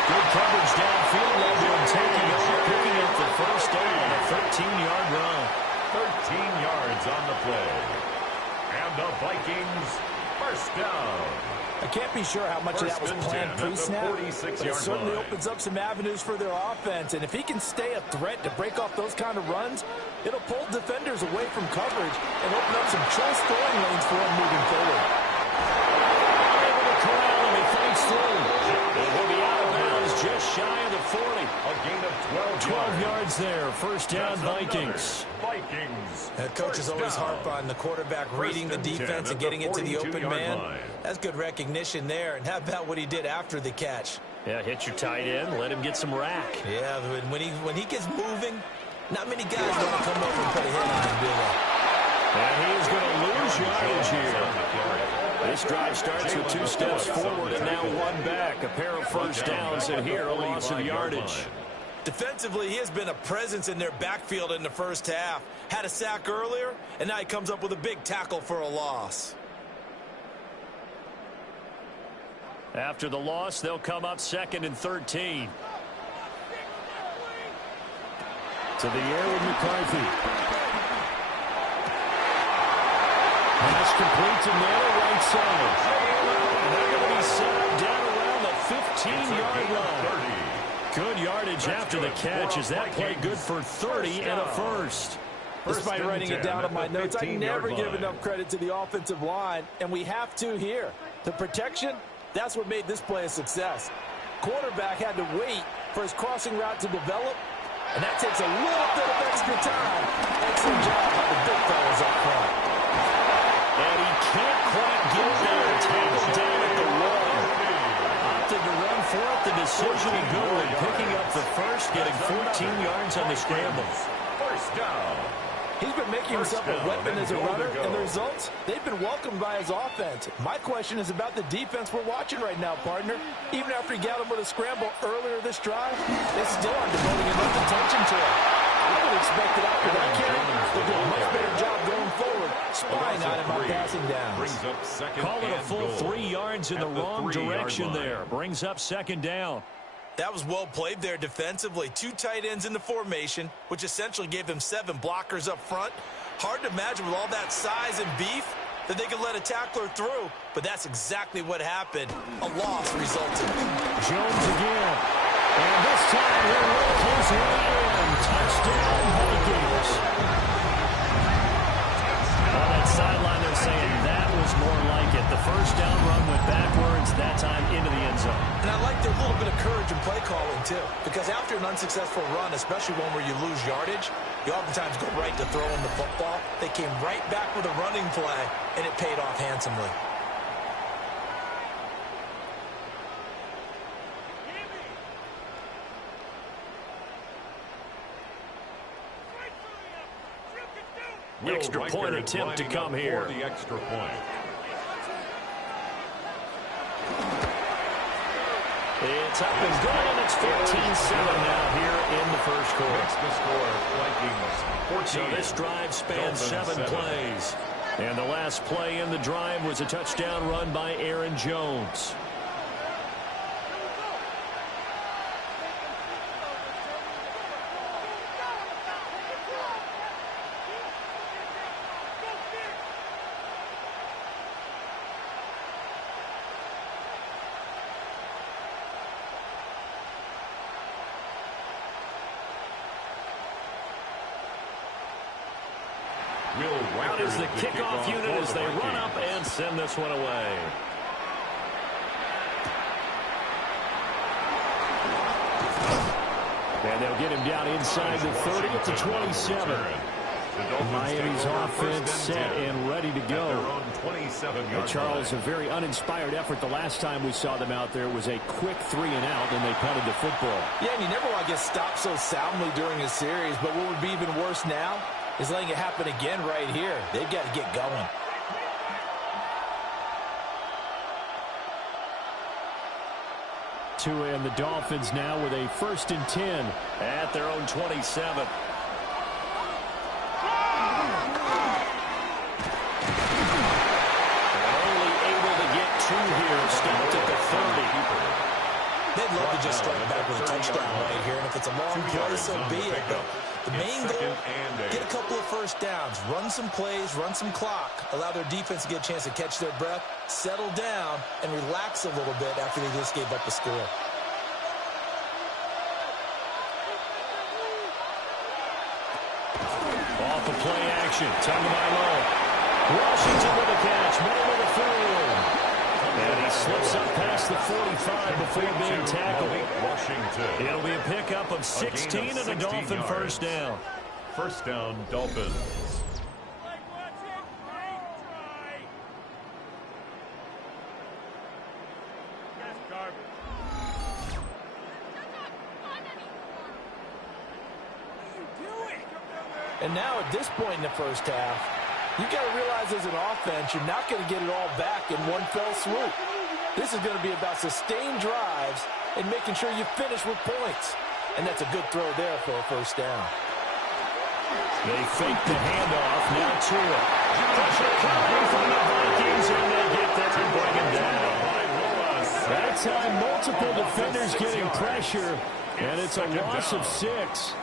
Good coverage downfield. Levin taking over, picking up the first down on a 13-yard run. 13 yards on the play. And the Vikings first down. I can't be sure how much of that was planned pre-snap, but it certainly opens up some avenues for their offense. And if he can stay a threat to break off those kind of runs, it'll pull defenders away from coverage and open up some choice throwing lanes for him moving forward. Able to corral him. He fights through. It will be out of bounds just shy of the 40. A gain of 12 yards there. First down, Vikings. That coach is always harp on the quarterback reading the defense and getting it to the open man. That's good recognition there. And how about what he did after the catch? Yeah, hit your tight end. Let him get some rack. Yeah, when he gets moving, not many guys want to come over and put a hit on him, do they? And he is going to lose yardage here. This drive starts with 2 steps forward and now 1 back. A pair of first downs, and here a loss of yardage. Defensively, he has been a presence in their backfield in the first half. Had a sack earlier, and now he comes up with a big tackle for a loss. After the loss, they'll come up 2nd and 13. To the air with McCarthy. Pass complete to Naylor, right side. And they're going to be set up down around the 15-yard line. Good yardage after the catch. Is that play good for 30 and a first? Despite writing it down on my notes, I never give enough credit to the offensive line, and we have to here. The protection, that's what made this play a success. Quarterback had to wait for his crossing route to develop, and that takes a little bit of extra time. Excellent job by the big fellas up front. And he can't quite get there. Tackled down at the 1. Opted to run for it. The decision a good one. Picking up the first, getting 14 yards on the scramble. First down. He's been making himself a weapon as a runner, and the results, they've been welcomed by his offense. My question is about the defense we're watching right now, partner. Even after he got him with a scramble earlier this drive, they still aren't devoting enough attention to it. I would expect that after that carry, they'll do a much better job going forward, spying on him on passing downs. Call it a full 3 yards in the wrong direction there. Brings up second down. That was well played there defensively. 2 tight ends in the formation, which essentially gave them 7 blockers up front. Hard to imagine with all that size and beef that they could let a tackler through, but that's exactly what happened. A loss resulted. Jones again. And this time we're real close to the end. Touchdown, Vikings. On that sideline, they're saying that was more like it. The first down run went backwards, that time into the end zone. And I like their little bit of courage in play calling, too. Because after an unsuccessful run, especially one where you lose yardage, you oftentimes go right to throwing the football. They came right back with a running play, and it paid off handsomely. Extra point attempt to come here. The extra point. It's up and going. It's 14-7 now here in the first quarter. Makes the score Vikings 14. So this drive spans 7 plays. And the last play in the drive was a touchdown run by Aaron Jones. Out is the kickoff unit as they run up and send this one away. And they'll get him down inside the 30 to 27. Miami's offense set and ready to go. Charles, a very uninspired effort the last time we saw them out there. It was a quick 3 and out, and they punted the football. Yeah, and you never want to get stopped so soundly during a series, but what would be even worse now is letting it happen again right here. They've got to get going. And the Dolphins now with a 1st and 10 at their own 27. Only able to get 2 here. Stopped at the 30. They'd love to just strike back with a touchdown right here, and if it's a long play, so be it. But the main goal, get a couple of first downs, run some plays, run some clock, allow their defense to get a chance to catch their breath, settle down, and relax a little bit after they just gave up the score. Off the play action, tongue by low. Washington with a catch, middle of the field. And he slips up past the 45 before being tackled. It'll be a pickup of 16 and a Dolphin first down. First down, Dolphins. And now at this point in the first half, you've got to realize as an offense, you're not going to get it all back in one fell swoop. This is going to be about sustained drives and making sure you finish with points. And that's a good throw there for a first down. They fake the handoff, now to it. Pressure coming from the Vikings, and they get there and bring him down. That time, multiple defenders getting pressure, and it's a loss of 6.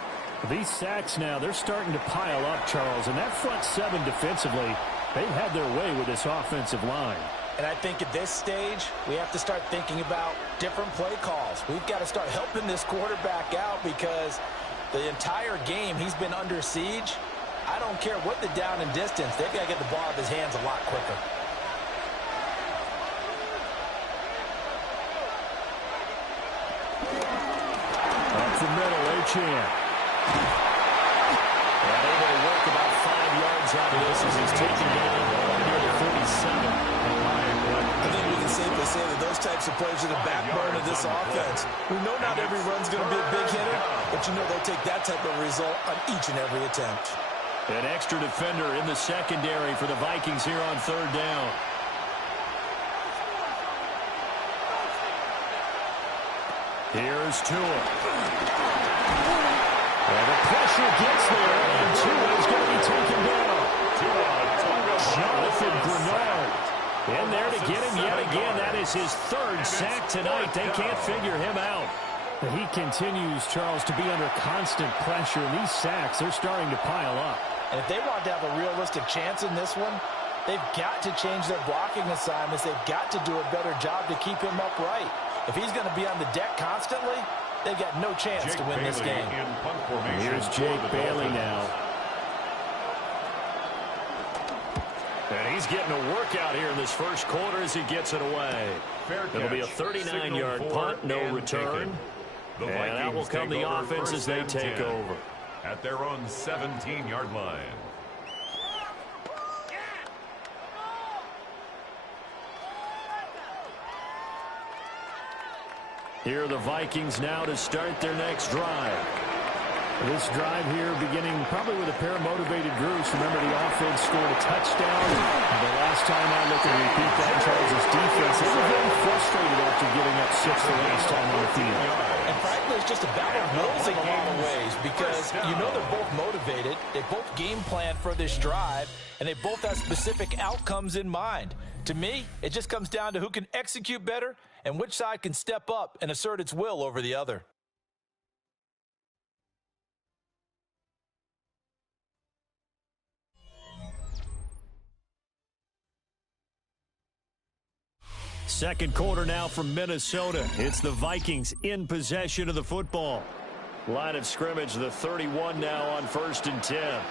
These sacks now, they're starting to pile up, Charles, and that front 7 defensively, they've had their way with this offensive line. And I think at this stage, we have to start thinking about different play calls. We've got to start helping this quarterback out because the entire game he's been under siege. I don't care what the down and distance, they've got to get the ball out of his hands a lot quicker. Up the middle, Achane. And able to work about 5 yards out of this as he's taken down near the 47. I think we can safely say that those types of plays are the backbone of this offense. We know not every run's going to be a big hitter, but you know they'll take that type of result on each and every attempt. An extra defender in the secondary for the Vikings here on third down. Here's Tua. And the pressure gets there, and Tua is going to be taken down. Jonathan Grenard in there to get him yet again. That is his third sack tonight. They can't figure him out. He continues, Charles, to be under constant pressure, and these sacks, they're starting to pile up. And if they want to have a realistic chance in this one, they've got to change their blocking assignments. They've got to do a better job to keep him upright. If he's going to be on the deck constantly, they've got no chance to win this game. Here's Jake Bailey now. And he's getting a workout here in this first quarter as he gets it away. It'll be a 39-yard punt, no return. And that will come the offense as they take over. At their own 17-yard line. Here are the Vikings now to start their next drive. This drive here beginning probably with a pair of motivated groups. Remember, the offense scored a touchdown. The last time I look at repeat that, Charles' defense, they were very frustrated after giving up 6 the last time on the field. And frankly, it's just a battle of wills in a lot of ways because you know they're both motivated. They both game plan for this drive, and they both have specific outcomes in mind. To me, it just comes down to who can execute better and which side can step up and assert its will over the other. Second quarter now from Minnesota. It's the Vikings in possession of the football. Line of scrimmage, the 31 now on 1st and 10.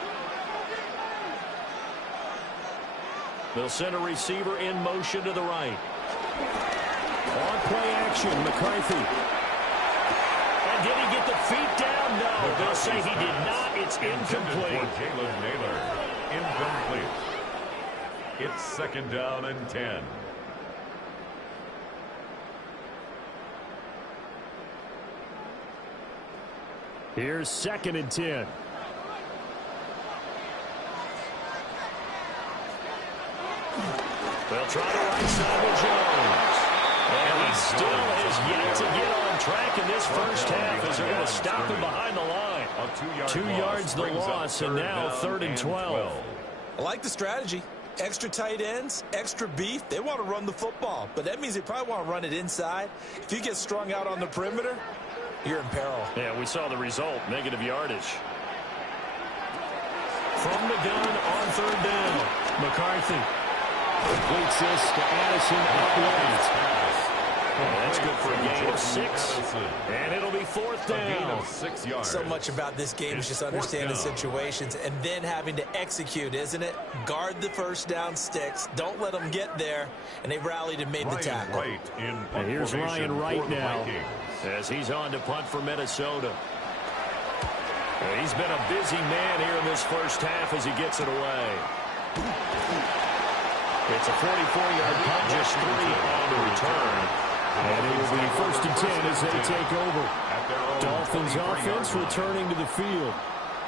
They'll send a receiver in motion to the right. On play action, McCarthy. And did he get the feet down? No, they'll say he did not. It's incomplete. Jalen Naylor. Incomplete. It's 2nd down and 10. Here's 2nd and 10. They'll try to right side with Jones. And he still has yet to get on track in this first half as they're going to stop him behind the line. 2 yards the loss, and now 3rd and 12. I like the strategy. Extra tight ends, extra beef. They want to run the football, but that means they probably want to run it inside. If you get strung out on the perimeter, you're in peril. Yeah, we saw the result, negative yardage. From the gun on 3rd down, McCarthy. Completes this to Addison out right. That's good for a gain of 6. And it'll be 4th down. A gain of 6 yards. So much about this game is just understanding situations and then having to execute, isn't it? Guard the first down sticks. Don't let them get there. And they rallied and made the tackle. And here's Ryan Wright now as he's on to punt for Minnesota. And he's been a busy man here in this first half as he gets it away. It's a 44-yard punt, just 3 on the return. And it will be 1st and 10 as they take over. Dolphins offense returning to the field.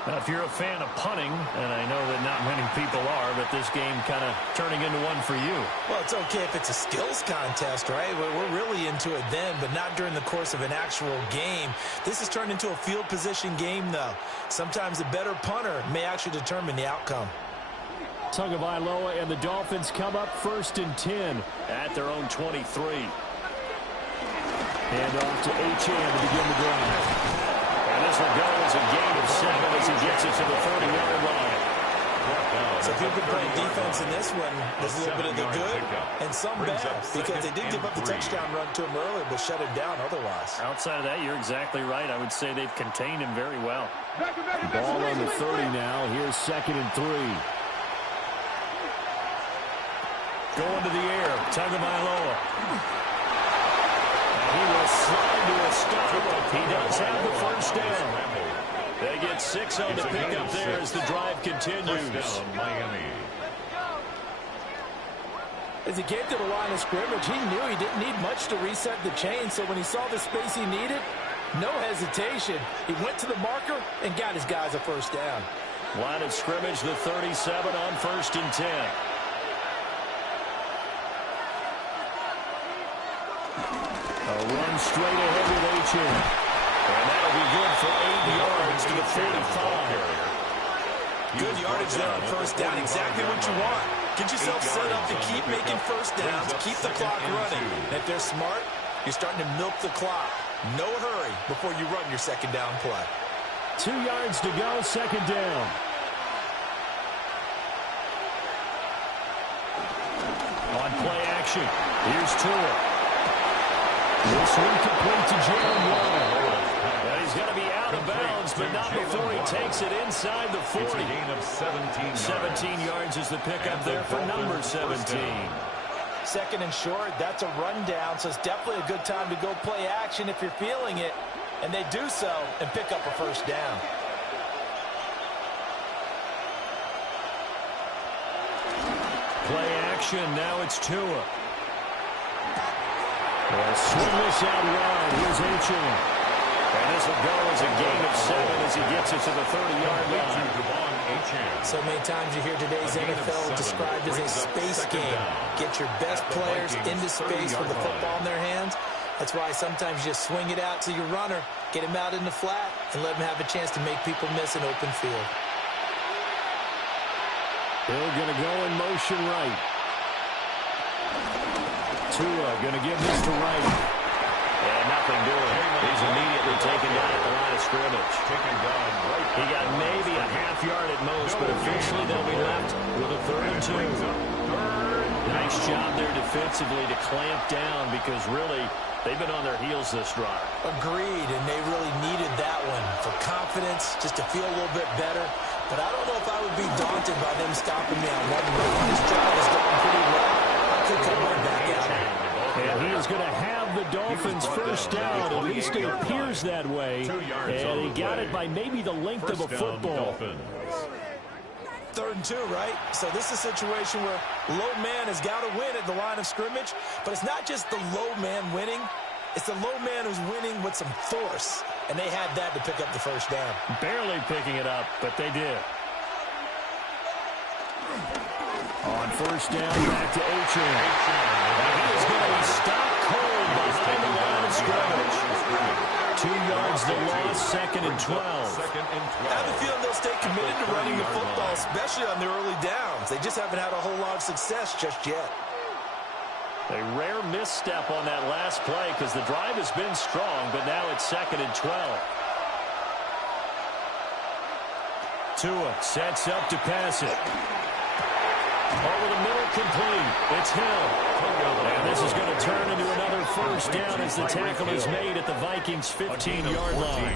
Now, if you're a fan of punting, and I know that not many people are, but this game kind of turning into one for you. Well, it's okay if it's a skills contest, right? We're really into it then, but not during the course of an actual game. This has turned into a field position game, though. Sometimes a better punter may actually determine the outcome. Tagovailoa and the Dolphins come up 1st and 10 at their own 23. And off to Achane to begin the drive. And this will go as a gain of 7 as he gets it to the 30-yard line. So if you've been playing defense in this one, there's a little bit of the good and some bad because they did give up the touchdown run to him earlier but shut him down otherwise. Outside of that, you're exactly right. I would say they've contained him very well. Ball on the 30 now. Here's 2nd and 3. Going to the air, Tagovailoa. He will slide to a stop. He does have the first down. They get 6 on the pickup there as the drive continues. As he came to the line of scrimmage, he knew he didn't need much to reset the chain, so when he saw the space he needed, no hesitation. He went to the marker and got his guys a first down. Line of scrimmage, the 37 on 1st and 10. A run straight ahead with H.N. And that'll be good for 8 yards to the 45. Good yardage there on first down. Exactly what you want. Get yourself set up to keep making first downs, keep the clock running. And if they're smart, you're starting to milk the clock. No hurry before you run your second down play. 2 yards to go, second down. On play action, here's Tua. This one complete to Jalen Waddle. And he's going to be out of bounds, but not before he takes it inside the 40. It's a gain of 17 yards is the pickup there for number 17. Second and short, that's a rundown, so it's definitely a good time to go play action if you're feeling it. And they do so and pick up a first down. Play action, now it's Tua. Swingless out wide, here's H.N. And this will go as a gain of 7 as he gets it to the 30-yard line. So many times you hear today's NFL described as a space game. Get your best players into space with the football in their hands. That's why sometimes you just swing it out to your runner, get him out in the flat, and let him have a chance to make people miss an open field. Hill going to go in motion right. Tua going to give this to Wright. And nothing doing. He's immediately taken down at the line of scrimmage. He got maybe a half yard at most, but officially they'll be left with a 3rd and 2. Nice job there defensively to clamp down because really they've been on their heels this drive. Agreed, and they really needed that one for confidence, just to feel a little bit better. But I don't know if I would be daunted by them stopping me on one move. This drive is going pretty well. I could come right back out. And he is going to have the Dolphins first down. At least it appears that way. And he got it by maybe the length of a football. 3rd and 2, right? So this is a situation where low man has got to win at the line of scrimmage. But it's not just the low man winning. It's the low man who's winning with some force. And they had that to pick up the first down. Barely picking it up, but they did. On first down, back to H.N. And he is going to be stopped cold behind the line of scrimmage. 2 yards to loss, 2nd and 12. I have a feeling they'll stay committed to running the football, especially on their early downs. They just haven't had a whole lot of success just yet. A rare misstep on that last play because the drive has been strong, but now it's 2nd and 12. Tua sets up to pass it. Over the middle, complete. It's Hill. And this is going to turn into another first down as the tackle is made at the Vikings' 15-yard line.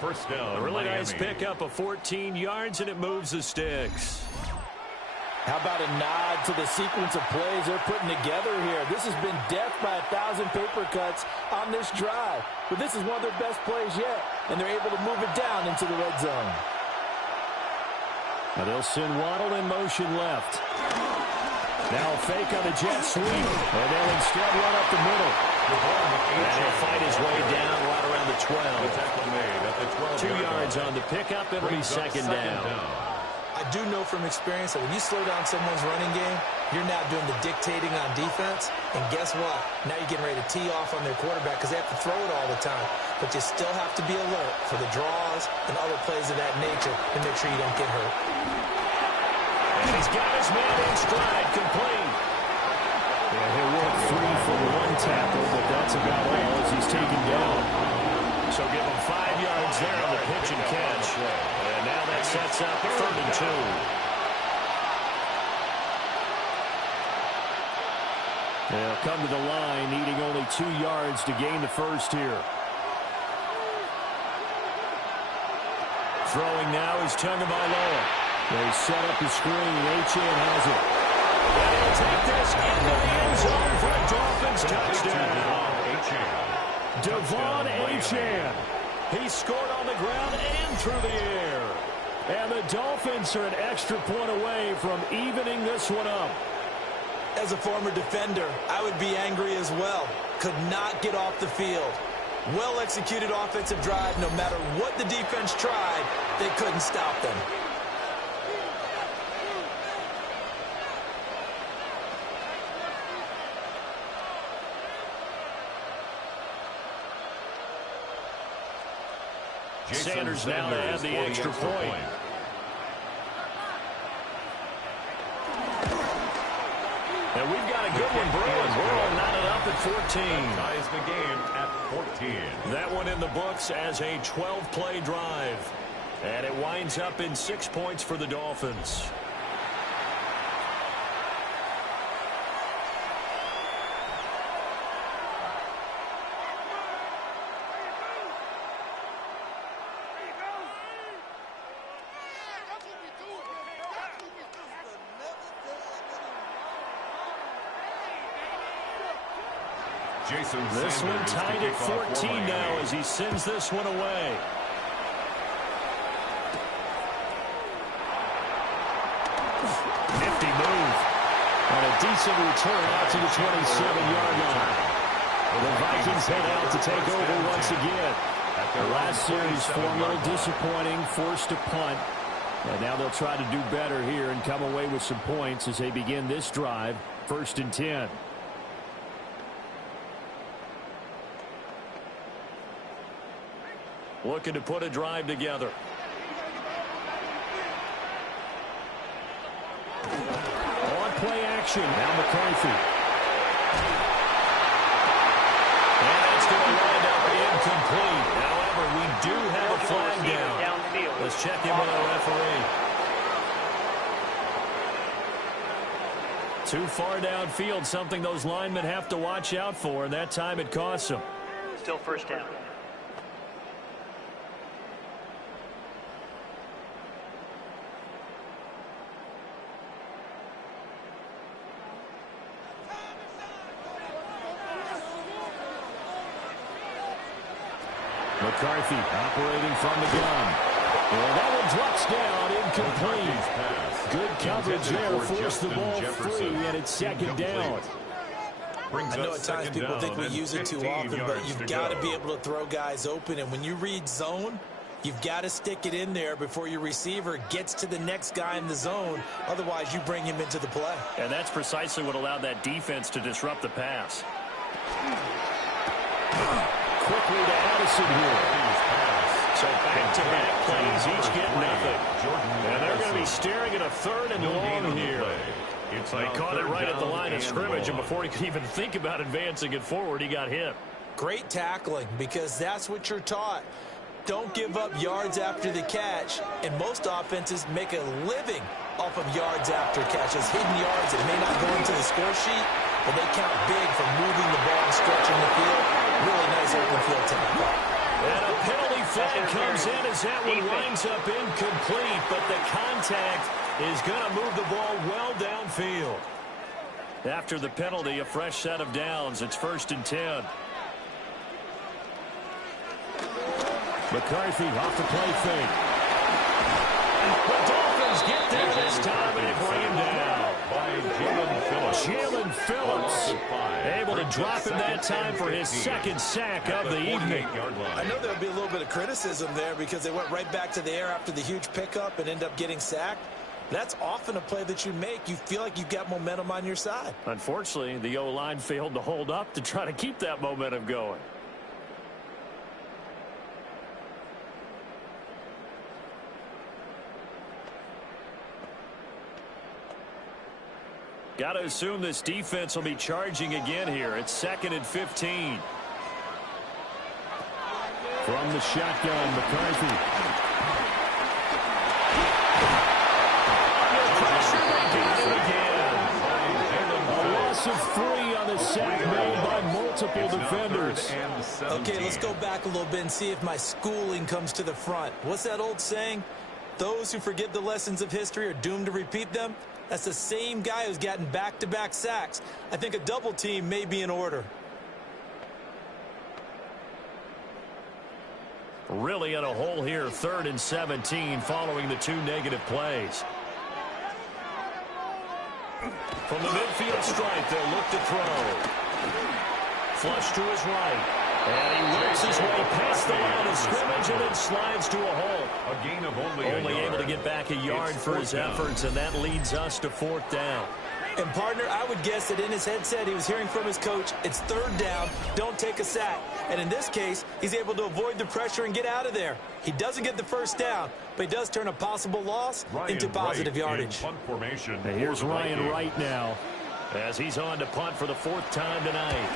First down, a really nice pickup of 14 yards, and it moves the sticks. How about a nod to the sequence of plays they're putting together here? This has been death by 1,000 paper cuts on this drive. But this is one of their best plays yet, and they're able to move it down into the red zone. Now they'll send Waddle in motion left. Now a fake on a jet sweep, and they'll instead run up the middle. And he'll fight his way down right around the 12. 2 yards on the pickup. It'll be second down. I do know from experience that when you slow down someone's running game, you're now doing the dictating on defense. And guess what? Now you're getting ready to tee off on their quarterback because they have to throw it all the time. But you still have to be alert for the draws and other plays of that nature to make sure you don't get hurt. And he's got his man in stride, complete. Yeah, he'll work free for the one tackle, but that's about all as he's taken down. So give him 5 yards there on the pitch and catch. And now that sets up 3rd and 2. They'll come to the line, needing only 2 yards to gain the first here. Throwing now is Tagovailoa. They set up the screen. H.N. has it. And he'll take this into the end zone for a Dolphins touchdown. Devon H.N. He scored on the ground and through the air. And the Dolphins are an extra point away from evening this one up. As a former defender, I would be angry as well. Could not get off the field. Well-executed offensive drive. No matter what the defense tried, they couldn't stop them. Sanders now to have the extra point. And we've got a good one brewing. We're all knotted up at 14. Ties the game at 14. That one in the books as a 12-play drive. And it winds up in 6 points for the Dolphins. This one tied at 14 now as he sends this one away. Nifty move. And a decent return out to the 27-yard line. The Vikings head out to take over once again. The last series for a little disappointing, forced a punt. And now they'll try to do better here and come away with some points as they begin this drive. 1st and 10. Looking to put a drive together. On play action. Now McCarthy. And it's going to wind up incomplete. However, we do have a flag down. Let's check in with our referee. Too far downfield, something those linemen have to watch out for, and that time it costs them. Still 1st down. McCarthy operating from the gun. And that one drops down, incomplete. Good coverage there, forced the ball free, and it's 2nd down. I know at times people think we use it too often, but you've got to be able to throw guys open. And when you read zone, you've got to stick it in there before your receiver gets to the next guy in the zone. Otherwise, you bring him into the play. And that's precisely what allowed that defense to disrupt the pass. Quickly to Addison here. So back-to-back plays, each get nothing. And they're going to be staring at a 3rd and long here. They caught it right at the line of scrimmage, and before he could even think about advancing it forward, he got hit. Great tackling, because that's what you're taught. Don't give up yards after the catch, and most offenses make a living off of yards after catch. Those hidden yards that may not go into the score sheet, but they count big for moving the ball and stretching the field. Really nice open field tackle. And a penalty flag comes in as that one winds up incomplete, but the contact is going to move the ball well downfield. After the penalty, a fresh set of downs. It's 1st and 10. McCarthy off the play fake. The Dolphins get there this time and they bring him down. Jalen Phillips able to drop him that time for his 2nd sack of the evening. I know there'll be a little bit of criticism there because they went right back to the air after the huge pickup and end up getting sacked. That's often a play that you make. You feel like you've got momentum on your side. Unfortunately, the O-line failed to hold up to try to keep that momentum going. Got to assume this defense will be charging again here. It's 2nd and 15. From the shotgun, McCarthy. Under pressure, they got it again. A loss of 3 on the sack made by multiple defenders. Okay, let's go back a little bit and see if my schooling comes to the front. What's that old saying? Those who forget the lessons of history are doomed to repeat them. That's the same guy who's gotten back-to-back sacks. I think a double team may be in order. Really in a hole here, 3rd and 17 following the 2 negative plays. From the midfield stripe, they'll look to throw. Flush to his right. And he works his way past the line of scrimmage and then slides to a hole. A gain of only able to get back a yard for his efforts, and that leads us to 4th down. And, partner, I would guess that in his headset he was hearing from his coach, it's third down, don't take a sack. And in this case, he's able to avoid the pressure and get out of there. He doesn't get the first down, but he does turn a possible loss into positive yardage. And here's Ryan Wright now as he's on to punt for the 4th time tonight.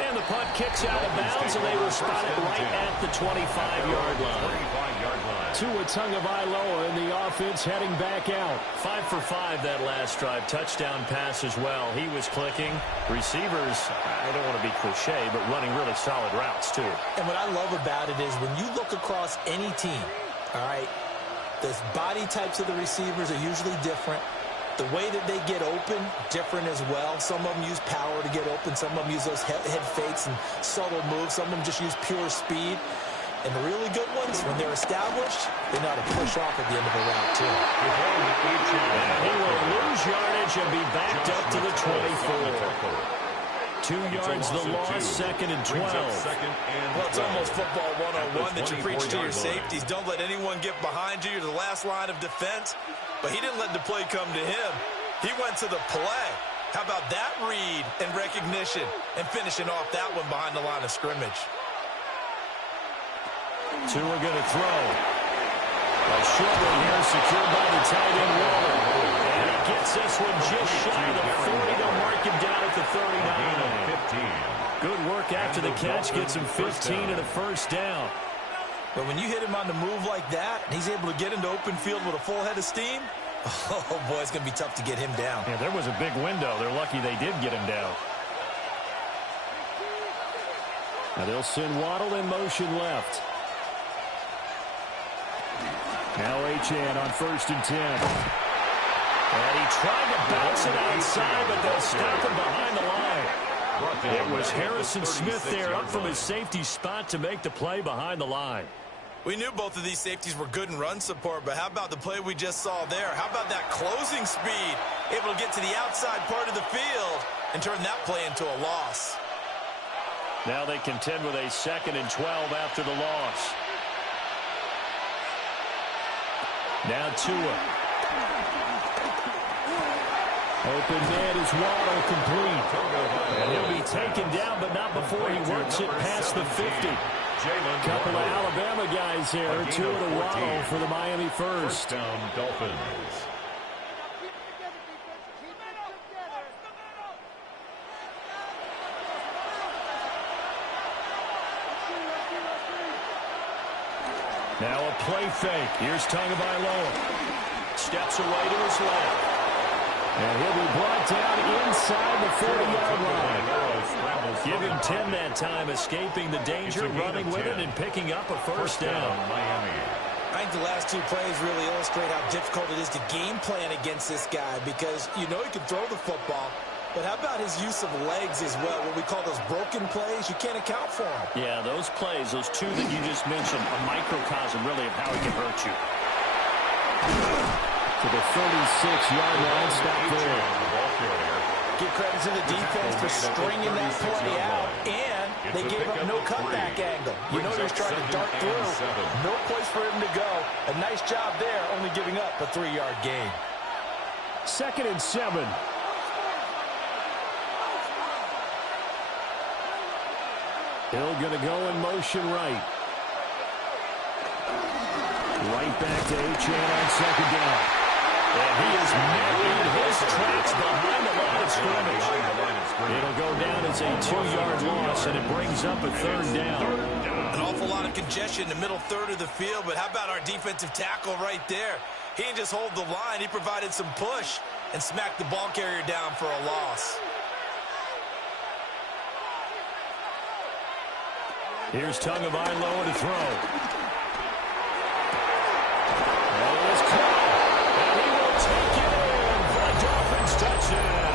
And the punt kicks out of bounds, and they will spot it right at the 25-yard line. Tua Tagovailoa in the offense heading back out. 5 for 5 that last drive. Touchdown pass as well. He was clicking. Receivers, I don't want to be cliche, but running really solid routes, too. And what I love about it is when you look across any team, all right, the body types of the receivers are usually different. The way that they get open, different as well. Some of them use power to get open. Some of them use those head fakes and subtle moves. Some of them just use pure speed. And the really good ones, when they're established, they know how to push off at the end of a route, too. He will lose yardage and be backed up to the 24. 2 yards the loss, 2nd and 12. Well, it's almost football 101 that you preach to your safeties. Don't let anyone get behind you. You're the last line of defense. But he didn't let the play come to him. He went to the play. How about that read and recognition and finishing off that one behind the line of scrimmage? Tua going to throw. A short one here secured by the tight end Waller. And he gets this one just shy of the 40. They'll mark him down at the 39. Good work after the catch. Gets him 15 and a first down. But when you hit him on the move like that, and he's able to get into open field with a full head of steam, oh, boy, it's going to be tough to get him down. Yeah, there was a big window. They're lucky they did get him down. Now they'll send Waddle in motion left. Now Achane on 1st and 10. And he tried to bounce it outside, but they'll stop him behind the line. It was Harrison Smith there up from his safety spot to make the play behind the line. We knew both of these safeties were good in run support, but how about the play we just saw there? How about that closing speed? Able to get to the outside part of the field and turn that play into a loss. Now they contend with a 2nd and 12 after the loss. Now Tua. Open man is Waddle complete. And he'll be taken down, but not before he works it past the 50. Couple of Alabama guys here. Tua to Waddle for the Miami first. Down Dolphins. Now a play fake. Here's Tagovailoa. Steps away to his left. And he'll be brought down inside the 40-yard line. Give him 10 that time, escaping the danger, running with it, and picking up a first down. Miami. I think the last 2 plays really illustrate how difficult it is to game plan against this guy because you know he can throw the football, but how about his use of legs as well, what we call those broken plays? You can't account for them. Yeah, those plays, those 2 that you just mentioned, a microcosm really of how he can hurt you. To the 36-yard line, stop there. Give credit to the defense for stringing that play out, and they gave up no cutback angle. You know he was trying to dart through. No place for him to go. A nice job there, only giving up a 3-yard gain. 2nd and 7. Hill going to go in motion right. Right back to Achane on 2nd down. And he is married his tracks behind the line of scrimmage. It'll go down as a 2-yard loss, and it brings up a 3rd down. An awful lot of congestion in the middle third of the field, but how about our defensive tackle right there? He didn't just hold the line. He provided some push and smacked the ball carrier down for a loss. Here's Tagovailoa to throw. And it was caught. And he will take it in for a Dolphins touchdown.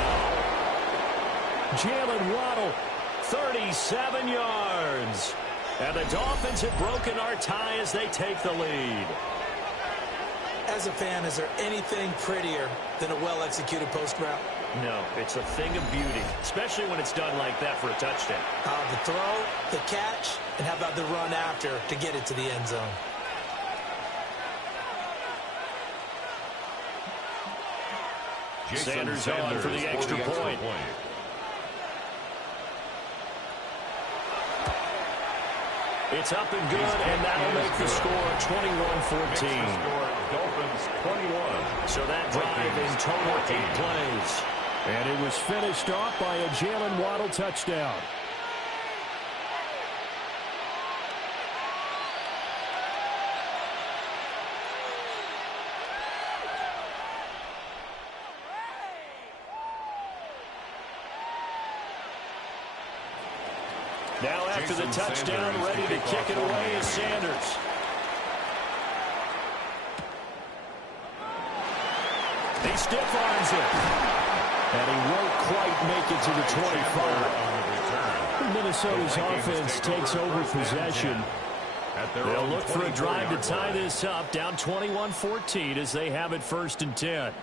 Jalen Waddle, 37 yards. And the Dolphins have broken our tie as they take the lead. As a fan, is there anything prettier than a well-executed post route? No, it's a thing of beauty, especially when it's done like that for a touchdown. The throw, the catch, and how about the run after to get it to the end zone? Sanders on for the extra point. It's up and good, and that'll make the score 21-14. Dolphins 21. So that drive in total 8 plays. And it was finished off by a Jalen Waddle touchdown. Now after the touchdown, ready to kick it away is Sanders. He stiff arms it. And he won't quite make it to the 25. Minnesota's offense takes over possession. They'll look for a drive to tie this up, down 21-14 as they have it 1st and 10.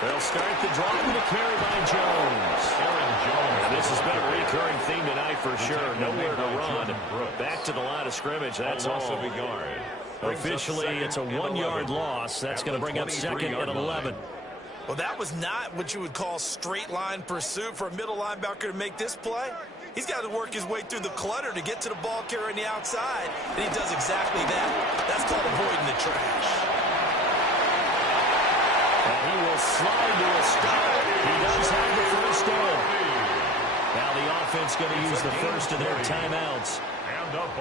They'll start the drive with a carry by Jones. And this has been a recurring theme tonight for sure. Nowhere to run. Back to the line of scrimmage. That's all. Officially, it's a 1-yard loss. That's going to bring up 2nd and 11. Well, that was not what you would call straight line pursuit for a middle linebacker to make this play. He's got to work his way through the clutter to get to the ball carrier on the outside, and he does exactly that. That's called avoiding the trash. And he will slide to a stop. He does have the first down. Now the offense going to use the first of their timeouts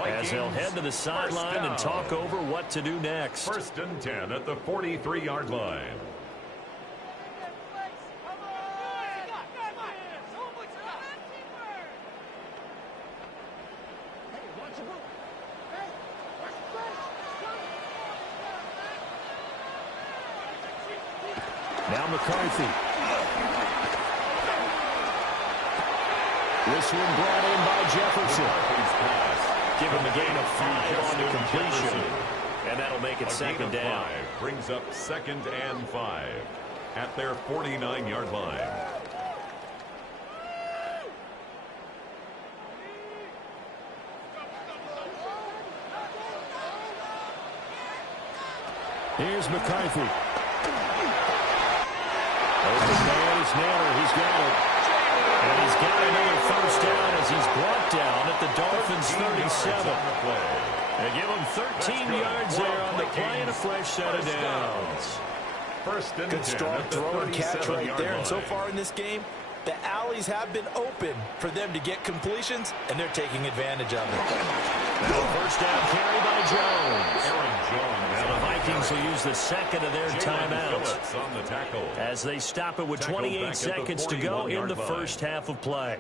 as they'll head to the sideline and talk over what to do next. 1st and 10 at the 43-yard line. Now McCarthy. This one brought in by Jefferson. Give him a gain of 5 on the completion. And that'll make it 2nd down. Brings up 2nd and 5 at their 49-yard line. Here's McCarthy. Open man is Naylor. He's got it. And he's got another first down as he's brought down at the Dolphins' 37. They give him 13 yards there on the play and a fresh set of downs. Good strong throw and catch right there. And so far in this game, the alleys have been open for them to get completions, and they're taking advantage of it. Now first down carry by Jones. Now the Vikings will use the 2nd of their timeouts as they stop it with 28 seconds to go in the first half of play.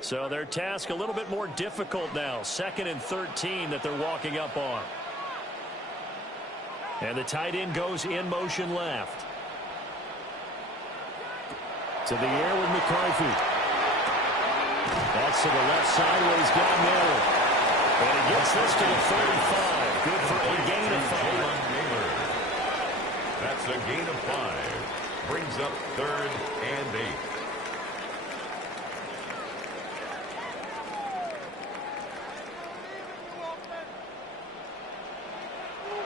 So their task a little bit more difficult now. 2nd and 13 that they're walking up on. And the tight end goes in motion left. To the air with McCarthy. That's to the left side where he's got Naylor. And he gets this to the 35. Good for a gain of 5. That's a gain of 5. Brings up 3rd and 8.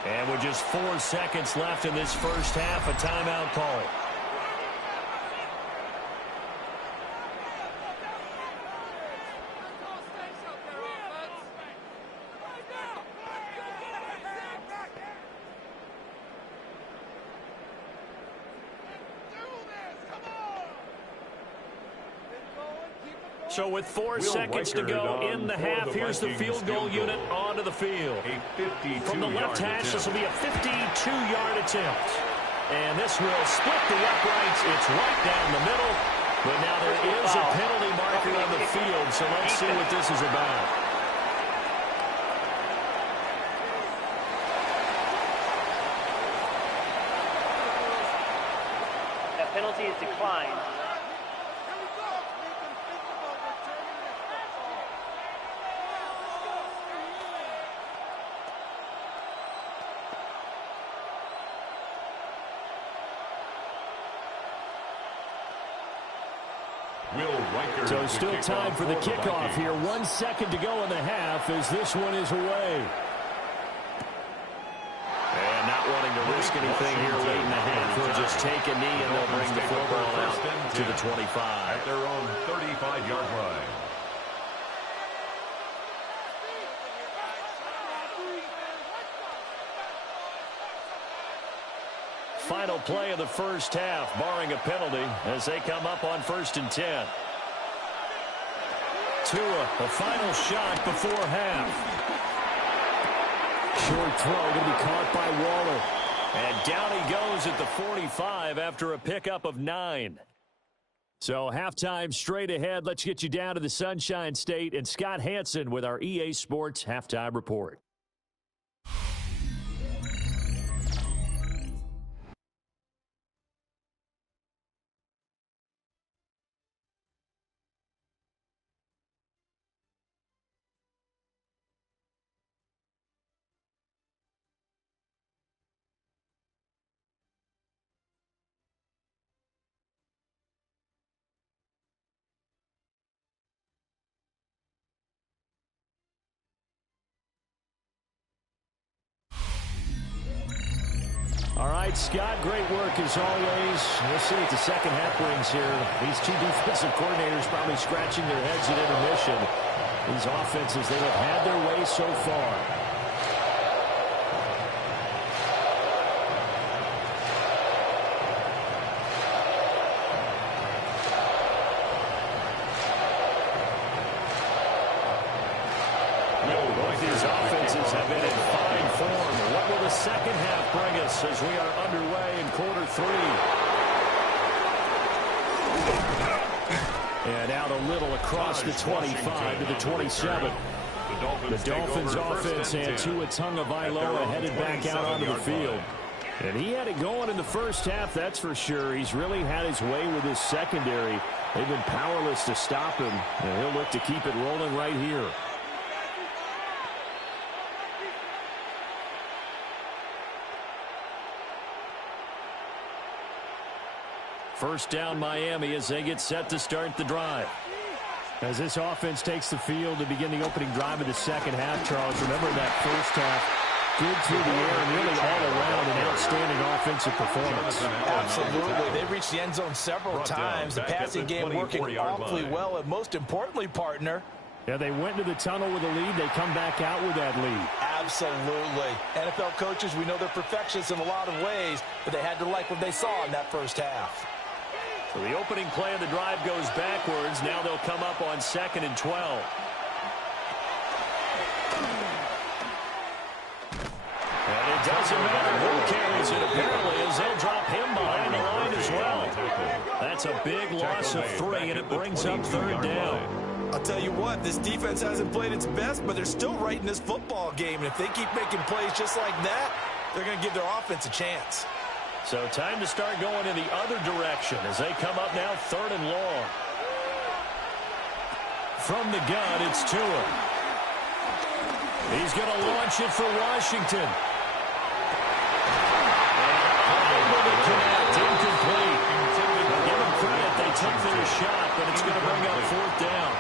And with just 4 seconds left in this first half, a timeout call. So with 4 seconds to go in the half, here's the field goal unit onto the field. From the left hash, this will be a 52-yard attempt. And this will split the uprights. It's right down the middle. But now there is a penalty marker on the field, so let's see what this is about. That penalty is declined. So still time for the kickoff here. 1 second to go in the half as this one is away. And not wanting to risk anything here late in the half. He'll just take a knee and they'll bring the football out to the 25. At their own 35-yard line. Final play of the first half, barring a penalty, as they come up on 1st and 10. Tua, the final shot before half. Short throw going to be caught by Waller. And down he goes at the 45 after a pickup of 9. So halftime straight ahead. Let's get you down to the Sunshine State and Scott Hansen with our EA Sports Halftime Report. All right, Scott, great work as always. We'll see what the second half brings here. These two defensive coordinators probably scratching their heads at intermission. These offenses, they have had their way so far. These offenses have been in fine form. What will the second half bring us as we are underway in quarter 3? And out a little across the 25 to the 27. The Dolphins offense and Tua Tagovailoa headed back out onto the field. And he had it going in the first half, that's for sure. He's really had his way with his secondary. They've been powerless to stop him, and he'll look to keep it rolling right here. First down Miami as they get set to start the drive. As this offense takes the field to begin the opening drive of the second half, Charles, remember that first half, good through the air and really all around an outstanding offensive performance. Absolutely. They reached the end zone several times. The passing game working awfully well, and most importantly, partner, yeah, they went to the tunnel with a lead. They come back out with that lead. Absolutely. NFL coaches, we know they're perfectionists in a lot of ways, but they had to like what they saw in that first half. So the opening play of the drive goes backwards. Now they'll come up on 2nd and 12. And it doesn't matter who carries it, apparently, as they'll drop him behind the line as well. That's a big loss of 3, and it brings up 3rd down. I'll tell you what, this defense hasn't played its best, but they're still right in this football game. And if they keep making plays just like that, they're going to give their offense a chance. So time to start going in the other direction as they come up now 3rd and long. From the gun, it's Tua. He's going to launch it for Washington. And unable to connect, incomplete. Now give them credit, they took their shot, but it's going to bring up 4th down.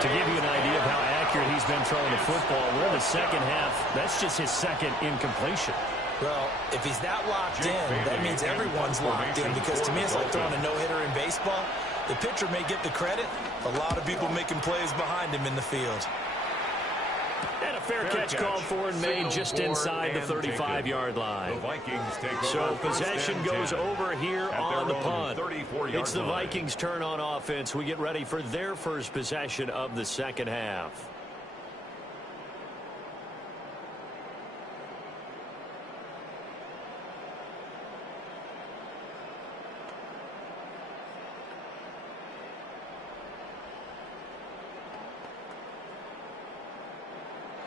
To give you an idea of how accurate he's been throwing the football, we're in the second half. That's just his second incompletion. Well, if he's that locked in, that means everyone's locked in, because to me it's like throwing a no-hitter in baseball. The pitcher may get the credit, a lot of people making plays behind him in the field. And a fair catch called for and made just inside the 35-yard line. So possession goes over here on the punt. It's the Vikings' turn on offense. We get ready for their first possession of the second half.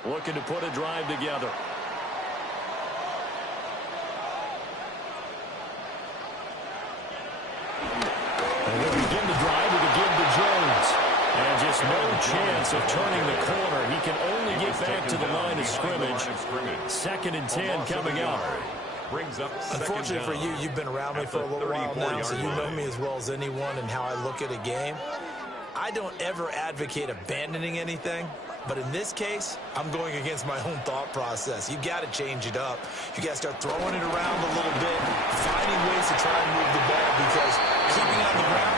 Looking to put a drive together. And he'll begin the drive with a give to Jones. And just no chance of turning the corner. He can only get back to the line of scrimmage. 2nd and 10 coming up. brings up Unfortunately for you, you've been around me for a little while now, so you know me as well as anyone and how I look at a game. I don't ever advocate abandoning anything, but in this case, I'm going against my own thought process. You got to change it up. You got to start throwing it around a little bit, finding ways to try and move the ball, because keeping it on the ground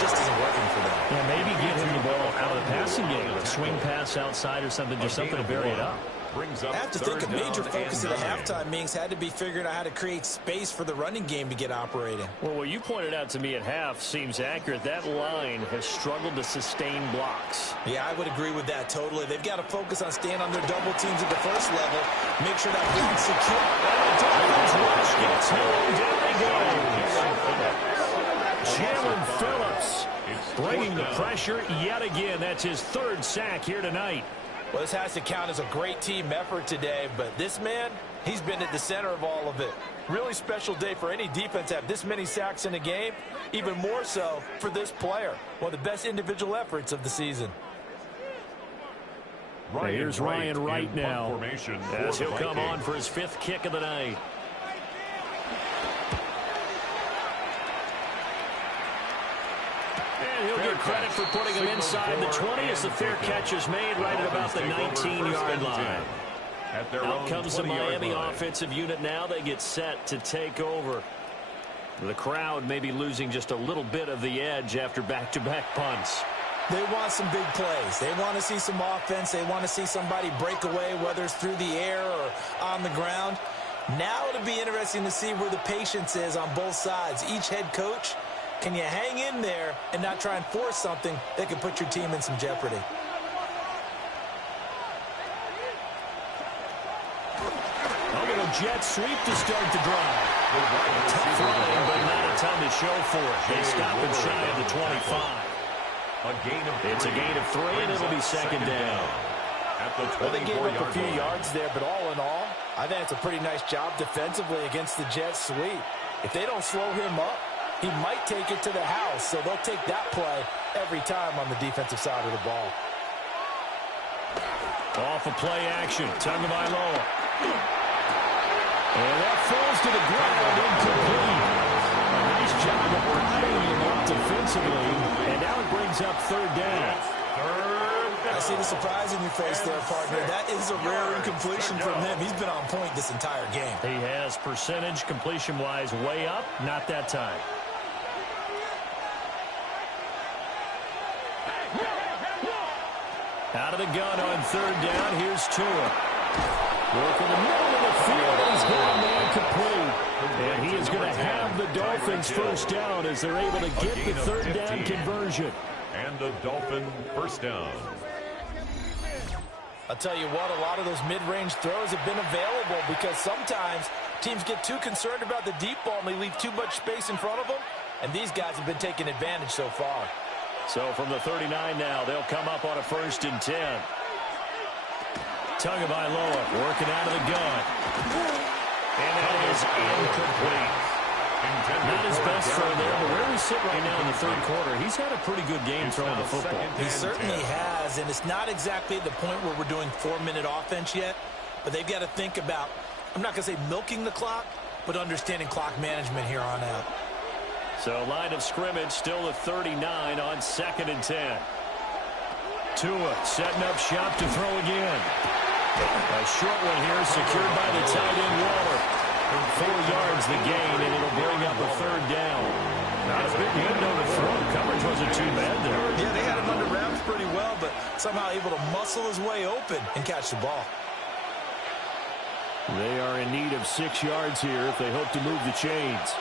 just isn't working for them. Yeah, maybe get him the ball out of the passing game, a swing pass outside or something, just something to bury it up. I have to think a major focus of the halftime meetings had to be figuring out how to create space for the running game to get operating. Well, what you pointed out to me at half seems accurate. That line has struggled to sustain blocks. Yeah, I would agree with that totally. They've got to focus on staying on their double teams at the first level, make sure that block's secure. Jalen Phillips bringing the pressure yet again. That's his third sack here tonight. Well, this has to count as a great team effort today, but this man, he's been at the center of all of it. Really special day for any defense to have this many sacks in a game, even more so for this player. One of the best individual efforts of the season. Here's Ryan Wright now, as he'll come on for his 5th kick of the night. And he'll get credit for putting him inside the 20 as the fair catch is made right at about the 19-yard line. Out comes the Miami offensive unit now. They get set to take over. The crowd may be losing just a little bit of the edge after back-to-back punts. They want some big plays. They want to see some offense. They want to see somebody break away, whether it's through the air or on the ground. Now it'll be interesting to see where the patience is on both sides. Each head coach, can you hang in there and not try and force something that could put your team in some jeopardy? Jet sweep to start the drive. Tough running, but not a ton to show for it. They stop him shy of the 25. It's a gain of 3, and it'll be second down. Well, they gave up a few yards there, but all in all, I think it's a pretty nice job defensively against the Jets sweep. If they don't slow him up, he might take it to the house, so they'll take that play every time on the defensive side of the ball. Off of play action, Tagovailoa. And that falls to the ground, incomplete. A nice job of riding him up defensively, and now it brings up 3rd down. I see the surprise in your face there, partner. That is a rare incompletion from him. He's been on point this entire game. He has percentage completion-wise way up, not that time. Out of the gun on 3rd down, here's Tua. Work in the middle of the field, he's got a man complete. And he is going to have the Dolphins first down as they're able to get the 3rd down conversion. And the Dolphin first down. I'll tell you what, a lot of those mid-range throws have been available because sometimes teams get too concerned about the deep ball and they leave too much space in front of them. And these guys have been taking advantage so far. So from the 39 now, they'll come up on a 1st and 10. Tagovailoa working out of the gun. And that is incomplete. Not his best throw there, but where we sit right now in the 3rd quarter, he's had a pretty good game throwing the football. He certainly has, and it's not exactly the point where we're doing 4-minute offense yet, but they've got to think about, I'm not going to say milking the clock, but understanding clock management here on out. So line of scrimmage still at 39 on 2nd and 10. Tua setting up shop to throw again. A short one here secured by the tight end Waller. 4 yards the gain, and it'll bring up a 3rd down. Not a big window to throw. Coverage wasn't too bad there. Yeah, they had him under wraps pretty well, but somehow able to muscle his way open and catch the ball. They are in need of 6 yards here if they hope to move the chains.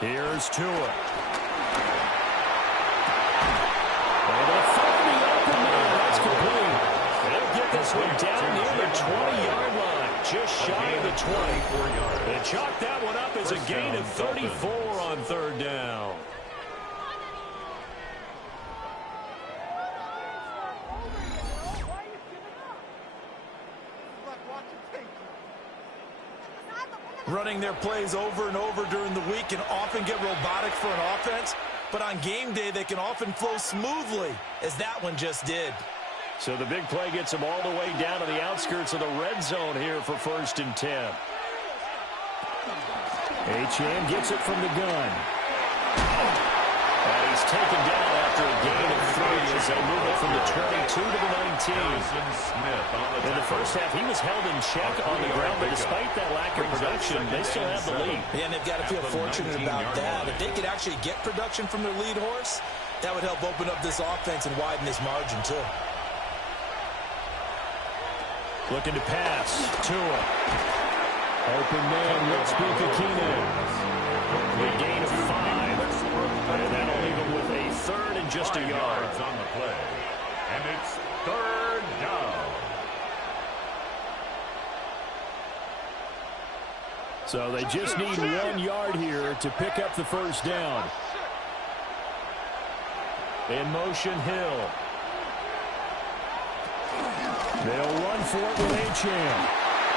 Here's Tua. This one down near the 20-yard line, just shy of the 20. They chalk that one up as a gain of 34 on 3rd down. Running their plays over and over during the week can often get robotic for an offense, but on game day they can often flow smoothly, as that one just did. So the big play gets him all the way down to the outskirts of the red zone here for 1st and 10. Achane gets it from the gun. And he's taken down after a gain of 3 as they move it from the 22 to the 19. In the first half, he was held in check on the ground, but despite that lack of production, they still have the lead. Yeah, and they've got to feel fortunate about that. If they could actually get production from their lead horse, that would help open up this offense and widen this margin, too. Looking to pass. Tua. Open man, let's be Keenan. A gain of 5. And that'll leave him with a 3rd and just a yard. On the play. And it's 3rd down. So they just need 1 yard here to pick up the 1st down. In motion, Hill. They'll run for it with Achane.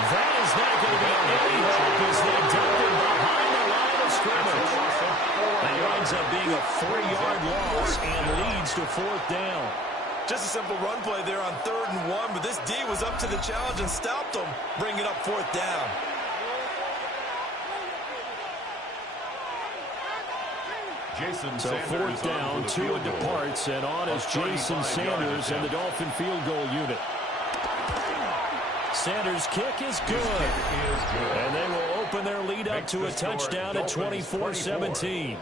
That is not going to be any help as they dump him behind the line of scrimmage. That winds up being a 3-yard loss and leads to 4th down. Just a simple run play there on 3rd and 1, but this D was up to the challenge and stopped them, bringing up 4th down. So 4th down, Tua departs, and on is Jason Sanders and the Dolphin field goal unit. Sanders' kick is good. And they will open their lead up to a touchdown at 24-17.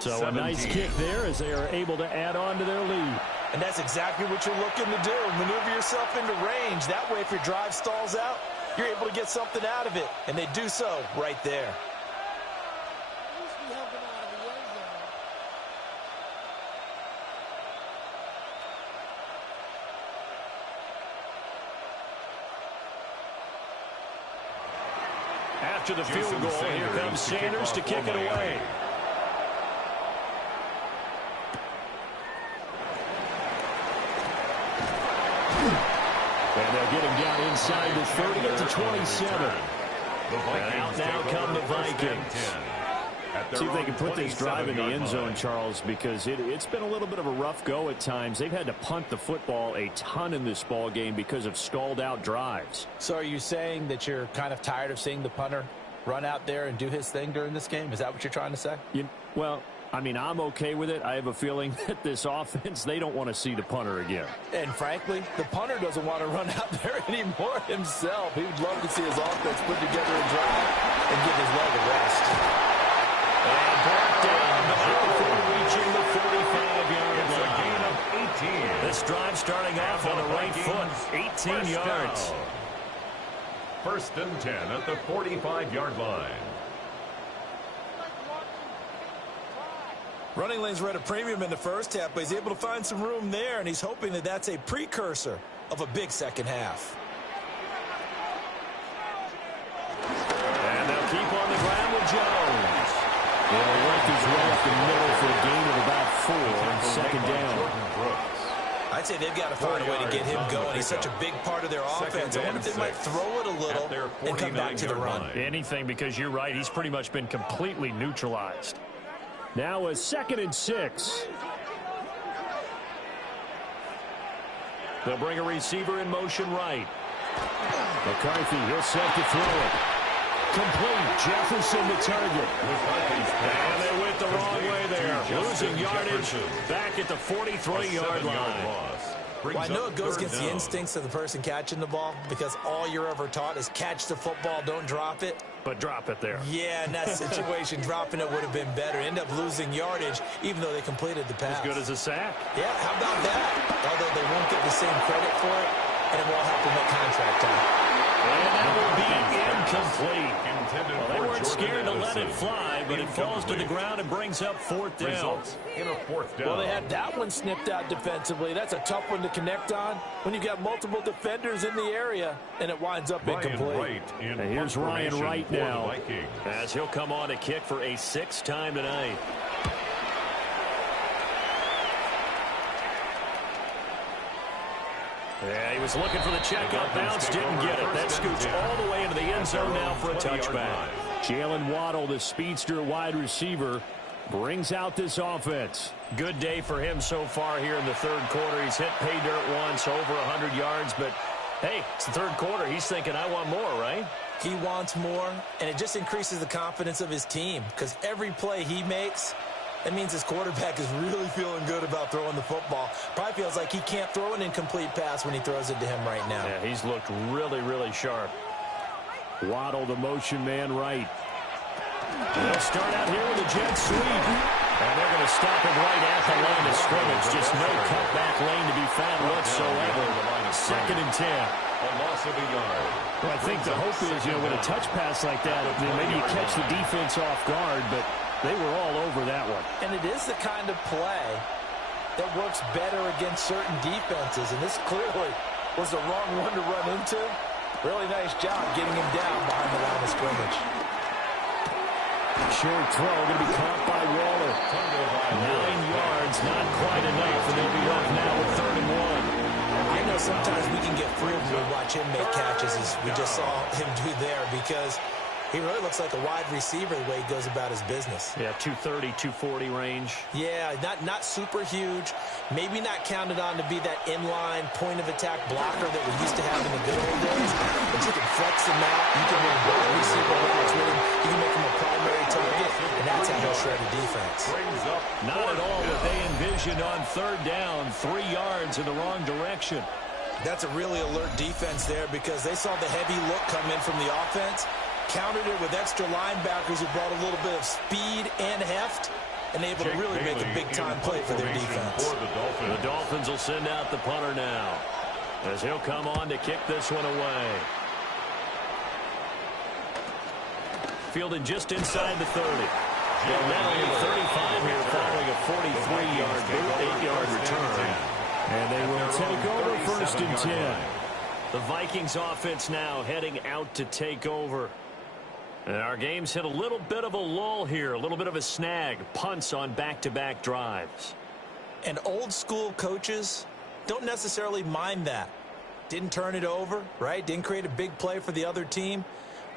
So a nice kick there as they are able to add on to their lead. And that's exactly what you're looking to do. Maneuver yourself into range. That way, if your drive stalls out, you're able to get something out of it. And they do so right there. After the field goal, here comes Sanders to kick it away. And they'll get him down inside the 30 at the 27. And out now come the Vikings. See if they can put this drive in the end zone, Charles, because it's been a little bit of a rough go at times. They've had to punt the football a ton in this ball game because of stalled-out drives. So are you saying that you're kind of tired of seeing the punter run out there and do his thing during this game? Is that what you're trying to say? Well, I mean, I'm okay with it. I have a feeling that this offense, they don't want to see the punter again. And frankly, the punter doesn't want to run out there anymore himself. He would love to see his offense put together a drive and give his leg a rest. And brought down before reaching the 45-yard line. It's a gain of 18. This drive starting off on the right foot, 18 yards. 1st and 10 at the 45-yard line. Running lanes were at a premium in the first half, but he's able to find some room there, and he's hoping that that's a precursor of a big second half. And they'll keep on the ground with Jones. He'll work his way up the middle for a gain of about 4 on 2nd down. I'd say they've got to find a way to get him going. He's such a big part of their offense. I wonder if they might throw it a little and come back to the run. Anything, because you're right. He's pretty much been completely neutralized. Now a 2nd and 6. They'll bring a receiver in motion right. McCarthy, he'll set to throw it. Complete. Jefferson the target. And they went the wrong way there. Losing yardage back at the 43-yard line. Well, I know it goes against the instincts of the person catching the ball because all you're ever taught is catch the football, don't drop it. But drop it there. Yeah, in that situation, dropping it would have been better. End up losing yardage, even though they completed the pass. As good as a sack. Yeah, how about that? Although they won't get the same credit for it, and it won't help them at contract time. And that will be incomplete. Well, they weren't scared to let it fly, but it falls to the ground and brings up 4th down. In a 4th down. Well, they had that one snipped out defensively. That's a tough one to connect on when you've got multiple defenders in the area, and it winds up incomplete. And here's Ryan Wright now, as he'll come on to kick for a 6th time tonight. Yeah, he was looking for the check up bounce, didn't get it. That scoots all the way into the end zone now for a touchback. Jalen Waddle, the speedster wide receiver, brings out this offense. Good day for him so far here in the third quarter. He's hit pay dirt once, over 100 yards, but hey, it's the third quarter. He's thinking, I want more, right? He wants more, and it just increases the confidence of his team because every play he makes, that means his quarterback is really feeling good about throwing the football. Probably feels like he can't throw an incomplete pass when he throws it to him right now. Yeah, he's looked really, really sharp. Waddle, the motion man right. They'll start out here with a jet sweep. And they're going to stop him right at the line of scrimmage. Just no cutback lane to be found whatsoever. 2nd and 10. A loss of a yard. Well, I think the hope is, with a touch pass like that, maybe you catch the defense off guard, but they were all over that one. And it is the kind of play that works better against certain defenses, and this clearly was the wrong one to run into. Really nice job getting him down behind the line of scrimmage. Short throw going to be caught by Waller. 9 yards, not quite enough, and they'll be up now with 3rd and 1. I know sometimes we can get fooled when we watch him make catches, as we just saw him do there, because he really looks like a wide receiver the way he goes about his business. Yeah, 230, 240 range. Yeah, not super huge. Maybe not counted on to be that inline point-of-attack blocker that we used to have in the good old days. But you can flex him out. You can run wide receiver routes with him. You can make him a primary target, and that's how he'll shred a defense. Not at all what they envisioned on 3rd down. 3 yards in the wrong direction. That's a really alert defense there because they saw the heavy look come in from the offense, countered it with extra linebackers who brought a little bit of speed and heft, and able to really make a big-time play for their defense. The Dolphins will send out the punter now, as he'll come on to kick this one away. Fielded just inside the 30. Well, now in 35 here following a 43-yard, 8-yard return. And they will take over 1st and 10. The Vikings offense now heading out to take over. And our game's hit a little bit of a lull here, a little bit of a snag. Punts on back-to-back drives. And old-school coaches don't necessarily mind that. Didn't turn it over, right? Didn't create a big play for the other team.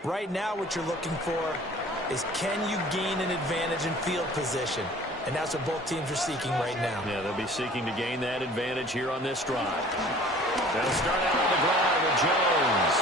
Right now what you're looking for is can you gain an advantage in field position? And that's what both teams are seeking right now. Yeah, they'll be seeking to gain that advantage here on this drive. They'll start out on the ground with Jones.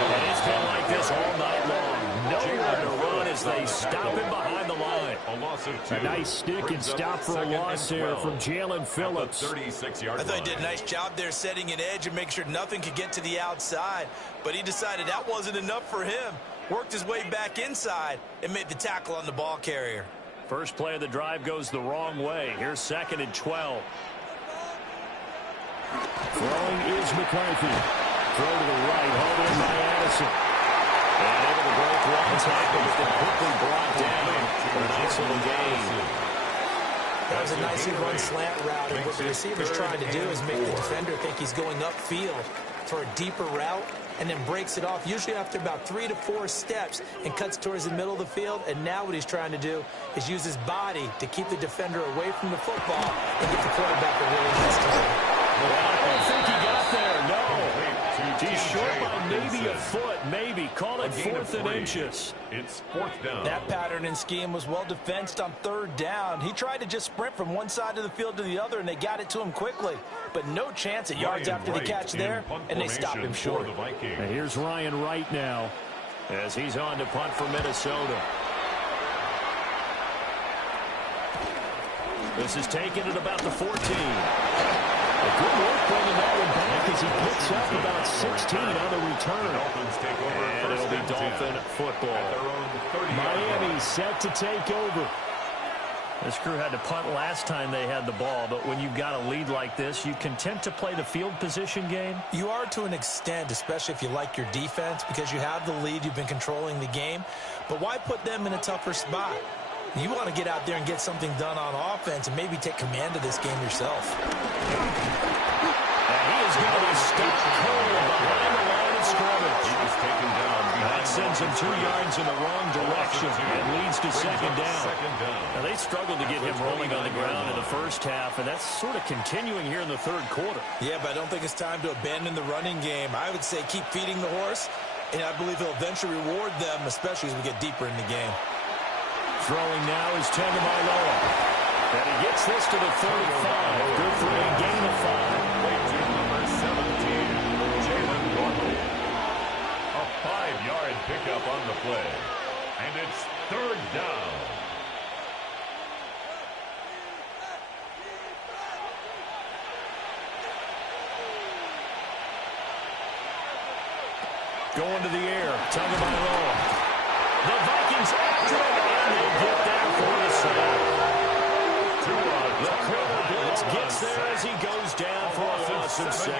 And it's been like this all night long. Nowhere to run as they stop him behind the line. A nice stick and stop for a loss there from Jalen Phillips. I thought he did a nice job there setting an edge and making sure nothing could get to the outside. But he decided that wasn't enough for him. Worked his way back inside and made the tackle on the ball carrier. First play of the drive goes the wrong way. Here's 2nd and 12. Throwing is McCarthy. Throw to the right, hauled in by Addison. And able to break one tackle, but then quickly brought down for a nice little gain. That was a nicely run slant route, and what the receiver's trying to do is make the defender think he's going upfield for a deeper route, and then breaks it off, usually after about 3 to 4 steps, and cuts towards the middle of the field. And now what he's trying to do is use his body to keep the defender away from the football and get the quarterback a really nice target. I don't think he got there, no. He's short by maybe a foot, maybe. Call it 4th and inches. It's 4th down. That pattern and scheme was well defensed on 3rd down. He tried to just sprint from one side of the field to the other, and they got it to him quickly. But no chance at yards after the catch there, and they stopped him short. And here's Ryan Wright now as he's on to punt for Minnesota. This is taken at about the 14. Good work bringing that one back as he picks up about 16 on the return. And it'll be Dolphin football. Miami set to take over. This crew had to punt last time they had the ball, but when you've got a lead like this, you content to play the field position game? You are to an extent, especially if you like your defense, because you have the lead, you've been controlling the game. But why put them in a tougher spot? You want to get out there and get something done on offense and maybe take command of this game yourself. And he is going to be stopped cold behind the line of scrimmage. He was taken down. That sends him 2 yards in the wrong direction and leads to 2nd down. Now, they struggled to get him rolling on the ground in the first half, and that's sort of continuing here in the 3rd quarter. Yeah, but I don't think it's time to abandon the running game. I would say keep feeding the horse, and I believe he'll eventually reward them, especially as we get deeper in the game. Throwing now is Tagovailoa. And he gets this to the 35. Good for a gain of 5. Number 17, Jalen Waddle. A 5-yard pickup on the play. And it's 3rd down. Going to the air. Tagovailoa. The Vikings after it, and they get there for the sack. The quarter blitz gets there as he goes down for a loss of 7.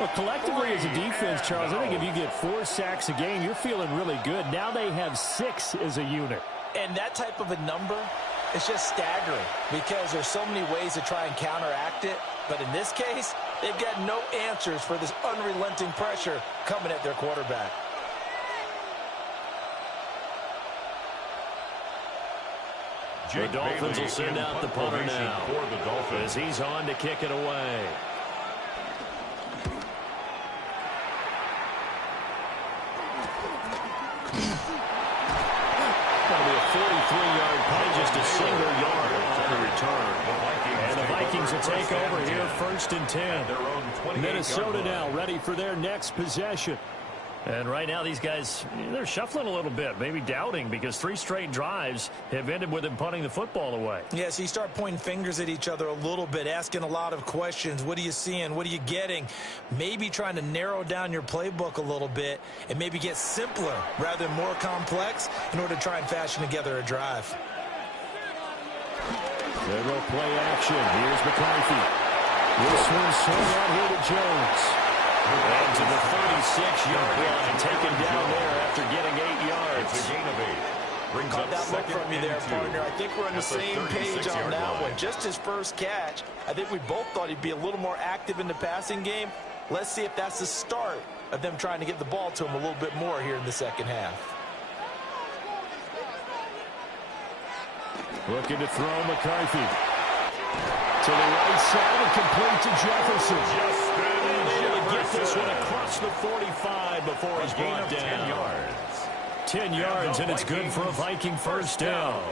Well, collectively as a defense, Charles, I think if you get 4 sacks a game, you're feeling really good. Now they have 6 as a unit. And that type of a number is just staggering because there's so many ways to try and counteract it. But in this case, they've got no answers for this unrelenting pressure coming at their quarterback. The Dolphins will send out the punter now as he's on to kick it away. That'll be a 43-yard punt, just a single yard on the return. And the Vikings will take over here 1st and 10. Minnesota now ready for their next possession. And right now these guys, they're shuffling a little bit, maybe doubting, because 3 straight drives have ended with them punting the football away. Yeah, so you start pointing fingers at each other a little bit, asking a lot of questions. What are you seeing? What are you getting? Maybe trying to narrow down your playbook a little bit and maybe get simpler rather than more complex in order to try and fashion together a drive. There go play action. Here's McCarthy. This one's swung out here to Jones. And to the 36-yard line, taken down there after getting 8 yards. It's a gain of 8. Caught that look from you there, partner. I think we're on the same page on that one. Just his first catch. I think we both thought he'd be a little more active in the passing game. Let's see if that's the start of them trying to get the ball to him a little bit more here in the second half. Looking to throw McCarthy. To the right side and complete to Jefferson. Get this one across the 45 before he's brought down. 10 yards. 10 yards, and it's good for a Viking first down.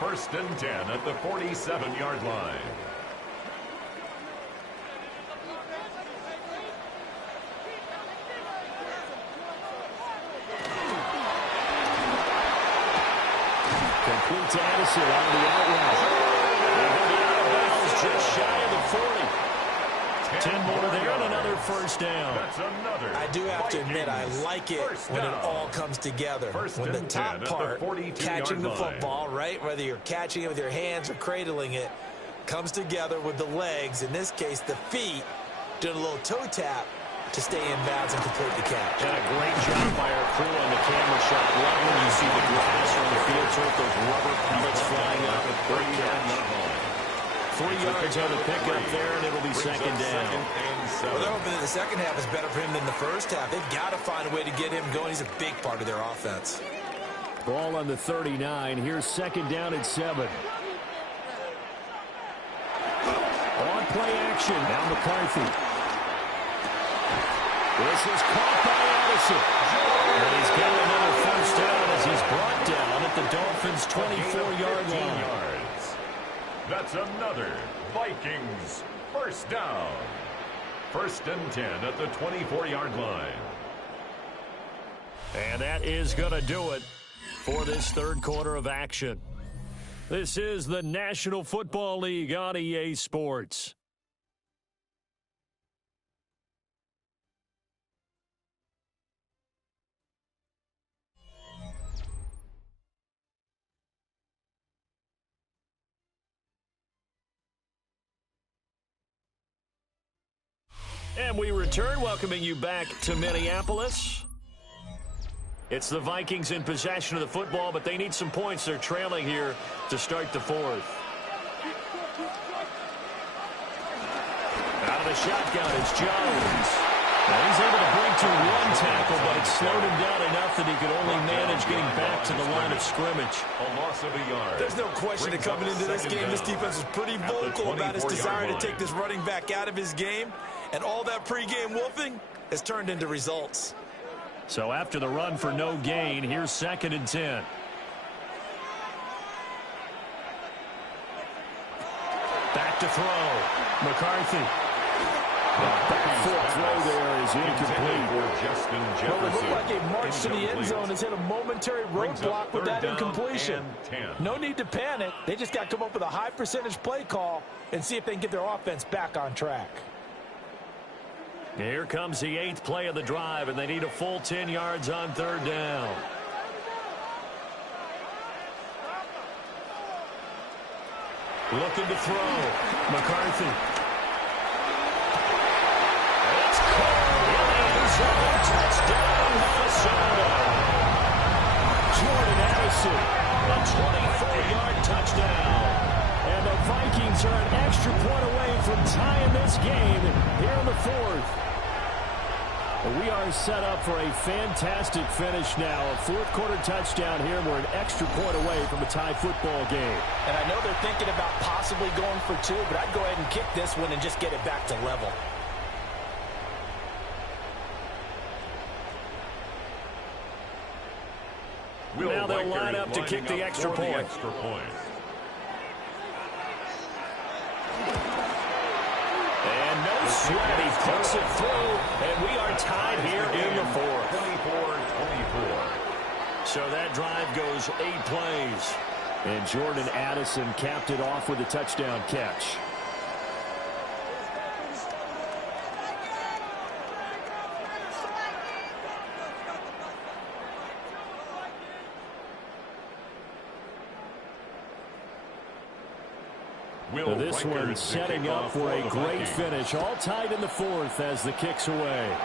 1st and 10 at the 47-yard line. Complete to Addison on the outright. Just shy of the 40. 10 more there and another first down. I do have to admit, I like it when it all comes together. When the top part, catching the football, right, whether you're catching it with your hands or cradling it, comes together with the legs, in this case the feet, doing a little toe tap to stay in bounds and complete the catch. And a great job by our crew on the camera shot. Love when you see the grass on the field turf, those rubber pellets flying up. Great catch. 3 yards on the pickup there, and it'll be second down. Well, they're hoping that the second half is better for him than the first half. They've got to find a way to get him going. He's a big part of their offense. Ball on the 39. Here's second down and 7. On play action. Now McCarthy. This is caught by Addison. And he's got another first down as he's brought down at the Dolphins' 24-yard line. That's another Vikings first down. 1st and 10 at the 24-yard line. And that is going to do it for this third quarter of action. This is the National Football League on EA Sports. And we return, welcoming you back to Minneapolis. It's the Vikings in possession of the football, but they need some points. They're trailing here to start the 4th. Out of the shotgun, it's Jones. Now he's able to bring to 1 tackle, but it slowed him down enough that he could only manage getting back to the line of scrimmage. A loss of a yard. There's no question that coming into this game, this defense is pretty vocal about his desire to take this running back out of his game. And all that pregame wolfing has turned into results. So after the run for no gain, here's 2nd and 10. Back to throw. McCarthy. The back foot throw there is incomplete. Well, it looked like a march to the end zone has hit a momentary roadblock with that incompletion. No need to panic. They just got to come up with a high percentage play call and see if they can get their offense back on track. Here comes the 8th play of the drive, and they need a full 10 yards on 3rd down. Looking to throw. McCarthy. It's caught in the end zone. Touchdown, Minnesota. Jordan Addison, a 24-yard touchdown. And the Vikings are an extra point away from tying this game here in the 4th. We are set up for a fantastic finish now. A 4th quarter touchdown here. We're an extra point away from a tie football game. And I know they're thinking about possibly going for 2, but I'd go ahead and kick this one and just get it back to level. Now they'll line up to kick the extra point. And no sweat, he puts it through, and we are tied here in the 4th. 24-24. So that drive goes 8 plays. And Jordan Addison capped it off with a touchdown catch. This one setting up for a great finish. All tied in the 4th as the kick's away.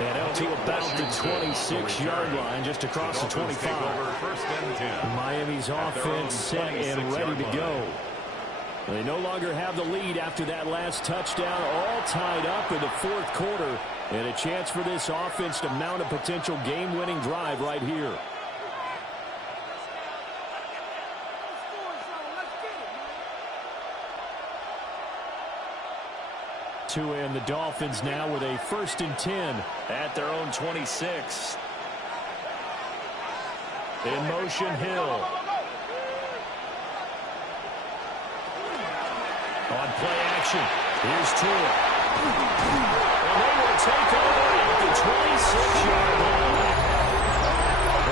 And out to about the 26-yard line, just across the 25. Miami's offense set and ready to go. They no longer have the lead after that last touchdown. All tied up in the 4th quarter. And a chance for this offense to mount a potential game-winning drive right here. And the Dolphins now with a 1st and 10 at their own 26. In motion, Hill. On play action, here's Tua. And they will take over at the 26-yard line.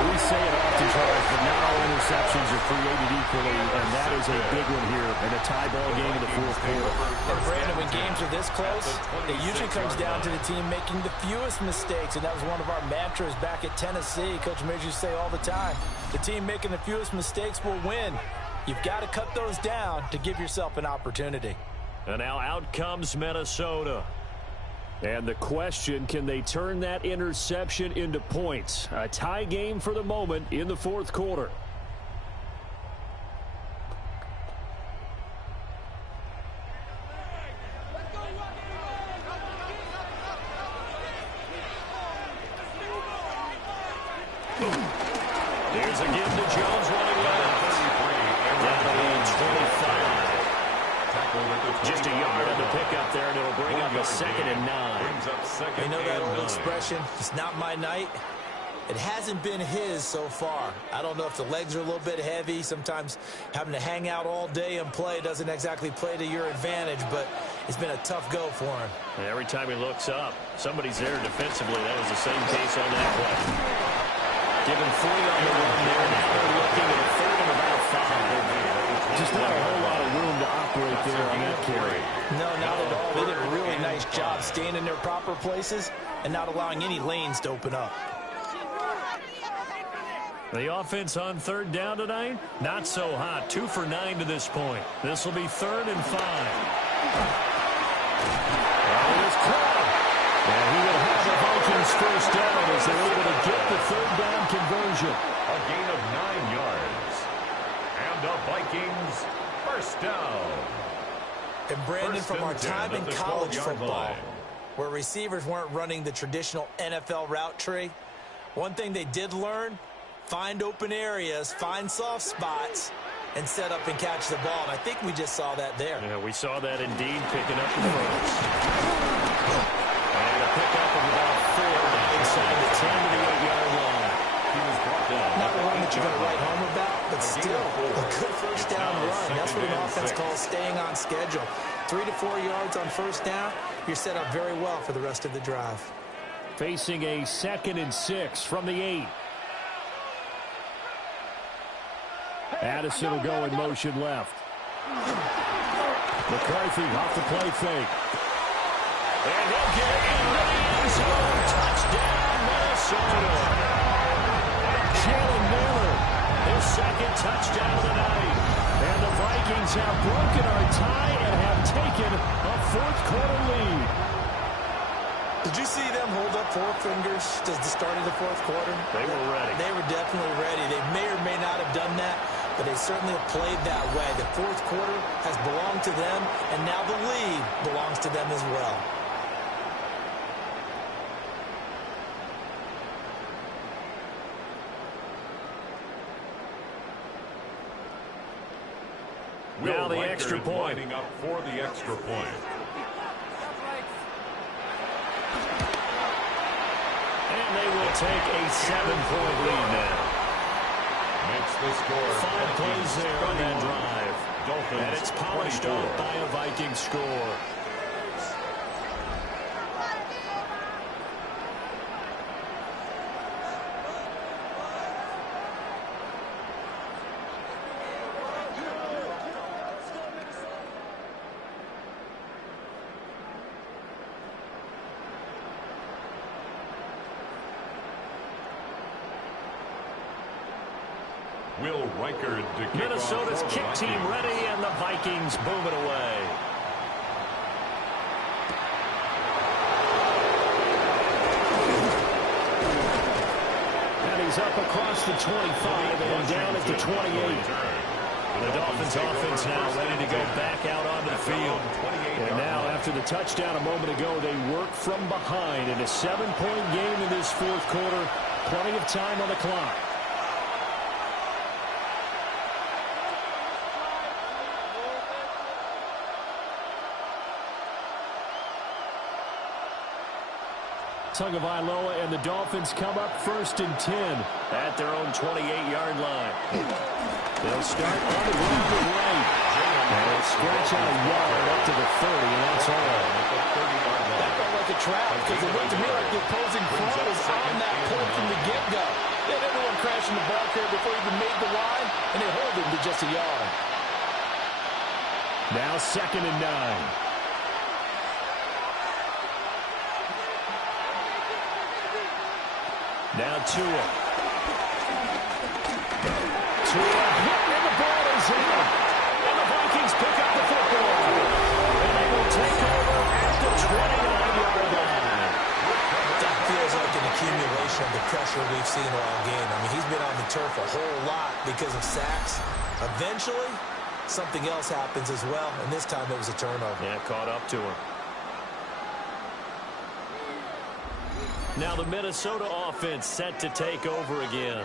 We say it often, Charles, but not all interceptions are created equally, and that is a big one here in a tie ball game in the 4th quarter. And Brandon, when games are this close, it usually comes down to the team making the fewest mistakes, and that was one of our mantras back at Tennessee. Coach Major used to say all the time, the team making the fewest mistakes will win. You've got to cut those down to give yourself an opportunity. And now out comes Minnesota. And the question, can they turn that interception into points? A tie game for the moment in the 4th quarter. Here's again to Jones running left. Down to the 25. Just a yard on the pickup there, and it'll bring up a 2nd and 9. You know that old expression, it's not my night? It hasn't been his so far. I don't know if the legs are a little bit heavy. Sometimes having to hang out all day and play doesn't exactly play to your advantage, but it's been a tough go for him. And every time he looks up, somebody's there defensively. That was the same case on that play. Given 3 on the run there, now they're looking at a 3rd and about 5. Just not a whole lot of room to operate there on that carry. No, not at all. They did a really nice job staying in their proper places and not allowing any lanes to open up. The offense on 3rd down tonight, not so hot. 2 for 9 to this point. This will be 3rd and 5. Well, it is caught. And he will have the Vikings first down as they're able to get the 3rd down conversion. A gain of 9 yards. And the Vikings first down. And Brandon, from our time in college football, where receivers weren't running the traditional NFL route tree, one thing they did learn, find open areas, find soft spots, and set up and catch the ball. And I think we just saw that there. Yeah, we saw that indeed, picking up the first. And a pickup of about 4 inside the 10 to the 8-yard line. He was brought down. Not the one that you're going to write home about, but still a good first down run. That's what an offense calls staying on schedule. 3 to 4 yards on first down, you're set up very well for the rest of the drive. Facing a 2nd and 6 from the 8. Addison will go in motion left. McCarthy off the play fake. And he'll get it into the end zone. Touchdown, Minnesota. Jalen Miller, his 2nd touchdown of the night. And the Vikings have broken our tie and have taken a 4th quarter lead. Did you see them hold up 4 fingers at the start of the 4th quarter? They were ready. They were definitely ready. They may or may not have done that, but they certainly have played that way. The 4th quarter has belonged to them, and now the lead belongs to them as well. Now the extra point. Lining up for the extra point. And they will take a 7-point lead now. Makes the score 5 plays there on that 31. drive. Dolphins And it's polished 24. off by a Viking score. Will Reichard to kick Minnesota's off kick for the team Vikings. ready, and the Vikings boom it away. And he's up across the 25 and down at the 28. The Dolphins offense now ready to go back out onto the field. And now after the touchdown a moment ago, they work from behind in a 7-point game in this 4th quarter. Plenty of time on the clock. Tagovailoa and the Dolphins come up 1st and 10 at their own 28-yard line. They'll start on the ground with right. And they'll scratch out a yard up to the 30, and that's all. That felt like a trap because it looked to me like the opposing front was on that point from the get-go. They had everyone crashing the ball carrier before he even made the line, and they hold him to just a yard. Now 2nd and 9. Now Tua. And the ball is in. And the Vikings pick up the football. And they will take over at the 29-yard line. That feels like an accumulation of the pressure we've seen all game. I mean, he's been on the turf a whole lot because of sacks. Eventually, something else happens as well, and this time it was a turnover. Yeah, caught up to him. Now the Minnesota offense set to take over again.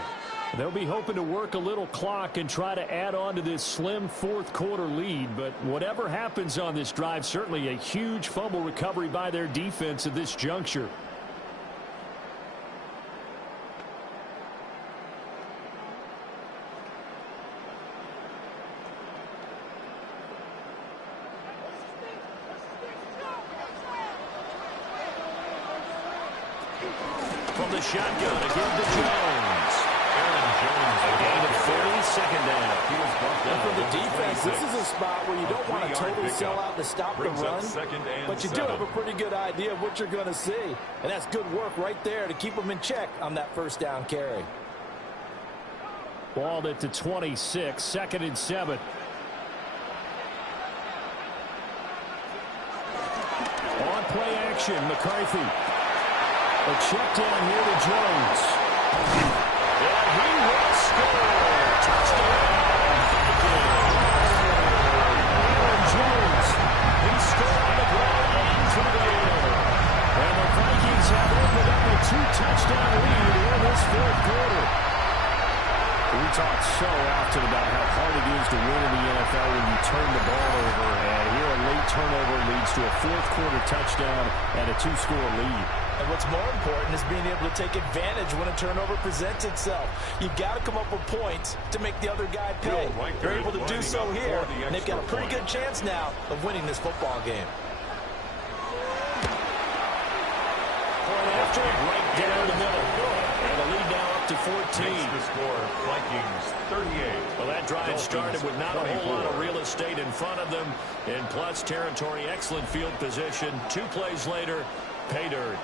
They'll be hoping to work a little clock and try to add on to this slim 4th quarter lead. But whatever happens on this drive, certainly a huge fumble recovery by their defense at this juncture. From the shotgun, again to Jones. Aaron Jones. A gain of 30, 2nd down. He was brought And down for the at the defense, this 26. is a spot where you don't want to 3-yard totally pickup. sell out to stop the Brings up run, 2nd and but you do 7. have a pretty good idea of what you're going to see. And that's good work right there to keep them in check on that first down carry. Balled at the 26, 2nd and 7. On play action, McCarthy. A check down here to Jones. And he will score. Touchdown, Vikings. Aaron Jones. He scored on the ground and through the air. And the Vikings have opened up a 2-touchdown lead in this 4th quarter. We talk so often about how hard it is to win in the NFL when you turn the ball over. And here a late turnover leads to a 4th quarter touchdown and a 2-score lead. And what's more important is being able to take advantage when a turnover presents itself. You've got to come up with points to make the other guy pay. They're able to do so here, and they've got a pretty good chance now of winning this football game. Point after, right down the middle. And the lead now up to 14. The score, Vikings 38. Well, that drive started with not a whole lot of real estate in front of them. In plus territory, excellent field position. 2 plays later, pay dirt.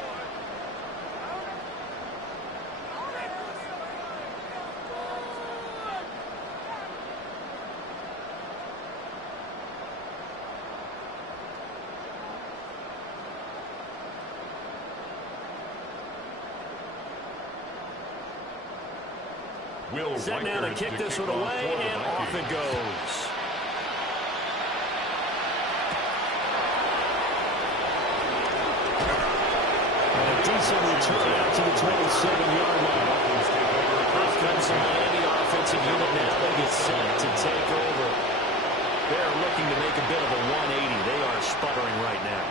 Set now to kick this one away, and off it goes. And a decent return out to the 27-yard line. Off comes the Miami offensive unit now. They get set to take over. They're looking to make a bit of a 180. They are sputtering right now.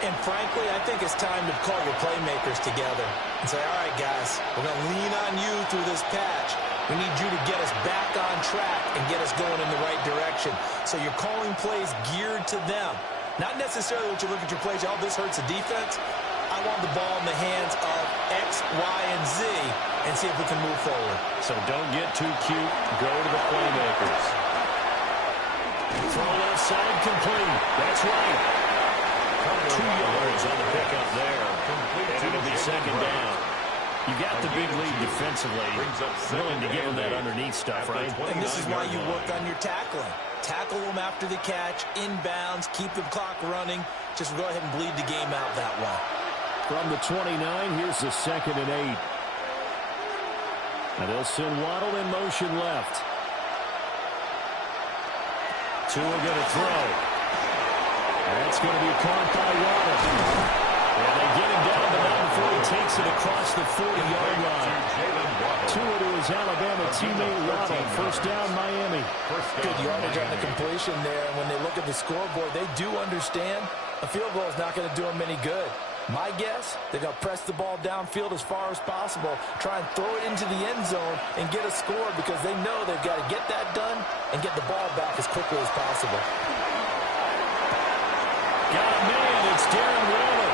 And frankly, I think it's time to call your playmakers together and say, all right, guys, we're going to lean on you through this patch. We need you to get us back on track and get us going in the right direction. So you're calling plays geared to them. Not necessarily what you look at your plays, oh, this hurts the defense. I want the ball in the hands of X, Y, and Z and see if we can move forward. So don't get too cute. Go to the playmakers. Throw left side complete. That's right. 2 yards on the pickup there. And it'll be second down. You got the big lead defensively. Willing to give them that underneath stuff, right? And this is why you work on your tackling. Tackle them after the catch, inbounds, keep the clock running. Just go ahead and bleed the game out that way. From the 29, here's the 2nd and 8. And they'll send Waddle in motion left. Tua going to throw. That's going to be caught by Waddle. And they get him down the mountain before he takes it across the 40-yard line. Tua to his Alabama teammate Waddle. First down, Miami. Good yardage on the completion there. And when they look at the scoreboard, they do understand a field goal is not going to do them any good. My guess, they're going to press the ball downfield as far as possible, try and throw it into the end zone and get a score because they know they've got to get that done and get the ball back as quickly as possible. Got a man. It's Darren Waller.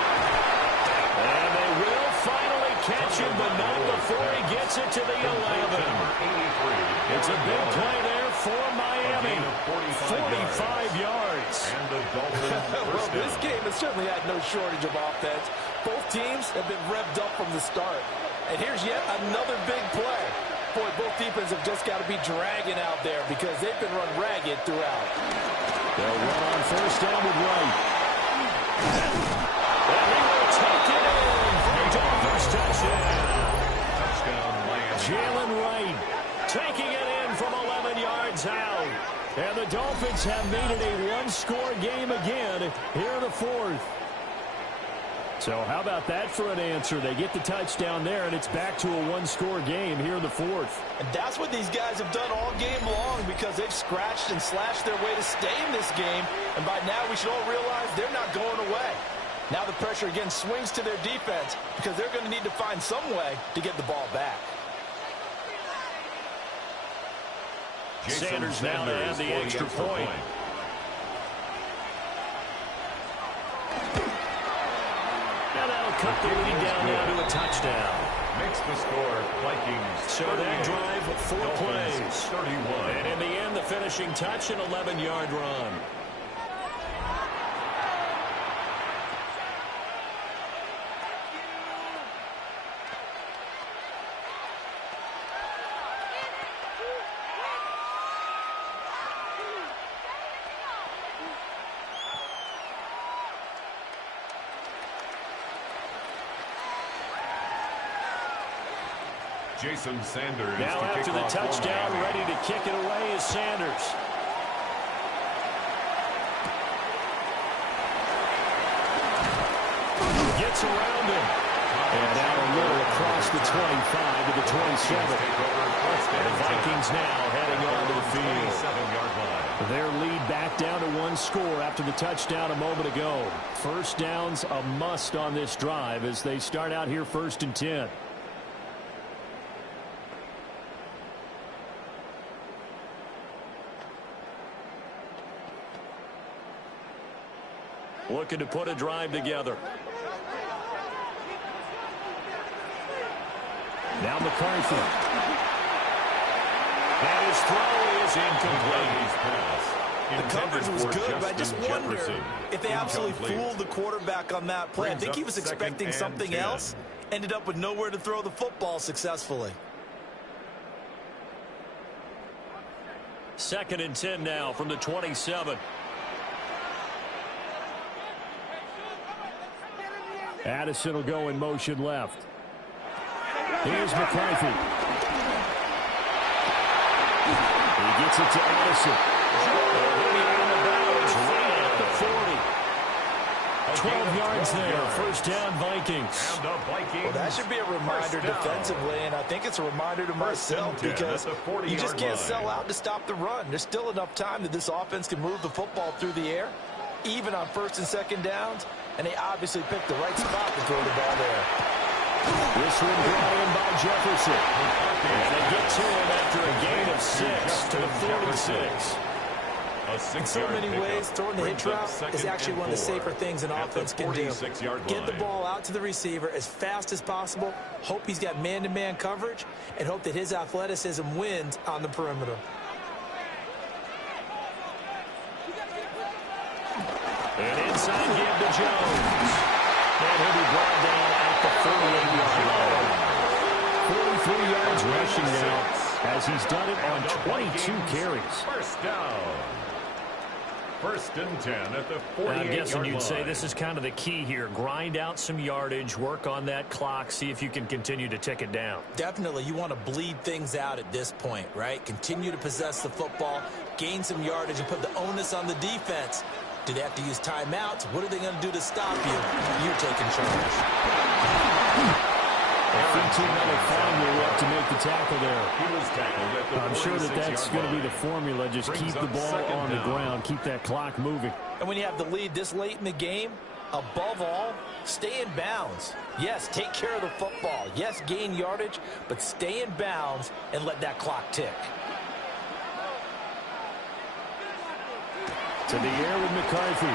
And they will finally catch him, but not before he gets it to the 11. It's a big play there for Miami. 45 yards. Well, this game has certainly had no shortage of offense. Both teams have been revved up from the start. And here's yet another big play. Boy, both defenses have just got to be dragging out there because they've been run ragged throughout. They'll run on first down with Wright. And he will take it in for a Dolphins touchdown. Jalen Wright taking it in from 11 yards out. And the Dolphins have made it a one-score game again here in the 4th. So how about that for an answer? They get the touchdown there, and it's back to a one-score game here in the 4th. And that's what these guys have done all game long because they've scratched and slashed their way to stay in this game. And by now we should all realize they're not going away. Now the pressure again swings to their defense because they're going to need to find some way to get the ball back. Sanders now to have the extra point. And that'll cut the lead down now to a touchdown. Makes the score Vikings. So that drive, 4 plays. 31. And in the end, the finishing touch, an 11-yard run. Jason Sanders. Now after the touchdown, ready to kick it away is Sanders. Gets around him. And out a little across the 25 to the 27. And the Vikings now heading on to the field. Their lead back down to 1 score after the touchdown a moment ago. First down's a must on this drive as they start out here 1st and 10. Looking to put a drive together. Now McCarthy. And his throw is incomplete. The coverage was good, but I just wonder if they absolutely fooled the quarterback on that play. I think he was expecting something else. Ended up with nowhere to throw the football successfully. 2nd and 10 now from the 27. Addison will go in motion left. Here's McCarthy. He gets it to Addison. Right at the 40. 12 yards there. First down, Vikings. Well, that should be a reminder defensively, and I think it's a reminder to myself because you just can't sell out to stop the run. There's still enough time that this offense can move the football through the air, even on 1st and 2nd downs, and they obviously picked the right spot to throw the ball there. This one brought in by Jefferson. And they get to him after a gain of 6 to the 46. In so many ways, throwing the hitch route is actually one of the safer things an offense can do. Get the ball out to the receiver as fast as possible, hope he's got man-to-man coverage, and hope that his athleticism wins on the perimeter. And inside give to Jones. And he'll be brought down at the 48-yard line. 43 yards rushing now as he's done it on 22 carries. First down. 1st and 10 at the 48-yard line. I'm guessing you'd say this is kind of the key here. Grind out some yardage, work on that clock, see if you can continue to tick it down. Definitely. You want to bleed things out at this point, right? Continue to possess the football, gain some yardage, and put the onus on the defense. Do they have to use timeouts? What are they going to do to stop you? You're taking charge. Another fumble up to make the tackle there. He was tackled at the I'm sure that's going to be the formula. Just keep the ball on the ground. Keep that clock moving. And when you have the lead this late in the game, above all, stay in bounds. Yes, take care of the football. Yes, gain yardage, but stay in bounds and let that clock tick. To the air with McCarthy.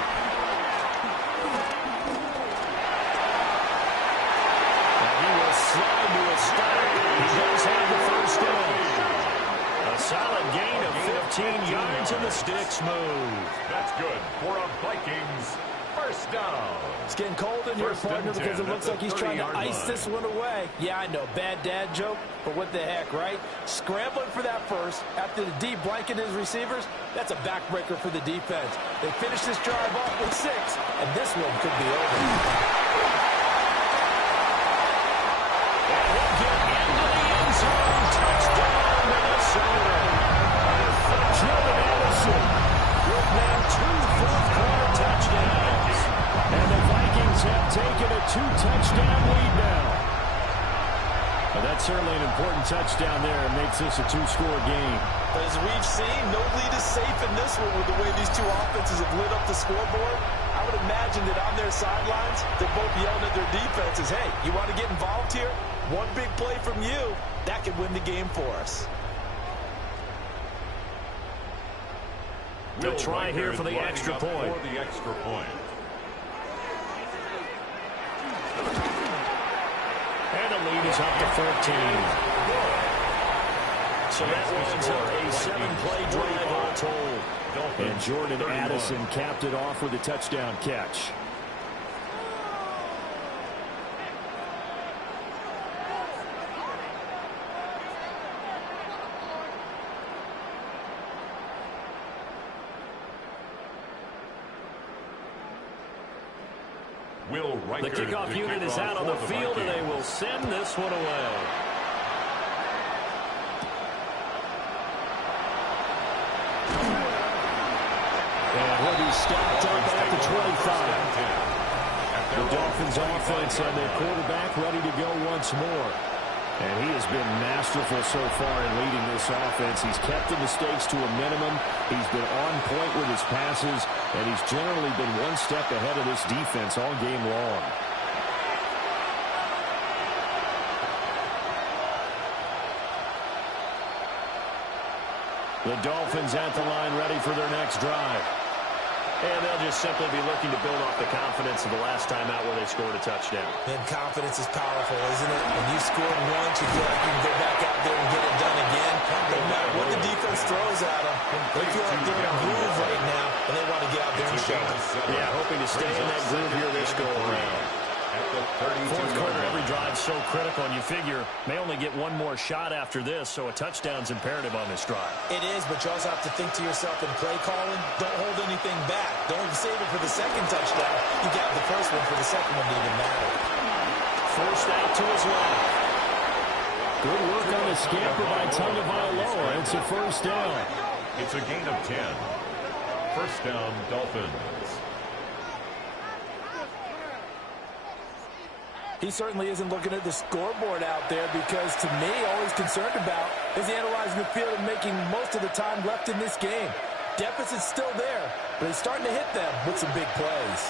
And he will slide to a stop. He does have the first down. A solid gain of 15 yards and the sticks move. That's good for a Vikings first down. It's getting cold in here, partner, because it looks like he's trying to ice this one away. Yeah, I know, bad dad joke, but what the heck, right? Scrambling for that first after the deep blanket his receivers, that's a backbreaker for the defense. They finish this drive off with 6, and this one could be over. And he'll get into the end zone. Touchdown, Minnesota. Jordan Addison with now 2 fourth-quarter touchdowns. And the Vikings have taken a 2-touchdown lead now. Well, that's certainly an important touchdown there. It makes this a 2-score game. But as we've seen, no lead is safe in this one with the way these two offenses have lit up the scoreboard. I would imagine that on their sidelines, they're both yelling at their defenses, hey, you want to get involved here? One big play from you, that could win the game for us. They'll try here for the extra point. And the lead is up to 14. So that winds up a 7-play drive all told. And Jordan Addison capped it off with a touchdown catch. The kickoff unit is out on the field, and they will send this one away. And he'll be stopped up at the 25. The Dolphins offense and their quarterback ready to go once more. And he has been masterful so far in leading this offense. He's kept the mistakes to a minimum. He's been on point with his passes, and he's generally been one step ahead of this defense all game long. The Dolphins at the line ready for their next drive. And they'll just simply be looking to build off the confidence of the last time out where they scored a touchdown. And confidence is powerful, isn't it? When you scored once, you feel like you can go back out there and get it done again. No matter what the defense throws at them, they feel like they're in a groove right now, and they want to get out there and show it. Yeah, hoping to stay in that groove here this go-around. Fourth quarter, every drive so critical, and you figure may only get one more shot after this, so a touchdown's imperative on this drive. It is, but you also have to think to yourself in play calling, don't hold anything back. Don't save it for the second touchdown. You got the first one for the second one to even matter. Forced out to his left. Good work on the scamper by Tagovailoa. It's a first down. It's a gain of 10. First down, Dolphins. He certainly isn't looking at the scoreboard out there because, to me, all he's concerned about is analyzing the field and making most of the time left in this game. Deficit's still there, but he's starting to hit them with some big plays.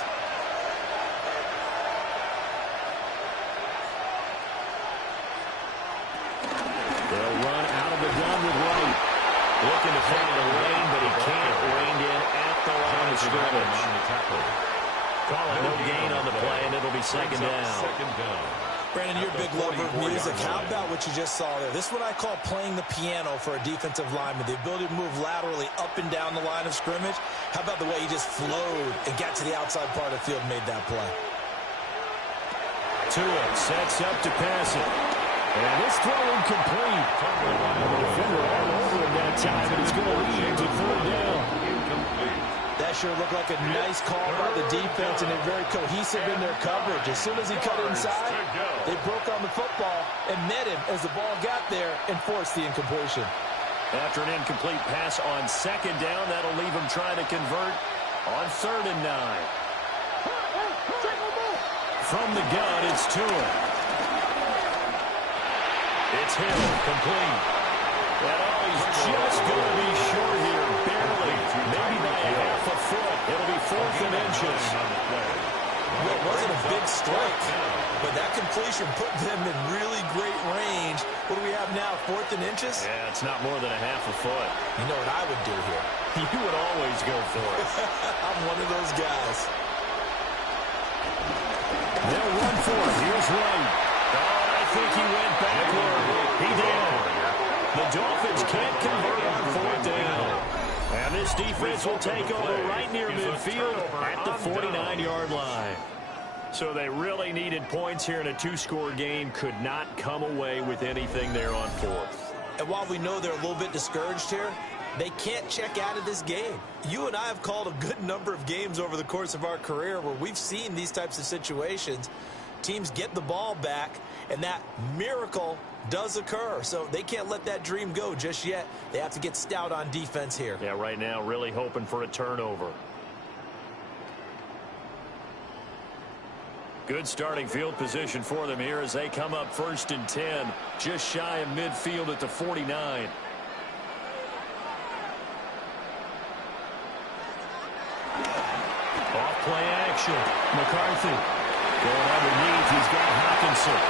They'll run out of the gun with Wright. Looking to find a lane, but he can't. Reined in at the line of scrimmage. Calling no gain on the play, and it'll be second down. Brandon, you're a big lover of music. How about what you just saw there? This is what I call playing the piano for a defensive lineman. The ability to move laterally up and down the line of scrimmage. How about the way he just flowed and got to the outside part of the field and made that play? Tua sets up to pass it. And this throw incomplete. The defender all over him that time, and he's going to lead to third down. That sure looked like a nice call by the defense, and they're very cohesive in their coverage. As soon as he cut inside, they broke on the football and met him as the ball got there and forced the incompletion. After an incomplete pass on second down, that'll leave him trying to convert on 3rd and 9. From the gun, it's Tua. It's Hill, complete. And he's just going to be short here, barely, maybe by a half a foot. It'll be 4th and inches. Well, it wasn't a big strike, but that completion put them in really great range. What do we have now, 4th and inches? Yeah, it's not more than a half a foot. You know what I would do here? You would always go for it. I'm one of those guys. They'll run for it. Here's Wright. Oh, I think he went backward. He did. The Dolphins can't convert on 4th down. And this defense will take over right near midfield at the 49-yard line. So they really needed points here in a 2-score game. Could not come away with anything there on 4th. And while we know they're a little bit discouraged here, they can't check out of this game. You and I have called a good number of games over the course of our career where we've seen these types of situations. Teams get the ball back, and that miracle does occur. So they can't let that dream go just yet. They have to get stout on defense here. Yeah, right now really hoping for a turnover. Good starting field position for them here as they come up 1st and 10, just shy of midfield at the 49. Off play action. McCarthy going underneath. He's got Hawkinson.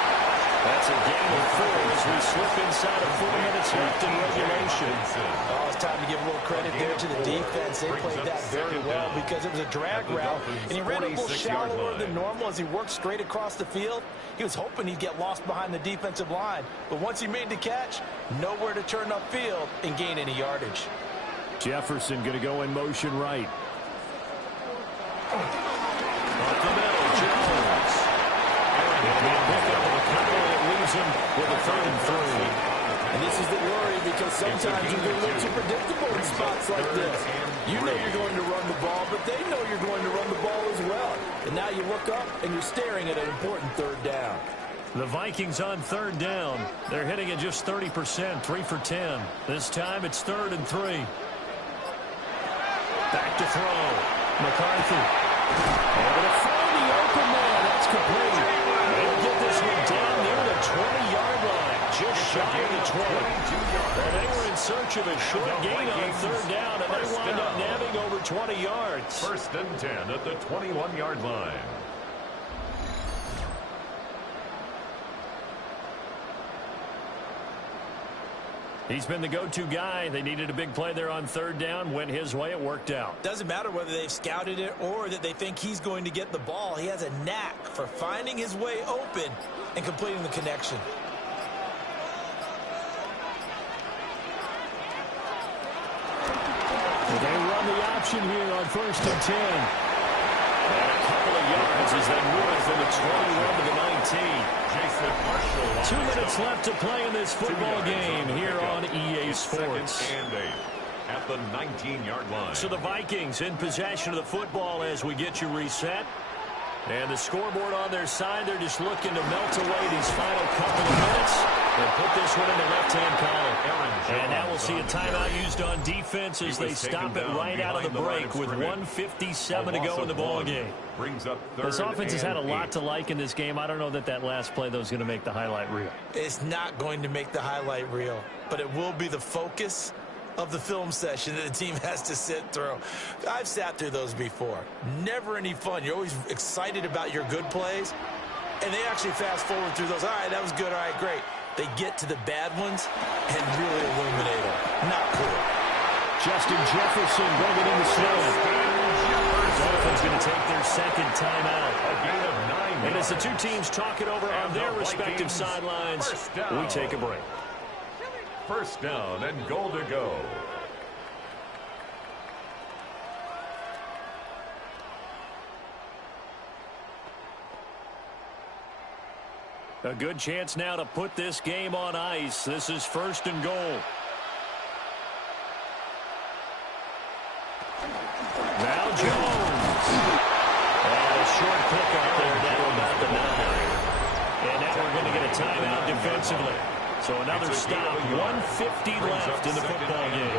That's a gain of 4 as we slip inside of 4 minutes left in regulation. Oh, it's time to give a little credit there to the defense. They played that very well because it was a drag route, and he ran a little shallower than normal as he worked straight across the field. He was hoping he'd get lost behind the defensive line, but once he made the catch, nowhere to turn upfield and gain any yardage. Jefferson going to go in motion right. Up the middle, Jones. Pick up a couple, and it leaves him with a 3rd and 3. And this is the worry because sometimes you get a little too predictable in spots like this. You know you're going to run the ball, but they know you're going to run the ball as well. And now you look up and you're staring at an important 3rd down. The Vikings on 3rd down. They're hitting at just 30%, 3 for 10. This time it's 3rd and 3. Back to throw. McCarthy. Able to find the open man. That's complete. They'll get this one down near the 20-yard line, just shy of the 20. And they were in search of a short gain on third down, and they wind up nabbing over 20 yards. 1st and 10 at the 21-yard line. He's been the go-to guy. They needed a big play there on third down. Went his way. It worked out. Doesn't matter whether they've scouted it or that they think he's going to get the ball. He has a knack for finding his way open and completing the connection. They run the option here on 1st and 10. And a couple of yards as they move from the 21 to the 19. 2 minutes left to play in this football game here on EA Sports. And 8 at the 19-yard line. So the Vikings in possession of the football as we get you reset. And the scoreboard on their side, they're just looking to melt away these final couple of minutes and put this one in the left-hand column. And now we'll see a timeout used on defense as they stop it right out of the break with 1:57 to go in the ball game. Brings up this offense has had a lot to like in this game. I don't know that last play, though, is going to make the highlight reel. It's not going to make the highlight reel, but it will be the focus of the film session that the team has to sit through. I've sat through those before. Never any fun. You're always excited about your good plays, and they actually fast forward through those. All right, that was good. All right, great. They get to the bad ones and really illuminate them. Not cool. Justin Jefferson bringing in the slow. Dolphins going to take their second timeout. A gain of 9 and as the two teams talk it over on their respective sidelines, we take a break. 1st down and goal to go. A good chance now to put this game on ice. This is 1st and goal. Now Jones. And a short pick up there down about the 9. And now we're going to get a timeout defensively. So another stop, 1:50 left in the football game.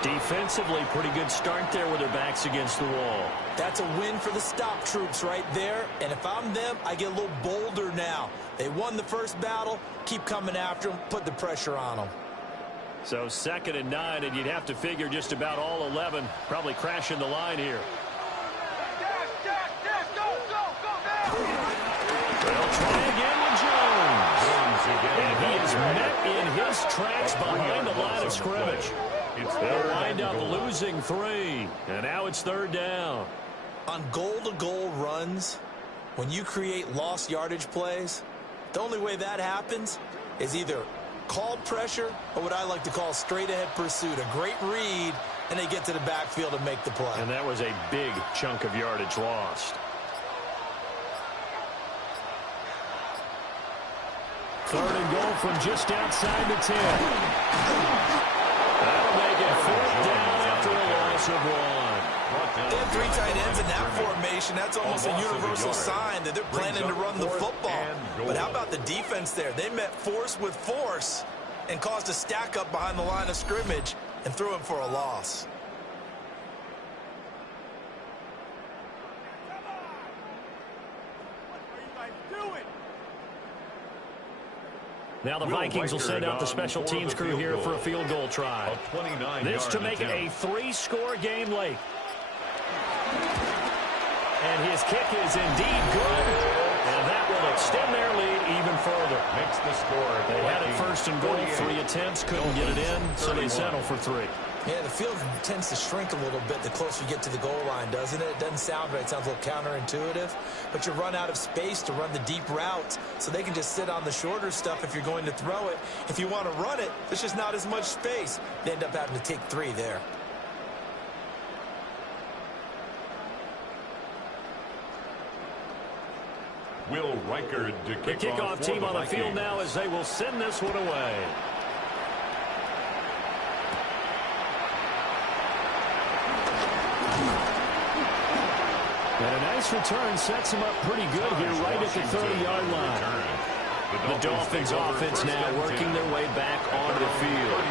Defensively, pretty good start there with their backs against the wall. That's a win for the stop troops right there. And if I'm them, I get a little bolder now. They won the first battle. Keep coming after them. Put the pressure on them. So 2nd and 9, and you'd have to figure just about all 11 probably crashing the line here. They'll try again with Jones. And he is met in his tracks behind the line of scrimmage. They'll wind up losing 3. And now it's 3rd down. On goal-to-goal runs, when you create lost yardage plays, the only way that happens is either called pressure or what I like to call straight-ahead pursuit. A great read, and they get to the backfield and make the play. And that was a big chunk of yardage lost. 3rd and goal from just outside the 10. That'll make it 4th down after a loss of 1. They have 3 tight ends in that formation. That's almost a universal sign that they're planning to run the football. But how about the defense there? They met force with force and caused a stack up behind the line of scrimmage and threw him for a loss. Now the Vikings will send out the special teams crew here for a field goal try. This to make it a 3-score game late. And his kick is indeed good. And that will extend their lead even further. Makes the score. They had it 1st and goal, 3 attempts, couldn't get it in, so they settle for 3. Yeah, the field tends to shrink a little bit the closer you get to the goal line, doesn't it? It doesn't sound right. It sounds a little counterintuitive. But you run out of space to run the deep routes, so they can just sit on the shorter stuff if you're going to throw it. If you want to run it, there's just not as much space. They end up having to take 3 there. Will Reichard to the kickoff team on the field now as they will send this one away. And a nice return sets him up pretty good here right at the 30-yard line. The Dolphins offense now working their way back onto the field.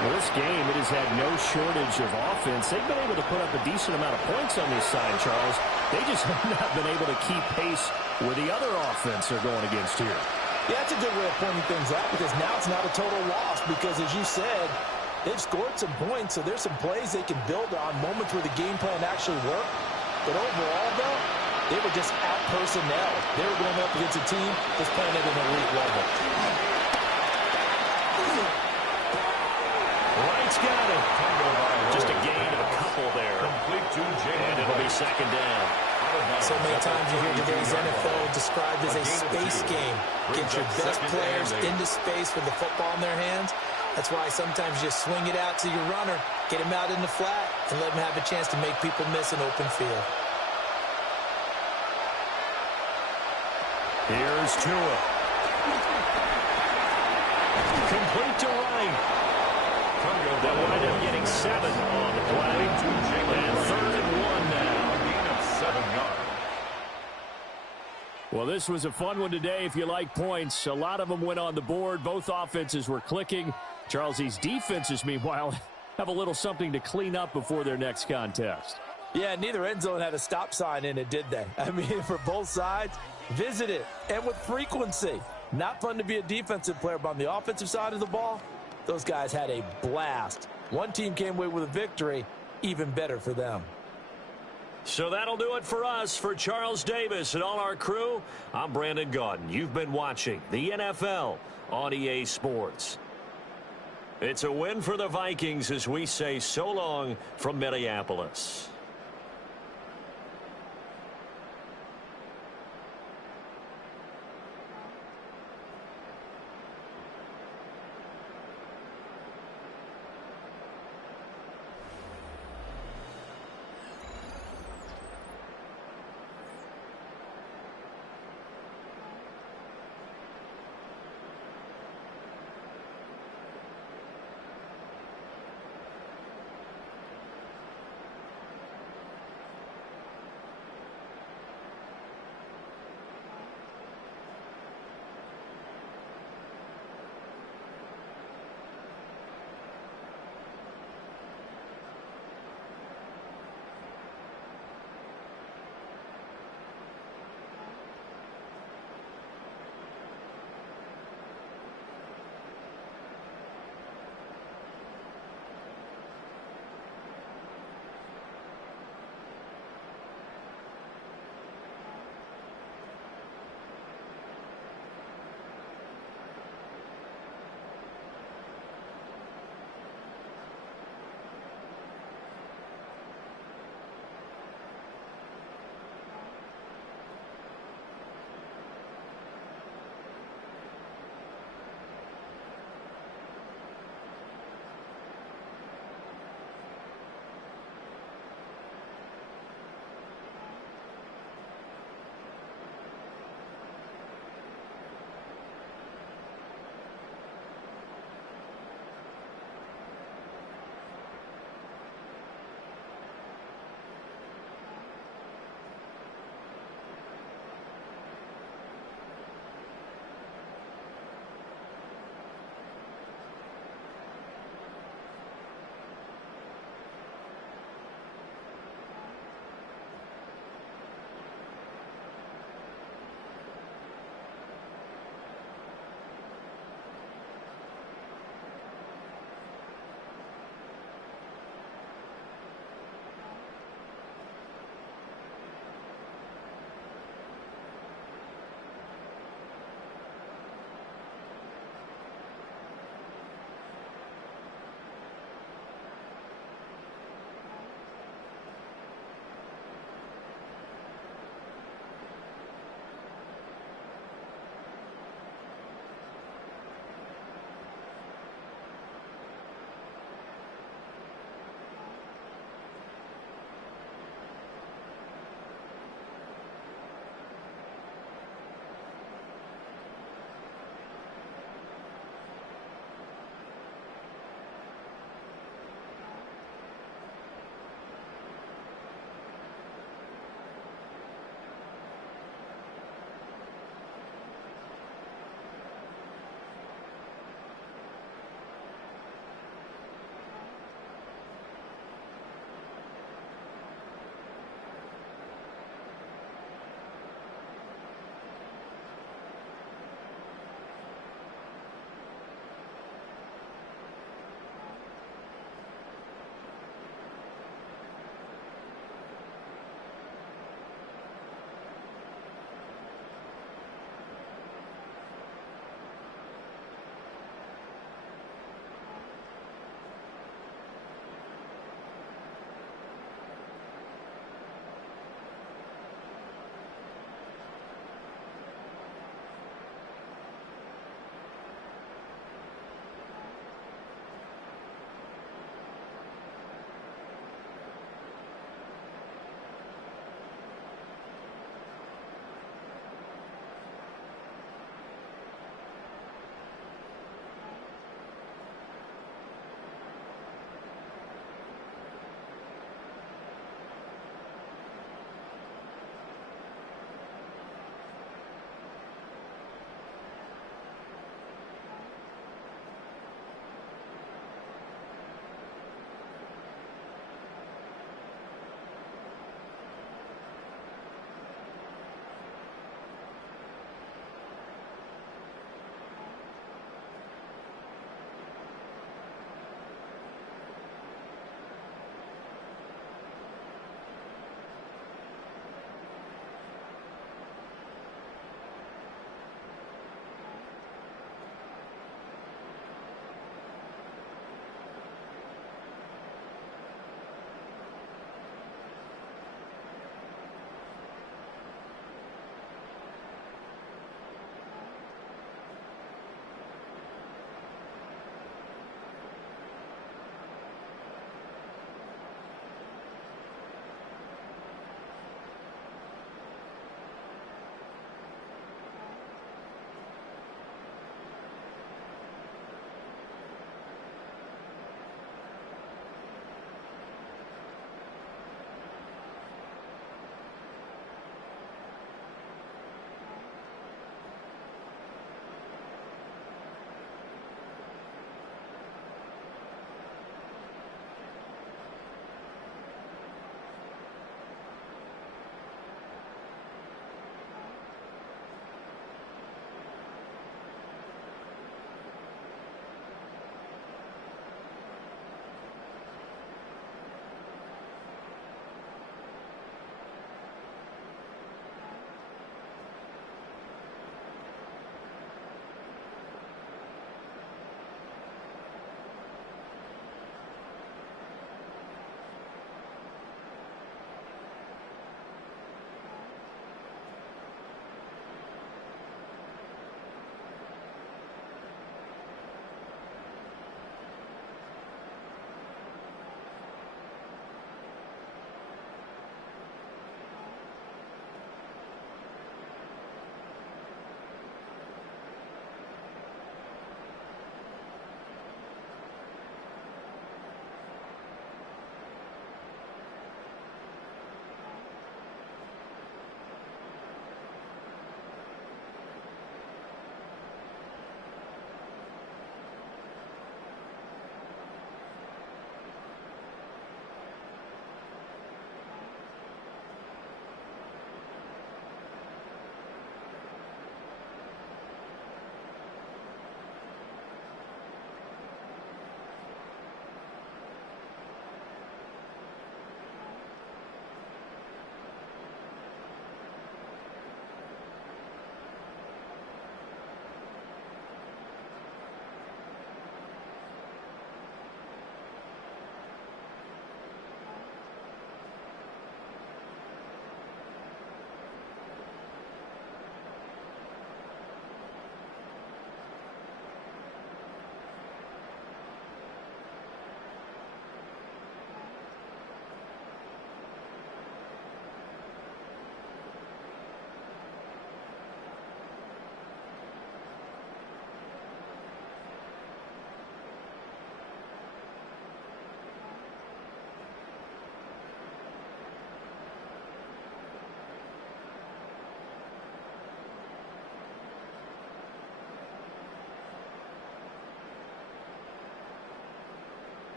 Well, this game, it has had no shortage of offense. They've been able to put up a decent amount of points on this side, Charles. They just have not been able to keep pace where the other offense are going against here. Yeah, that's a good way of pointing things out because now it's not a total loss because, as you said, they've scored some points, so there's some plays they can build on, moments where the game plan actually worked. But overall, though, they were just out-personnel. They were going up against a team that's playing at an elite level. Wright's got it. Just a gain of a couple there. And it'll be second down. So many times you hear today's NFL described as a space game. Get your best players into space with the football in their hands. That's why sometimes you just swing it out to your runner, get him out in the flat, and let him have a chance to make people miss an open field. Here's Tua. Complete to Wright. They'll wind up getting 7 on the play. And 3rd and 1 now. A gain of 7 yards. Well, this was a fun one today if you like points. A lot of them went on the board. Both offenses were clicking. Charles, these defenses, meanwhile, have a little something to clean up before their next contest. Yeah, neither end zone had a stop sign in it, did they? I mean, for both sides, visit it, and with frequency. Not fun to be a defensive player, but on the offensive side of the ball, those guys had a blast. One team came away with a victory, even better for them. So that'll do it for us. For Charles Davis and all our crew, I'm Brandon Gaudin. You've been watching the NFL on EA Sports. It's a win for the Vikings as we say so long from Minneapolis.